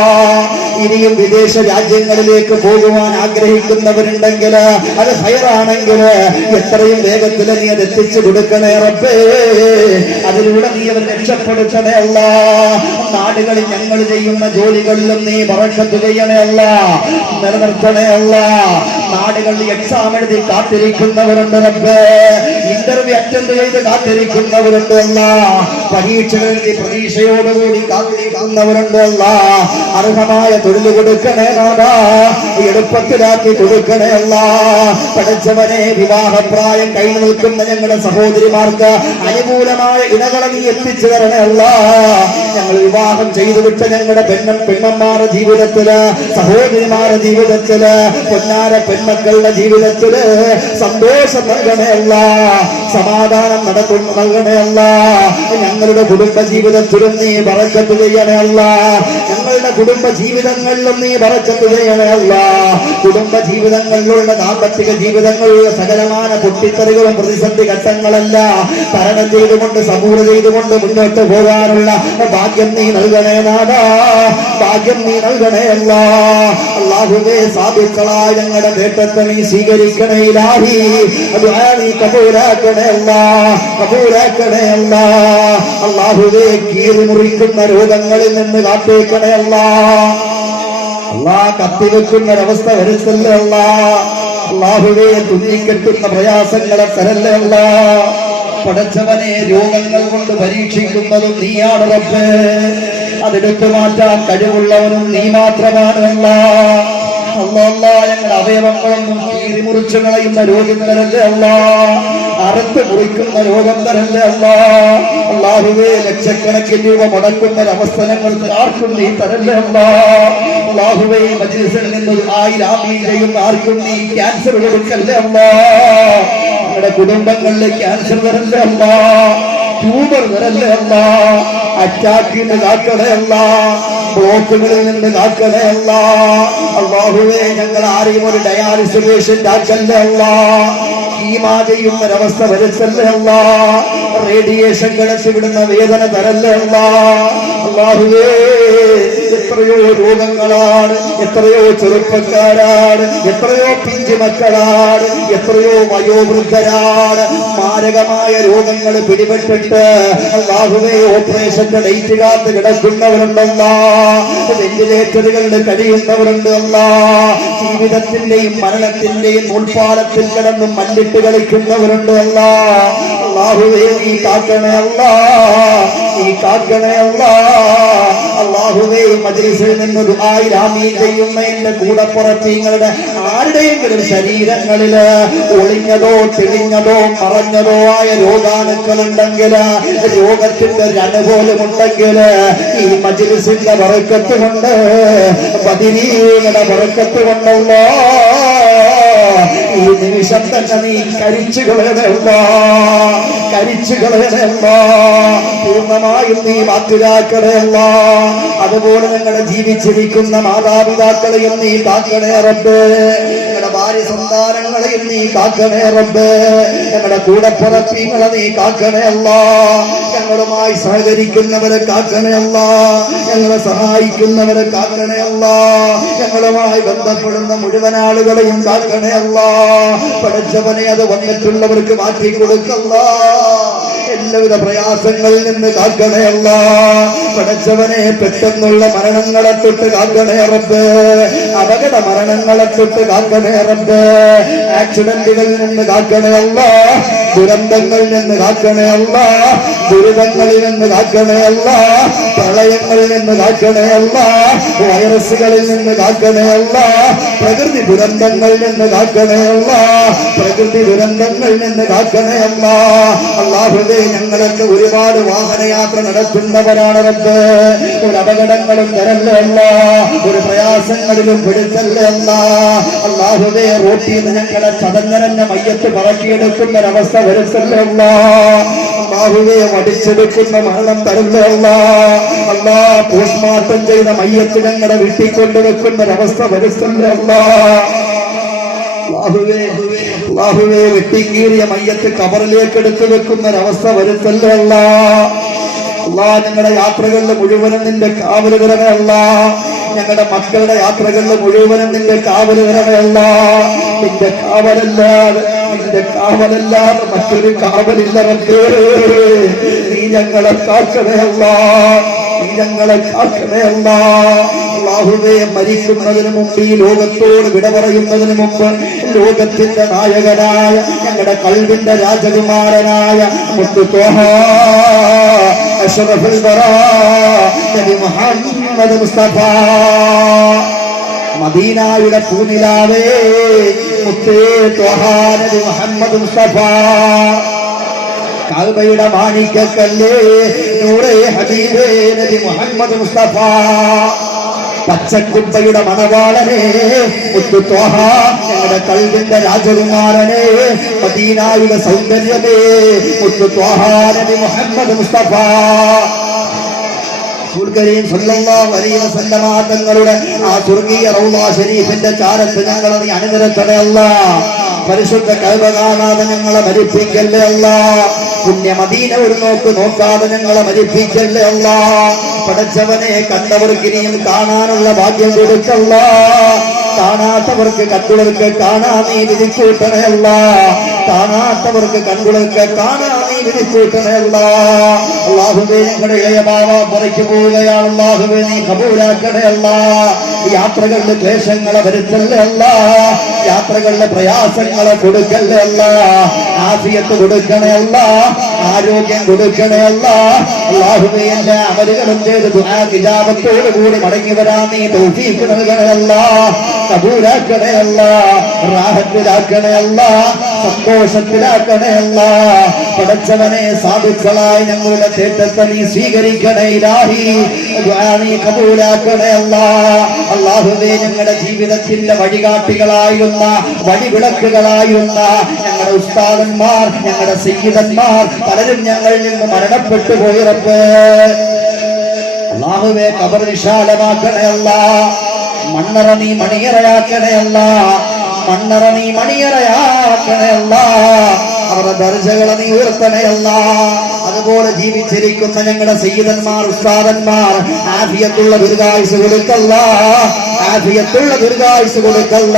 ഇനിയും വിദേശ രാജ്യങ്ങളിലേക്ക് പോകുവാൻ ആഗ്രഹിക്കുന്നവരുണ്ടെങ്കിൽ അത് ഹൈറാണെങ്കിൽ എത്രയും വേഗത്തിൽ നീ അത് എത്തിച്ചു കൊടുക്കണേ റബ്ബേ. അതിലൂടെ നീ അവർ രക്ഷപ്പെടുത്തണേ അല്ലാ. നാടുകളിൽ ഞങ്ങൾ ചെയ്യുന്ന ജോലികളിലും നീ ബറക്കത്ത് ചെയ്യണേ അല്ലാ. നിലനിർത്തണേ അല്ലാ. നാടുകളിൽ എക്സാം എഴുതി കാത്തിരിക്കുന്നവരുണ്ട് റബ്ബേ. ഇന്റർവ്യൂ അറ്റൻഡ് ചെയ്ത് കാത്തിരിക്കുന്നവരുണ്ട് അല്ലാ. പരീക്ഷകളിൽ പ്രതീക്ഷയോടുകൂടി കാത്തിരിക്കുന്നവരുണ്ട് അല്ലാ. അർഹമായ തൊഴിൽ കൊടുക്കണേ നാഥാ. എളുപ്പത്തിലാക്കി കൊടുക്കണേ അല്ലാ. പഠിച്ചവനെ വിവാഹപ്രായം കഴിഞ്ഞു നിൽക്കുന്ന ഞങ്ങളുടെ സഹോദരിമാർക്ക് അനുകൂലമായ ഇടകളെ നീ എത്തിച്ചു തരണേ അല്ലാ. ഞങ്ങൾ വിവാഹം ചെയ്തു വിട്ട ഞങ്ങളുടെ പെണ്ണന്മാരുടെ ജീവിതത്തില്, സഹോദരിമാരുടെ ജീവിതത്തില്, പൊന്നാര പെൺമക്കളുടെ ജീവിതത്തില് സന്തോഷം നൽകണേ അല്ലാ. സമാധാനം നൽകണേ അല്ലാ. ഞങ്ങളുടെ കുടുംബ ജീവിതത്തിലും നീ ബറക്കത്ത് ചെയ്യണേ അല്ലാ. ഞങ്ങളുടെ കുടുംബ ജീവിതങ്ങളിലും നീ ബറക്കത്ത് ചെയ്യണേ അല്ലാ. കുടുംബ ജീവിതങ്ങളിലുള്ള ദാമ്പത്തിക ജീവിതങ്ങളിലുള്ള സകലമായ പൊട്ടിത്തെറികളും പ്രതിസന്ധി ഘട്ടങ്ങളല്ല തരണം ചെയ്തുകൊണ്ട് സമൂഹം ചെയ്തുകൊണ്ട് മുന്നോട്ട് പോകാനുള്ള ഭാഗ്യം നീ നൽകണേ നാഥാ. ഭാഗ്യം നീ നൽകണേ അല്ലാ. അല്ലാഹുവേ സാധുക്കളായ ഞങ്ങളുടെ കേട്ടത്തെ നീ സ്വീകരിക്കണേ ഇലാഹി. ദുആ നീ കബൂലാക്കണേ അല്ലാ. കബൂലാക്കണേ അല്ലാ. അല്ലാഹുവേ കീറി മുറിക്കുന്ന രോഗങ്ങളിൽ നിന്ന് കാത്തേക്കണേ അല്ലാ. അല്ലാ കത്തിവെക്കുന്ന ഒരവസ്ഥ വരുത്തല്ലേ അല്ലാ. അല്ലാഹുവേ തുന്നിക്കെട്ടുന്ന പ്രയാസങ്ങളെ തരല്ലേ അല്ലാ. പടച്ചവനെ രോഗങ്ങൾ കൊണ്ട് പരീക്ഷിക്കുന്നതും നീയാണ് റബ്ബേ. അതെടുത്തു മാറ്റാൻ കഴിവുള്ളവനും നീ മാത്രമാണ് അല്ലാ. അല്ലാ ഞങ്ങളുടെ അവയവങ്ങളൊന്നും കീറി മുറിച്ചു കളയുന്ന രോഗം തരല്ലേ അല്ലാ. അറുത്ത് മുറിക്കുന്ന രോഗം തരല്ലേ അല്ലാ. അല്ലാഹുവേ ലക്ഷക്കണക്കിന് രൂപ മുടക്കുന്ന ഒരവസ്ഥ ഞങ്ങൾക്ക് ആർക്കും നീ തരല്ലേ അല്ലാ. അല്ലാഹുവേ മജ്ലിസിൽ നിന്ന് 1000 ആമീൻ ചെയ്യുന്ന ആർക്കും നീ ക്യാൻസർ കൊടുക്കല്ലേ അല്ലാ. ഞങ്ങളുടെ കുടുംബങ്ങളിലെ ക്യാൻസർ തരല്ലേ അല്ലാ. ട്യൂമർ തരല്ലേ അല്ലാ. അറ്റാക്കിൽ നിന്ന് കാക്കണേ അല്ലാ. ബ്ലോക്കുകളിൽ നിന്ന് കാക്കണേ അല്ലാ. അല്ലാഹുവേ ഞങ്ങൾ ആരെയും ഒരു ഡയാലിസിസ് പേഷ്യന്റ് ആക്കല്ലേ അല്ലാ. കീമാ ചെയ്യുന്ന ഒരവസ്ഥ വരുത്തല്ലേ അല്ലാ. റേഡിയേഷൻ കിടത്തി വിടുന്ന വേദന തരല്ലേ അല്ലാ. അല്ലാഹുവേ എത്രയോ രോഗങ്ങളാണ്, എത്രയോ ചെറുപ്പക്കാരാണ്, എത്രയോ പിഞ്ചുമക്കളാണ്, എത്രയോ വയോവൃദ്ധരാണ് മാരകമായ രോഗങ്ങൾ പിടിപെട്ടിട്ട് അല്ലാഹുവേ ഓപ്പറേഷന്റെ ഡേറ്റ് കാത്ത് കിടക്കുന്നവരുണ്ടല്ലാ. വെന്റിലേറ്ററുകളിൽ കഴിയുന്നവരുണ്ട് അല്ലാ. ജീവിതത്തിന്റെയും മരണത്തിന്റെയും മുൾപ്പാലത്തിൽ കിടന്നും മല്ലിട്ട് കളിക്കുന്നവരുണ്ട് അല്ലാ. അല്ലാഹുവേ നീ കാക്കണേ അല്ലാ. നീ കാക്കണേ അല്ലാ. അല്ലാഹുവേ മജ്ലിസിൽ നിന്ന് ദുആയിൽ ആമീൻ ചെയ്യുന്ന എന്റെ കൂടപ്പുറത്തീങ്ങളുടെ ആരുടെയെങ്കിലും ശരീരങ്ങളില് ഒളിഞ്ഞതോ തെളിഞ്ഞതോ മറഞ്ഞതോ ആയ രോഗാണുക്കളുണ്ടെങ്കിൽ, രോഗത്തിന്റെ ഒരു അനുഭവം ഉണ്ടെങ്കിൽ ഈ മജ്ലിസിന്റെ ബറക്കത്ത് കൊണ്ട്, ബദരീങ്ങളുടെ ബറക്കത്ത് കൊണ്ടല്ലോ ഈ നിമിഷം തന്നെ നീ കരിച്ചു കളയണമല്ല, കരിച്ചു കളയണമല്ല, പൂർണ്ണമായും നീ മാറ്റിലാക്കണമല്ല. അതുപോലെ ഞങ്ങളുടെ ജീവിച്ചിരിക്കുന്ന മാതാപിതാക്കളെയും നീ കാക്കണേ റബ്ബേ, ഞങ്ങളുടെ ഭാര്യ സന്താനങ്ങളെയും നീ കാക്കണേ റബ്ബേ, ഞങ്ങളുടെ കൂടപ്പുറപ്പീങ്ങളെ നീ കാക്കണേ അല്ലാ, ഞങ്ങളുമായി സഹകരിക്കുന്നവരെ കാക്കണേ അല്ലാ, ഞങ്ങളെ സഹായിക്കുന്നവരെ കാക്കണേ അല്ലാ, ഞങ്ങളുമായി ബന്ധപ്പെടുന്ന മുഴുവൻ ആളുകളെയും കാക്കണേ അല്ലാ. പഠിച്ചവനെ അത് വന്നിട്ടുള്ളവർക്ക് മാറ്റി കൊടുക്കല്ല, എല്ലാവിധ പ്രയാസങ്ങളിൽ നിന്ന് കാക്കണേ അല്ലാ. പഠിച്ചവനെ പെട്ടെന്നുള്ള മരണങ്ങളെ തൊട്ട് കാക്കണേ റബ്ബേ, അപകട മരണങ്ങളെ തൊട്ട് കാക്കണേ റബ്ബേ, ആക്സിഡന്റുകളിൽ നിന്ന് കാക്കണേ അല്ലാ, ദുരന്തങ്ങളിൽ നിന്ന് കാക്കണേ അല്ലാ, ദുരിതങ്ങളിൽ നിന്ന് കാക്കണേ അല്ലാ, പ്രളയങ്ങളിൽ നിന്ന് കാക്കണേ അല്ലാ, വൈറസുകളിൽ നിന്ന് കാക്കണേ അല്ലാ, പ്രകൃതി ദുരന്തങ്ങളിൽ നിന്ന് കാക്കണേ അല്ലാ, പ്രകൃതി ദുരന്തങ്ങളിൽ നിന്ന് കാക്കണേ അല്ലാ. അല്ലാഹുവേ, ഞങ്ങളൊക്കെ ഒരുപാട് വാഹനയാത്ര നടത്തുന്നവരാണ് റബ്ബേ, ഒരു അപകടങ്ങളും തരല്ലേ അല്ല, ഒരു പ്രയാസങ്ങളിലും പെടുത്തല്ലേ അല്ല. അല്ലാഹുവേ, റോട്ടിൽ നിന്ന് ഞങ്ങളെ ചടഞ്ഞരഞ്ഞ മയ്യത്ത് പറക്കിയെടുക്കുന്ന ഒരവസ്ഥ വരുത്തല്ലേ അല്ല. അല്ലാഹുവേ, മടിച്ചെടുക്കുന്ന മരണം തരല്ലേ അല്ല. അല്ലാ, പോസ്റ്റ്മോർട്ടം ചെയ്ത മയ്യത്ത് ഞങ്ങളെ വീട്ടിക്കൊണ്ടുവെക്കുന്ന ഒരവസ്ഥ വരുത്തല്ലേ അല്ല. അല്ലാഹുവേ, വെട്ടിക്കീറിയ മയ്യത്ത് കബറിലേക്ക് എടുത്തു വെക്കുന്ന ഒരവസ്ഥ വരുത്തല്ലേ അല്ല. അല്ലാ, ഞങ്ങളുടെ യാത്രകളിൽ മുഴുവനും നിന്റെ കാവല് തരണമല്ല, ഞങ്ങളുടെ മക്കളുടെ യാത്രകളിൽ മുഴുവനും നിന്റെ കാവല് തരണമല്ല. നിന്റെ കാവലല്ലാതെ മറ്റൊരു കാവലില്ല റബ്ബേ, നീ ഞങ്ങളെ കാക്കണമല്ല, നീ ഞങ്ങളെ കാക്കണമല്ല. അല്ലാഹുവേ, മരിക്കുന്നതിന് മുമ്പ്, ഈ ലോകത്തോട് വിട പറയുന്നതിന് മുമ്പ്, ലോകത്തിന്റെ നായകനായ ഞങ്ങളുടെ കൽബിന്റെ രാജകുമാരനായ മുത്തു ത്വഹ അഷ്റഫുൽ ബറാ നബി മുഹമ്മദ് മുസ്തഫ, മദീനയുടെ പൂനിലാവേ മുത്തേ ത്വഹ നബി മുഹമ്മദ് മുസ്തഫ, കഅബയുടെ മാണിക്കക്കല്ലേ നൂറേ ഹബീബേ നബി മുഹമ്മദ് മുസ്തഫ, പച്ചക്കുപ്പയുടെ മണവാളനെ മുത്തു ത്വഹ, ഞങ്ങളുടെ കൽബിന്റെ രാജകുമാരനെ, മദീനയുടെ സൗന്ദര്യമേ മുത്തു ത്വഹ നബി മുഹമ്മദ് മുസ്തഫ. തങ്ങളുടെ ആ സ്വർഗീയ റൗള ശരീഫിന്റെ ചാരത്ത് ഞങ്ങളെ നീ അണിനിരത്തണേ അല്ലാ. പരിശുദ്ധ കഅബ കാണാതെ ഞങ്ങളെ മരിപ്പിക്കല്ലേ അല്ലാ. പുണ്യ മദീന ഒരു നോക്ക് നോക്കാതെ ഞങ്ങളെ മരിപ്പിക്കല്ലേ അല്ലാ. പടച്ചവനെ, കണ്ടവർക്ക് ഇനിയും കാണാനുള്ള ഭാഗ്യം കൊടുക്കല്ല, കാണാത്തവർക്ക് കണ്ടുകൾക്ക് കാണാൻ നീ വിധിക്കൂട്ടണേ അല്ലാ, കാണാത്തവർക്ക് കണ്ടുകൾക്ക് കാണാൻ നീ വിധിക്കൂട്ടണേ അല്ലാ. അല്ലാഹുവേ, ഞങ്ങളുടെ ഇളയ ബാവ പുറയ്ക്ക് പോവുകയാണ്, അല്ലാഹുവേ നീ കബൂലാക്കണേ അല്ലാ. യാത്രകളിലെ ക്ലേശങ്ങളെ വരുത്തല്ലേ അല്ലാ, യാത്രകളിലെ പ്രയാസങ്ങളെ കൊടുക്കല്ലേ അല്ലാ, ആഫിയത്ത് കൊടുക്കണേ അല്ലാ, ആരോഗ്യം കൊടുക്കണേ അല്ലാ. അല്ലാഹുവേ, എല്ലാ അമലുകളും ചെയ്ത് ദുആ ഇജാബത്തോടു കൂടി മടങ്ങി വരാൻ നീ തൗഫീഖ് നൽകണേ അല്ലാ, കബൂലാക്കണേ അല്ലാ, റാഹത്തിലാക്കണേ അല്ലാ, സന്തോഷത്തിലാക്കണേ അല്ലാ. പടച്ചവനെ, സാധുക്കളായി ഞങ്ങളുടെ തേറ്റത്തെ നീ സ്വീകരിക്കണേ ഇലാഹി, ദുആ നീ കബൂലാക്കണേ അല്ലാ. അല്ലാഹുവേ, ഞങ്ങളുടെ ജീവിതത്തിന്റെ വഴികാട്ടികളായിരുന്ന, വഴിവിളക്കുകളായിരുന്ന ഞങ്ങളുടെ ഉസ്താദന്മാർ, ഞങ്ങളുടെ സയ്യിദന്മാർ പലരും ഞങ്ങളിൽ നിന്ന് മരണപ്പെട്ടു പോയി റബ്ബേ. അല്ലാഹുവേ, ഖബർ വിശാലമാക്കണേ അല്ലാ, മണ്ണറ നീ മണിയറയാക്കണേ അല്ലാ, മണ്ണറ നീ മണിയറയാക്കണേ അല്ലാ. അവരുടെ ദർജകളെ നീ ഉയർത്തണേ അല്ലാ. അതുപോലെ ജീവിച്ചിരിക്കുന്ന ഞങ്ങളുടെ സയ്യിദന്മാർ, ഉസ്താദന്മാർ ആഫിയത്തുള്ള ദീർഘായുസ് കൊടുക്കല്ല, ആഫിയത്തുള്ള ദീർഘായുസ് കൊടുക്കല്ല.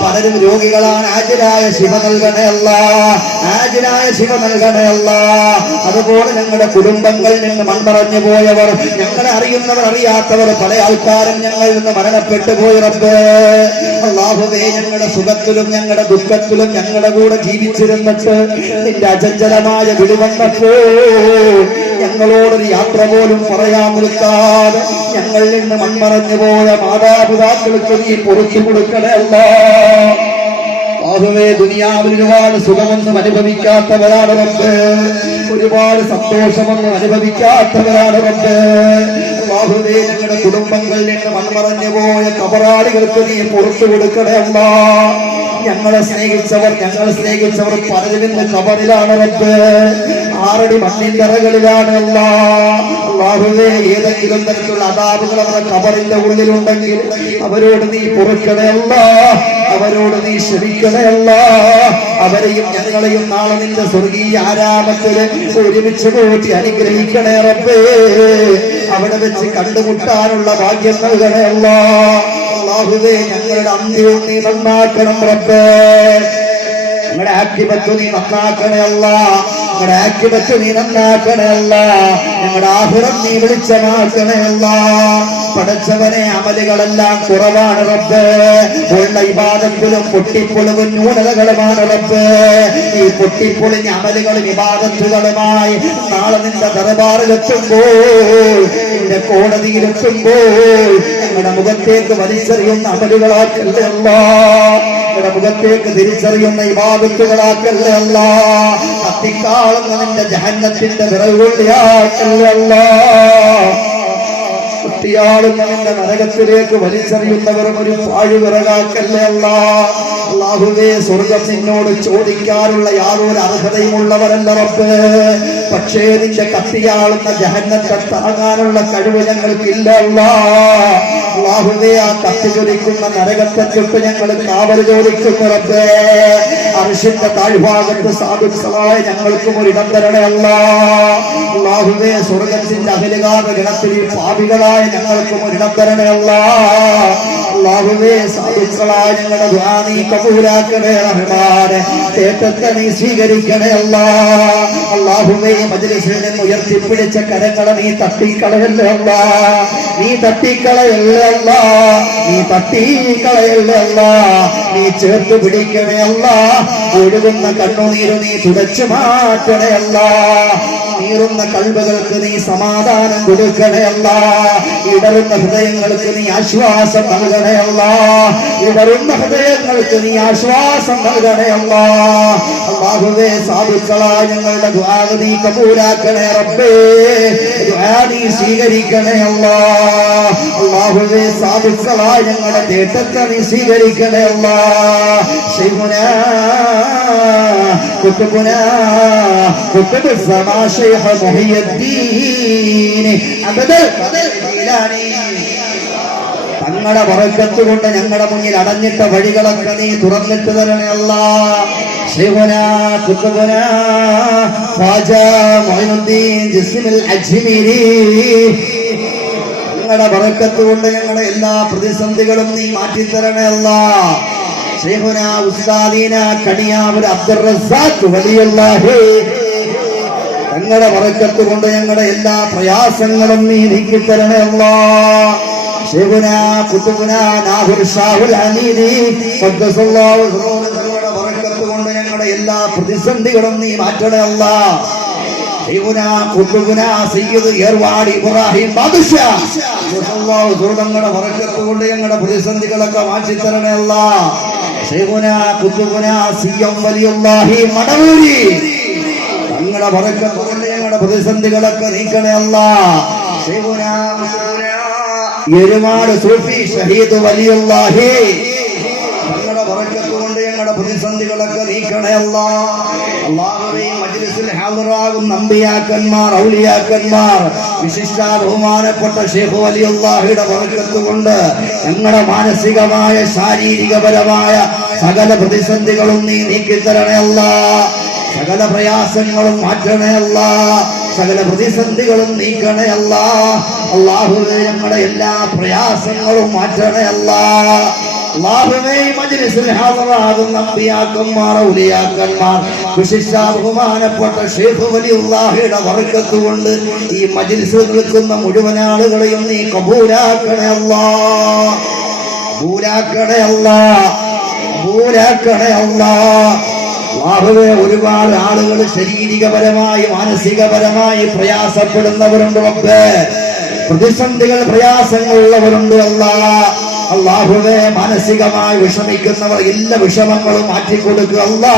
പലരും രോഗികളാണ്, ആജിലായ ശിവ നൽകണേ അല്ലാ, ആജിലായ ശിവ നൽകണേ അല്ലാ. അതുപോലെ ഞങ്ങളുടെ കുടുംബങ്ങളിൽ നിന്ന് മൺമറഞ്ഞു പോയവർ, ഞങ്ങളെ അറിയുന്നവർ അറിയാത്തവർ പല ആൾക്കാരും ഞങ്ങളിൽ നിന്ന് മരണപ്പെട്ടു പോയി റബ്ബേ. അല്ലാഹുവേ, ഞങ്ങളുടെ സുഖത്തിലും ഞങ്ങളുടെ ദുഃഖത്തിലും ഞങ്ങളുടെ കൂടെ ജീവിച്ചിരുന്നിട്ട് നിന്റെ അചഞ്ചലമായ വിളി വന്നപ്പോ ഞങ്ങളോടൊരു യാത്ര പോലും പറയാൻ നിൽക്കാതെ ഞങ്ങളിൽ നിന്ന് മൺമറഞ്ഞു പോയ മാതാപിതാക്കൾക്ക് നീ പൊറുത്തു കൊടുക്കണേ അല്ലാ. ആഹുവേ, ദുനിയാവിൽ ഒരുപാട് സുഖമൊന്നും അനുഭവിക്കാത്തവരാണ് റബ്ബേ, ഒരുപാട് സന്തോഷമൊന്നും അനുഭവിക്കാത്തവരാണ് റബ്ബേ. ആഹുവേ, ഞങ്ങളുടെ കുടുംബങ്ങളിൽ നിന്ന് മൺമറഞ്ഞു പോയ കബറാളികൾക്ക് നീ പുറത്തു കൊടുക്കണേ അല്ലാ. ഞങ്ങളെ സ്നേഹിച്ചവർ പലരും ഇന്ന് ഖബറിലാണ് റബ്ബേ. 6 അടി മണ്ണിന്റെ അറകളിലാണ് അല്ലാഹുവേ. ഏതെങ്കിലും തരത്തിലുള്ള അദാബുകൾ അവരുടെ ഖബറിന്റെ ഉള്ളിലുണ്ടെങ്കിൽ അവരോട് നീ പൊറുക്കണേ അല്ലാ, അവരോട് നീ ക്ഷമിക്കണേ അല്ലാ. അവരെയും ഞങ്ങളെയും നാളെ നിന്റെ സ്വർഗീയ ആരാമത്തിൽ ഒരുമിച്ച് കൂട്ടി അനുഗ്രഹിക്കണേ റബ്ബേ. അവിടെ വെച്ച് കണ്ടുമുട്ടാനുള്ള ഭാഗ്യം നൽകണേ അല്ലാ. അല്ലാഹുവേ, ഞങ്ങളുടെ അന്ത്യവും നീ നന്നാക്കണം റബ്ബേ. ഞങ്ങളുടെ ആക്ടിബത്ത് നീ നന്നാക്കണേ അല്ലാ, ഞങ്ങളുടെ ആക്ടിബത്ത് നീ നന്നാക്കണേ അല്ലാ. ഞങ്ങളുടെ ആഖിറം നീ വെളിച്ചമാക്കണേ അല്ലാ. പടച്ചവനെ, അമലുകളെല്ലാം കുറവാണ് റബ്ബേ. ഉള്ള ഇബാദത്തിലും പൊട്ടിപ്പൊളിവും ന്യൂനതകളുമാണ് റബ്ബേ. ഈ പൊട്ടിപ്പൊളിഞ്ഞ അമലുകളും ഇബാദത്തുകളുമായി നാളെ നിന്റെ ദർബാറിലെത്തുമ്പോൾ, നിന്റെ കോടതിയിലെത്തുമ്പോൾ ഞങ്ങളുടെ മുഖത്തേക്ക് വലിച്ചെറിയുന്ന അമലുകളാക്കല്ലേ അല്ലാ, ഞങ്ങളുടെ മുഖത്തേക്ക് തിരിച്ചറിയുന്ന ഇബാദത്തുകളാക്കല്ലേ അല്ലാ. കത്തിക്കാളുന്ന നിന്റെ ജഹന്നത്തിന്റെ വിറകുള്ളിയാക്കല്ലേ അല്ലാ. കുട്ടിയാളുന്ന നിന്റെ നരകത്തിലേക്ക് വലിച്ചെറിയുന്നവരും ഒരു പാഴുവിറകാക്കല്ലേ അല്ലാ. അല്ലാഹുവേ, സ്വർഗം നിന്നോട് ചോദിക്കാനുള്ള യാതൊരു അർഹതയുമുള്ളവരല്ല റബ്ബേ. പക്ഷേ നിന്റെ കത്തിയാളുന്ന ജഹന്നത്തെ താങ്ങാനുള്ള കഴിവ് ഞങ്ങൾക്കില്ല അല്ലാ. അല്ലാഹുവേ, ആ കത്തി ചോദിക്കുന്ന നരകത്തെ തൊട്ട് ഞങ്ങൾ കാവൽ ചോദിക്കുന്നു റബ്ബേ. അർശിന്റെ താഴ്ഭാഗത്ത് സാധുക്കളായ ഞങ്ങൾക്കും ഒരിടം തരണേ അല്ലാ. അല്ലാഹുവേ, സ്വർഗത്തിന്റെ അഖിലുകാരുടെ ഗണത്തിൽ പാപികളായ ഞങ്ങൾക്കും ഒരിടം തരണേ അല്ലാ. അല്ലാഹുവേ, സാധുക്കളായ ഞങ്ങളുടെ ദുആ നീ കബൂലാക്കണേ റഹ്മാനെ. തേട്ടത്തെ നീ സ്വീകരിക്കണേ അല്ലാ. അല്ലാഹുവേ, മജ്ലിസിൽ നിന്ന് ഉയർത്തിപ്പിടിച്ച കരങ്ങളെ നീ തട്ടിക്കളയല്ലേ അല്ലാ, നീ തട്ടിക്കളയല്ലേ അല്ലാ, നീ തട്ടിക്കളയല്ലേ അല്ലാ. നീ ചേർത്ത് പിടിക്കണേ അല്ലാ. ഒഴുകുന്ന കണ്ണുനീര് നീ തുടച്ചു മാറ്റണേ അല്ലാ. നീറുന്ന കൽബുകൾക്ക് നീ സമാധാനം കൊടുക്കണേ അല്ലാ. ഇടറുന്ന ഹൃദയങ്ങൾക്ക് നീ ആശ്വാസം നൽകണേ അല്ലാ. ഇടറുന്ന ഹൃദയങ്ങൾക്ക് നീ ആശ്വാസം നൽകണേ അല്ലാ. അല്ലാഹുവേ, സാധുക്കളായ ഞങ്ങളുടെ ദുആ നീ കബൂലാക്കണേ റബ്ബേ. ദുആ നീ സ്വീകരിക്കണേ അല്ലാ. അല്ലാഹുവേ, സാധുക്കളായ ഞങ്ങളുടെ തേട്ടത്തെ നീ സ്വീകരിക്കണേ അല്ലാ. ശൈഖുനാ കുതുബുനാ കുതുബ് സമാ ശൈഖ് മുഹിയുദ്ദീൻ അബ്ദുൽ ഖാദിർ ജീലാനി തങ്ങളുടെ ബറക്കത്ത് കൊണ്ട് ഞങ്ങളുടെ മുന്നിൽ അടഞ്ഞിട്ട വഴികളൊക്കെ നീ തുറന്നിട്ട് തരണേ അല്ലാ. ശൈഖുനാ കുതുബുനാ ഖാജ മുഈനുദ്ദീൻ ജിസ്മിൽ അജ്മീരി ഞങ്ങളുടെ ബറക്കത്ത് കൊണ്ട് ഞങ്ങളുടെ എല്ലാ പ്രതിസന്ധികളും നീ മാറ്റിത്തരണേ അല്ലാ. ശൈഖുനാ ഉസ്താദീന കണിയാവൂർ അബ്ദുർ റസാഖ് വലിയല്ലാഹി ഞങ്ങളുടെ ബറക്കത്ത് കൊണ്ട് ഞങ്ങളുടെ എല്ലാ പ്രയാസങ്ങളും നീ നീക്കിത്തരണേ അല്ലാ. ശൈഖുനാ ഖുതുബുനാ നാഹുർ ഷാഹുൽ ഹമീദി ഖദ്ദസല്ലാഹു ഞങ്ങളുടെ ബറക്കത്ത് കൊണ്ട് ഞങ്ങളുടെ എല്ലാ പ്രതിസന്ധികളും നീ മാറ്റണേ അല്ലാ. ശൈഖുനാ ഖുതുബുനാ സയ്യിദ് ഏർവാടി ഇബ്രാഹിം ബാദുഷാ ഞങ്ങളുടെ ബറക്കത്ത് കൊണ്ട് ഞങ്ങളുടെ പ്രതിസന്ധികളൊക്കെ മാറ്റിത്തരണേ അല്ലാ. ശൈഖുനാ ഖുതുബുനാ സിയം വലിയുല്ലാഹി മടവൂരി ഞങ്ങളുടെ ബറക്കത്ത് കൊണ്ട് ഞങ്ങളുടെ പ്രതിസന്ധികളൊക്കെ നീക്കണേ അല്ലാ. ശൈഖുനാ എരുമാട് സൂഫി ഷഹീദ് വലിയുല്ലാഹി ഞങ്ങളുടെ ബറക്കത്ത് കൊണ്ട് ഞങ്ങളുടെ പ്രതിസന്ധികളൊക്കെ നീക്കണേ അല്ലാ. അല്ലാഹുവേ, മജ്ലിസിൽ ഹാദിറാകുന്ന അമ്പിയാക്കന്മാർ, ഔലിയാക്കന്മാർ, വിശിഷ്ട ബഹുമാനപ്പെട്ട ശൈഖ് വലിയുല്ലാഹിയുടെ ബറക്കത്ത് കൊണ്ട് ഞങ്ങളുടെ മാനസികമായ ശാരീരികപരമായ സകല പ്രതിസന്ധികളും നീ നീക്കിത്തരണേ അല്ലാ. സകല പ്രയാസങ്ങളും മാറ്റണേ അല്ലാ. സകല പ്രതിസന്ധികളും നീക്കണേ അല്ലാ. അല്ലാഹുവേ, ഞങ്ങളുടെ എല്ലാ പ്രയാസങ്ങളും മാറ്റണേ അല്ലാ. അല്ലാഹുവേ, മജ്ലിസിൽ ഹാദിറാകുന്ന അമ്പിയാക്കന്മാർ, ഔലിയാക്കന്മാർ, വിശിഷ്ട ബഹുമാനപ്പെട്ട ശൈഖ് വലിയുല്ലാഹിയുടെ ബറക്കത്ത് കൊണ്ട് ഈ മജ്ലിസിൽ നിൽക്കുന്ന മുഴുവൻ ആളുകളെയും നീ കബൂലാക്കണേ അല്ലാ. കബൂലാക്കണേ അല്ലാ. കബൂലാക്കണേ അല്ലാ. അല്ലാഹുവേ, ഒരുപാട് ആളുകൾ ശാരീരികപരമായി മാനസികപരമായി പ്രയാസപ്പെടുന്നവരുണ്ട് റബ്ബേ. പ്രതിസന്ധികൾ പ്രയാസങ്ങളുള്ളവരുണ്ട് അല്ലാ. അല്ലാഹുവേ, മാനസികമായി വിഷമിക്കുന്നവർ എല്ലാ വിഷമങ്ങളും മാറ്റിക്കൊടുക്കുക അല്ലാ.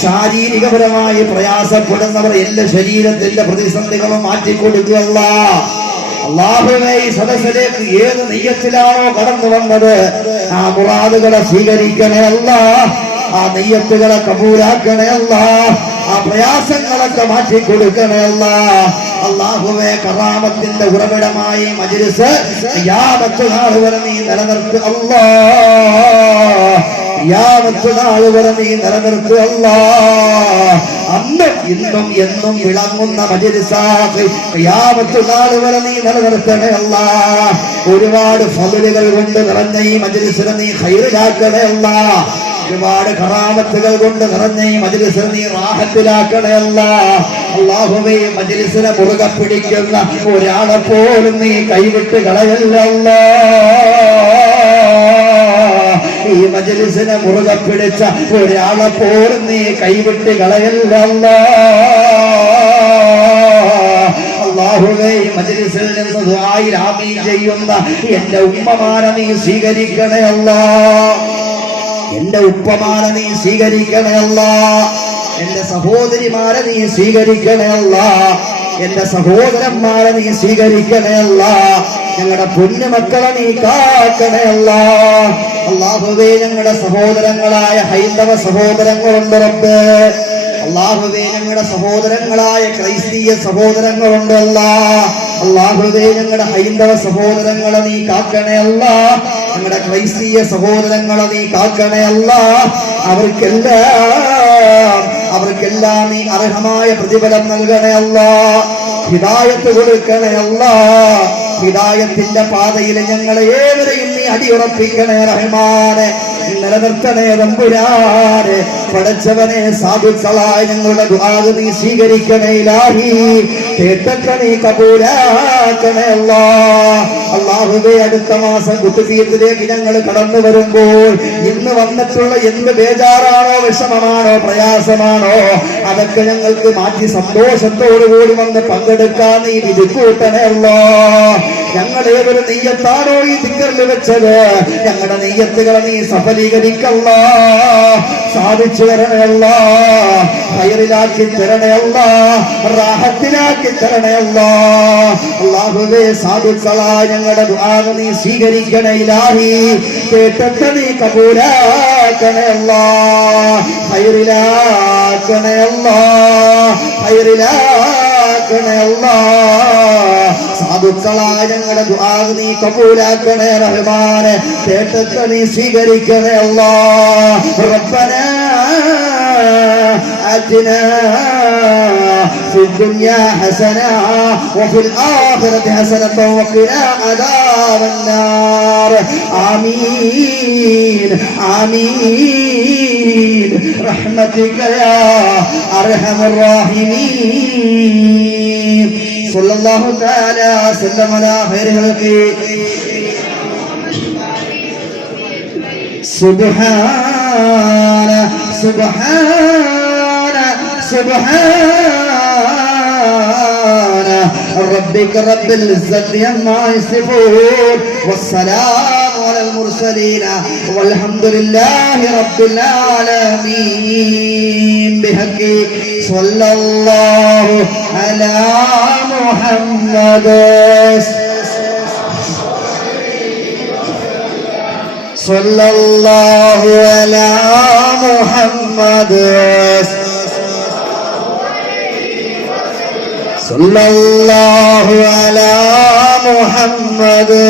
ശാരീരികപരമായി പ്രയാസപ്പെടുന്നവർ എല്ലാ ശരീരത്തിന്റെ പ്രതിസന്ധികളും മാറ്റിക്കൊടുക്കുക അല്ലാ. അല്ലാഹുവേ ഈ സദസ്സിലേക്ക് ഏത് നെയ്യത്തിലാണോ കടന്നു വന്നത് ആ മുറാദുകളെ സ്വീകരിക്കണേ അല്ലാ, ആ നെയ്യത്തുകളെ കബൂലാക്കണേ അല്ലാ, ആ പ്രയാസങ്ങളൊക്കെ മാറ്റി കൊടുക്കണേ അല്ലാ. അല്ലാഹുവേ കറാമത്തിന്റെ ഉറവിടമായി മജ്ലിസ് ഖിയാമത്ത് നാൾ വരെ നീ നിലനിർത്ത് അല്ലാ, ഖിയാമത്ത് നാൾ വരെ നീ നിലനിർത്ത് അല്ലാ. അന്നും ഇന്നും എന്നും വിളങ്ങുന്ന മജ്ലിസാഖ് ഖിയാമത്ത് നാൾ വരെ നീ നിലനിർത്തണേ അല്ലാ. ഒരുപാട് ഫضലുകൾ കൊണ്ട് നിറഞ്ഞ ഈ മജ്ലിസിനെ നീ ഖൈറിലാക്കണേ അല്ലാ. ഒരുപാട് കറാമത്തുകൾ കൊണ്ട് നിറഞ്ഞ ഈ മജ്ലിസിനെ നീ റാഹത്തിലാക്കണേ അല്ലാ. അല്ലാഹുവേ മജ്ലിസിനെ മുറുകെ പിടിക്കുന്ന ഒരാളെ പോലും നീ കൈവിട്ട് കളയല്ലേ അല്ലാ. ഈ മജ്ലിസിനെ മുറുകെ പിടിച്ച ഒരാളെ പോലും നീ കൈവിട്ട് കളയല്ലേ അല്ലാ. അല്ലാഹുവേ ഈ മജ്ലിസിൽ നിന്ന് ദുആയിൽ ആമീൻ ചെയ്യുന്ന എന്റെ ഉമ്മമാരെ നീ സ്വീകരിക്കണേ അല്ലാ, എന്റെ ഉപ്പമാരെ നീ സ്വീകരിക്കണേ അല്ലാ, എന്റെ സഹോദരിമാരെ നീ സ്വീകരിക്കണേ അല്ലാ, എന്റെ സഹോദരന്മാരെ നീ സ്വീകരിക്കണേ അല്ലാ, ഞങ്ങളുടെ പൊന്നുമക്കളെ നീ കാക്കണേ അല്ലാ. അല്ലാഹുവേ ഞങ്ങളുടെ സഹോദരങ്ങളായ ഹൈന്ദവ സഹോദരങ്ങളുണ്ട് റബ്ബേ, അല്ലാഹുവേ ഞങ്ങളുടെ സഹോദരങ്ങളായ ക്രൈസ്തീയ സഹോദരങ്ങളുണ്ട് അല്ലാ. അല്ലാഹുവേ ഞങ്ങളുടെ ഹൈന്ദവ സഹോദരങ്ങളെ നീ കാക്കണേ അല്ലാ, ഞങ്ങളുടെ ക്രൈസ്തീയ സഹോദരങ്ങളെ നീ കാക്കണേ അല്ലാ. അവർക്കെല്ലാം നീ അർഹമായ പ്രതിഫലം നൽകണേ അല്ലാ, ഹിദായത്ത് കൊടുക്കണേ അല്ലാ. ഹിദായത്തിന്റെ പാതയിൽ ഞങ്ങളെ ഏവരെയും നീ അടിയുറപ്പിക്കണേ റഹ്മാനെ, നിലനിർത്തണേ തമ്പുരാനെ. പടച്ചവനെ സാധുക്കളായ ഞങ്ങളുടെ ദുആ നീ സ്വീകരിക്കണേ ഇലാഹി, കേട്ടൊക്കെ നീ കബൂലാക്കണേ അല്ലാ. അല്ലാഹുവേ അടുത്ത മാസം കുത്തുബീയത്തിലേക്ക് ഞങ്ങൾ കടന്നു വരുമ്പോൾ ഇന്ന് വന്നിട്ടുള്ള എന്ത് ബേജാറാണോ വിഷമമാണോ പ്രയാസമാണോ അതൊക്കെ ഞങ്ങൾക്ക് മാറ്റി സന്തോഷത്തോടുകൂടി വന്ന് പങ്കെടുക്കാൻ നീ വിധിക്കൂട്ടണേ അല്ലാ. ഞങ്ങൾ ഏതൊരു നെയ്യത്താണോ ഈ ദിക്റിൽ വെച്ചത് ഞങ്ങളുടെ നെയ്യത്തുകളെ നീ സഫലീകരിക്കല്ല, സാധിച്ചു തരണയല്ല, ഹൈറിലാക്കി തരണയല്ല, റാഹത്തിലാക്കി തരണയല്ല. അല്ലാഹുവേ സാധുക്കളായ ഞങ്ങളുടെ ദുആ നീ സ്വീകരിക്കണേ ഇലാഹി, കേട്ടൊക്കെ നീ കബൂലാക്കണയല്ല, ഹൈറിലാക്കണയല്ല, ഹൈറിലാക്കണയല്ല. സാധുക്കളായ ഞങ്ങളുടെ ദുആ നീ കബൂലാക്കണേ റഹ്മാനെ, കേട്ടൊക്കെ നീ സ്വീകരിക്കണേ അല്ലാ. റബ്ബനാ ആതിനാ ഫിദ് ദുനിയാ ഹസന വഫിൽ ആഖിറതി ഹസനത വഖിനാ അദാബന്നാർ. ആമീൻ ആമീൻ റഹ്മതിക യാ അർഹമർ റഹീമീൻ. സല്ലല്ലാഹു തആല സല്ലമ അലാ ഖൈരി ഖൽഖി. സുബ്ഹാന സുബ്ഹാന സുബ്ഹാന റബ്ബിക റബ്ബിൽ ഇസ്സത്തി അമ്മാ യസിഫൂൻ വസ്സലാമു അലൽ മുർസലീൻ വൽഹംദുലില്ലാഹി റബ്ബിൽ ആലമീൻ. ബിഹഖി സ്വല്ലല്ലാഹു അലാ മുഹമ്മദ് സ്വല്ലല്ലാഹു അലാ മുഹമ്മദ് സ്വല്ലല്ലാഹു അലാ മുഹമ്മദ്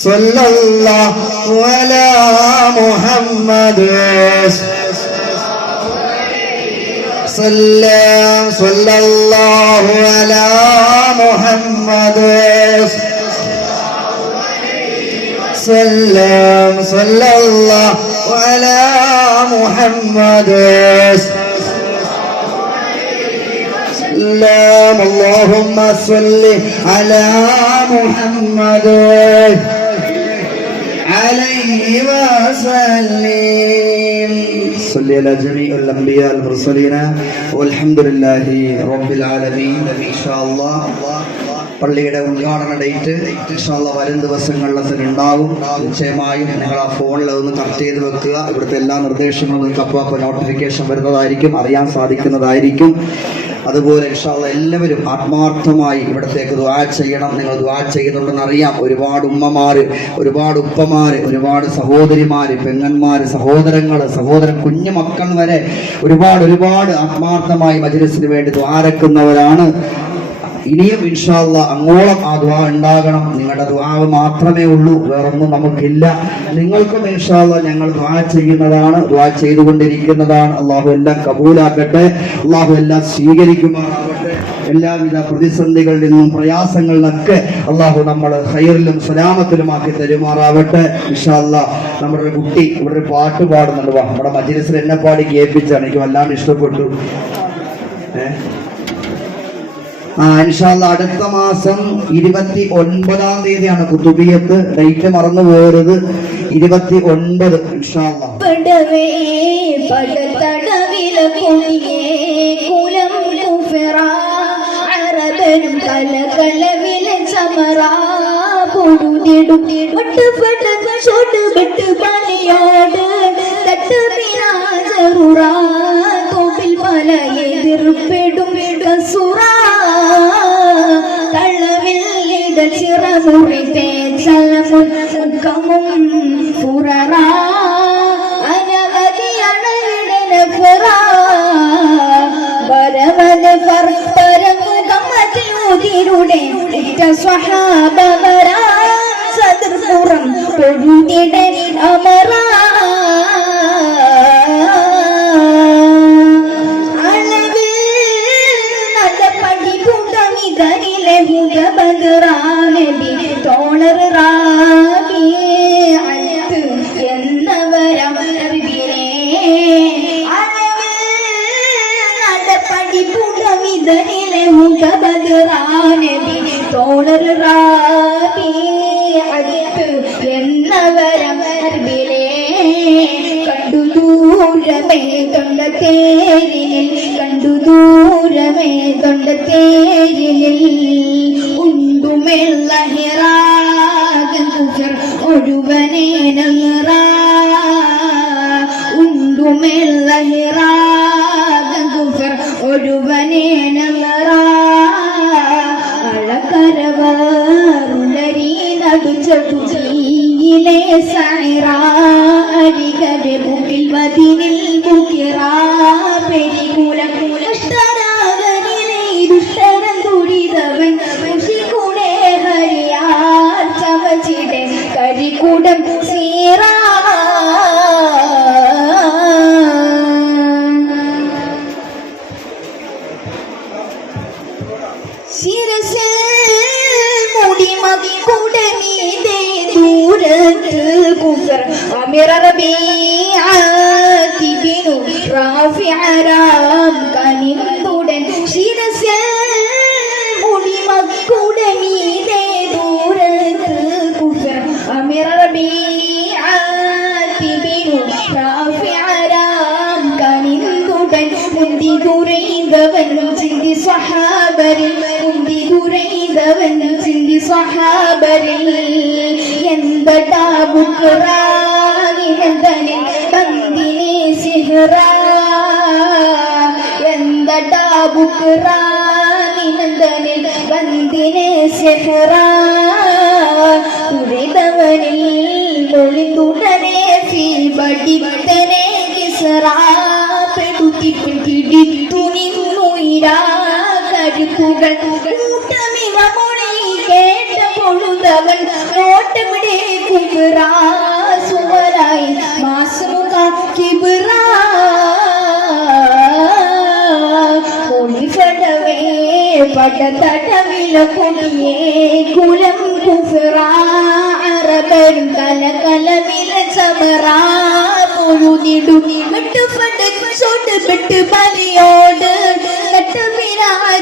സ്വല്ലല്ലാഹു അലാ മുഹമ്മദ് സ്വല്ലല്ലാഹു അലാ മുഹമ്മദ് സ്വല്ലല്ലാഹു അലാ മുഹമ്മദ്. اللهم صل على محمد عليه وسلم. صل على جميع الأنبياء المرسلين والحمد لله رب العالمين. إن شاء الله പള്ളിയുടെ ഉദ്ഘാടന ഡേറ്റ് ഇൻഷാല്ലാഹ് വരും ദിവസങ്ങളിൽ ഉണ്ടാകും. നിശ്ചയമായും നിങ്ങൾ ആ ഫോണിൽ ഒന്ന് കറക്റ്റ് ചെയ്ത് വെക്കുക. ഇവിടുത്തെ എല്ലാ നിർദ്ദേശങ്ങളും നിങ്ങൾക്ക് അപ്പോൾ നോട്ടിഫിക്കേഷൻ വരുന്നതായിരിക്കും, അറിയാൻ സാധിക്കുന്നതായിരിക്കും. അതുപോലെ ഇൻഷാ അല്ലാഹ് എല്ലാവരും ആത്മാർത്ഥമായി ഇവിടത്തേക്ക് ദുആ ചെയ്യണം. നിങ്ങൾ ദുആ ചെയ്യുന്നുണ്ടെന്ന് അറിയാം. ഒരുപാട് ഉമ്മമാര്, ഒരുപാട് ഉപ്പമാര്, ഒരുപാട് സഹോദരിമാര്, പെങ്ങന്മാര്, സഹോദരൻ, കുഞ്ഞു മക്കൾ വരെ ഒരുപാട് ആത്മാർത്ഥമായി മജ്‌ലിസിന് വേണ്ടി ദ്വാരക്കുന്നവരാണ്. ഇനിയും ഇൻഷാ അല്ലാഹ് അങ്ങോളം ആ ദുആ ഉണ്ടാകണം. നിങ്ങളുടെ ദുആ മാത്രമേ ഉള്ളൂ, വേറൊന്നും നമുക്കില്ല. നിങ്ങൾക്കും ഇൻഷാ അല്ലാഹ് ഞങ്ങൾ ദുആ ചെയ്യുന്നതാണ്, ദുആ ചെയ്തുകൊണ്ടിരിക്കുന്നതാണ്. അല്ലാഹു എല്ലാം കബൂലാക്കട്ടെ, അല്ലാഹു എല്ലാം സ്വീകരിക്കുമാറാവട്ടെ. എല്ലാവിധ പ്രതിസന്ധികളിൽ നിന്നും പ്രയാസങ്ങളിൽ നിന്നൊക്കെ അല്ലാഹു നമ്മൾ ഖൈറിലും സലാമത്തിലുമാക്കി തരുമാറാവട്ടെ. ഇൻഷാ അല്ലാഹ് നമ്മുടെ ഒരു കുട്ടി ഇവിടെ ഒരു പാട്ട് പാടുന്നുണ്ട്. നമ്മുടെ മജ്‌ലിസിൽ എന്നെ പാടി കേൾപ്പിച്ചാണ്, എനിക്ക് വല്ലാണ്ട് ഇഷ്ടപ്പെട്ടു. ഇൻഷാ അല്ലാഹ് അടുത്ത മാസം 29-ാം തീയതിയാണ് കുതുബിയത്ത്. ഡേറ്റ് മറന്നു പോകരുത്, 29 ഇൻഷാ അല്ലാഹ്.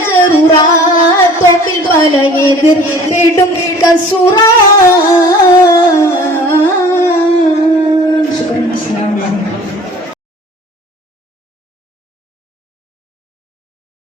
जरूरा तो फिर भले दिल बेडुम का सुरा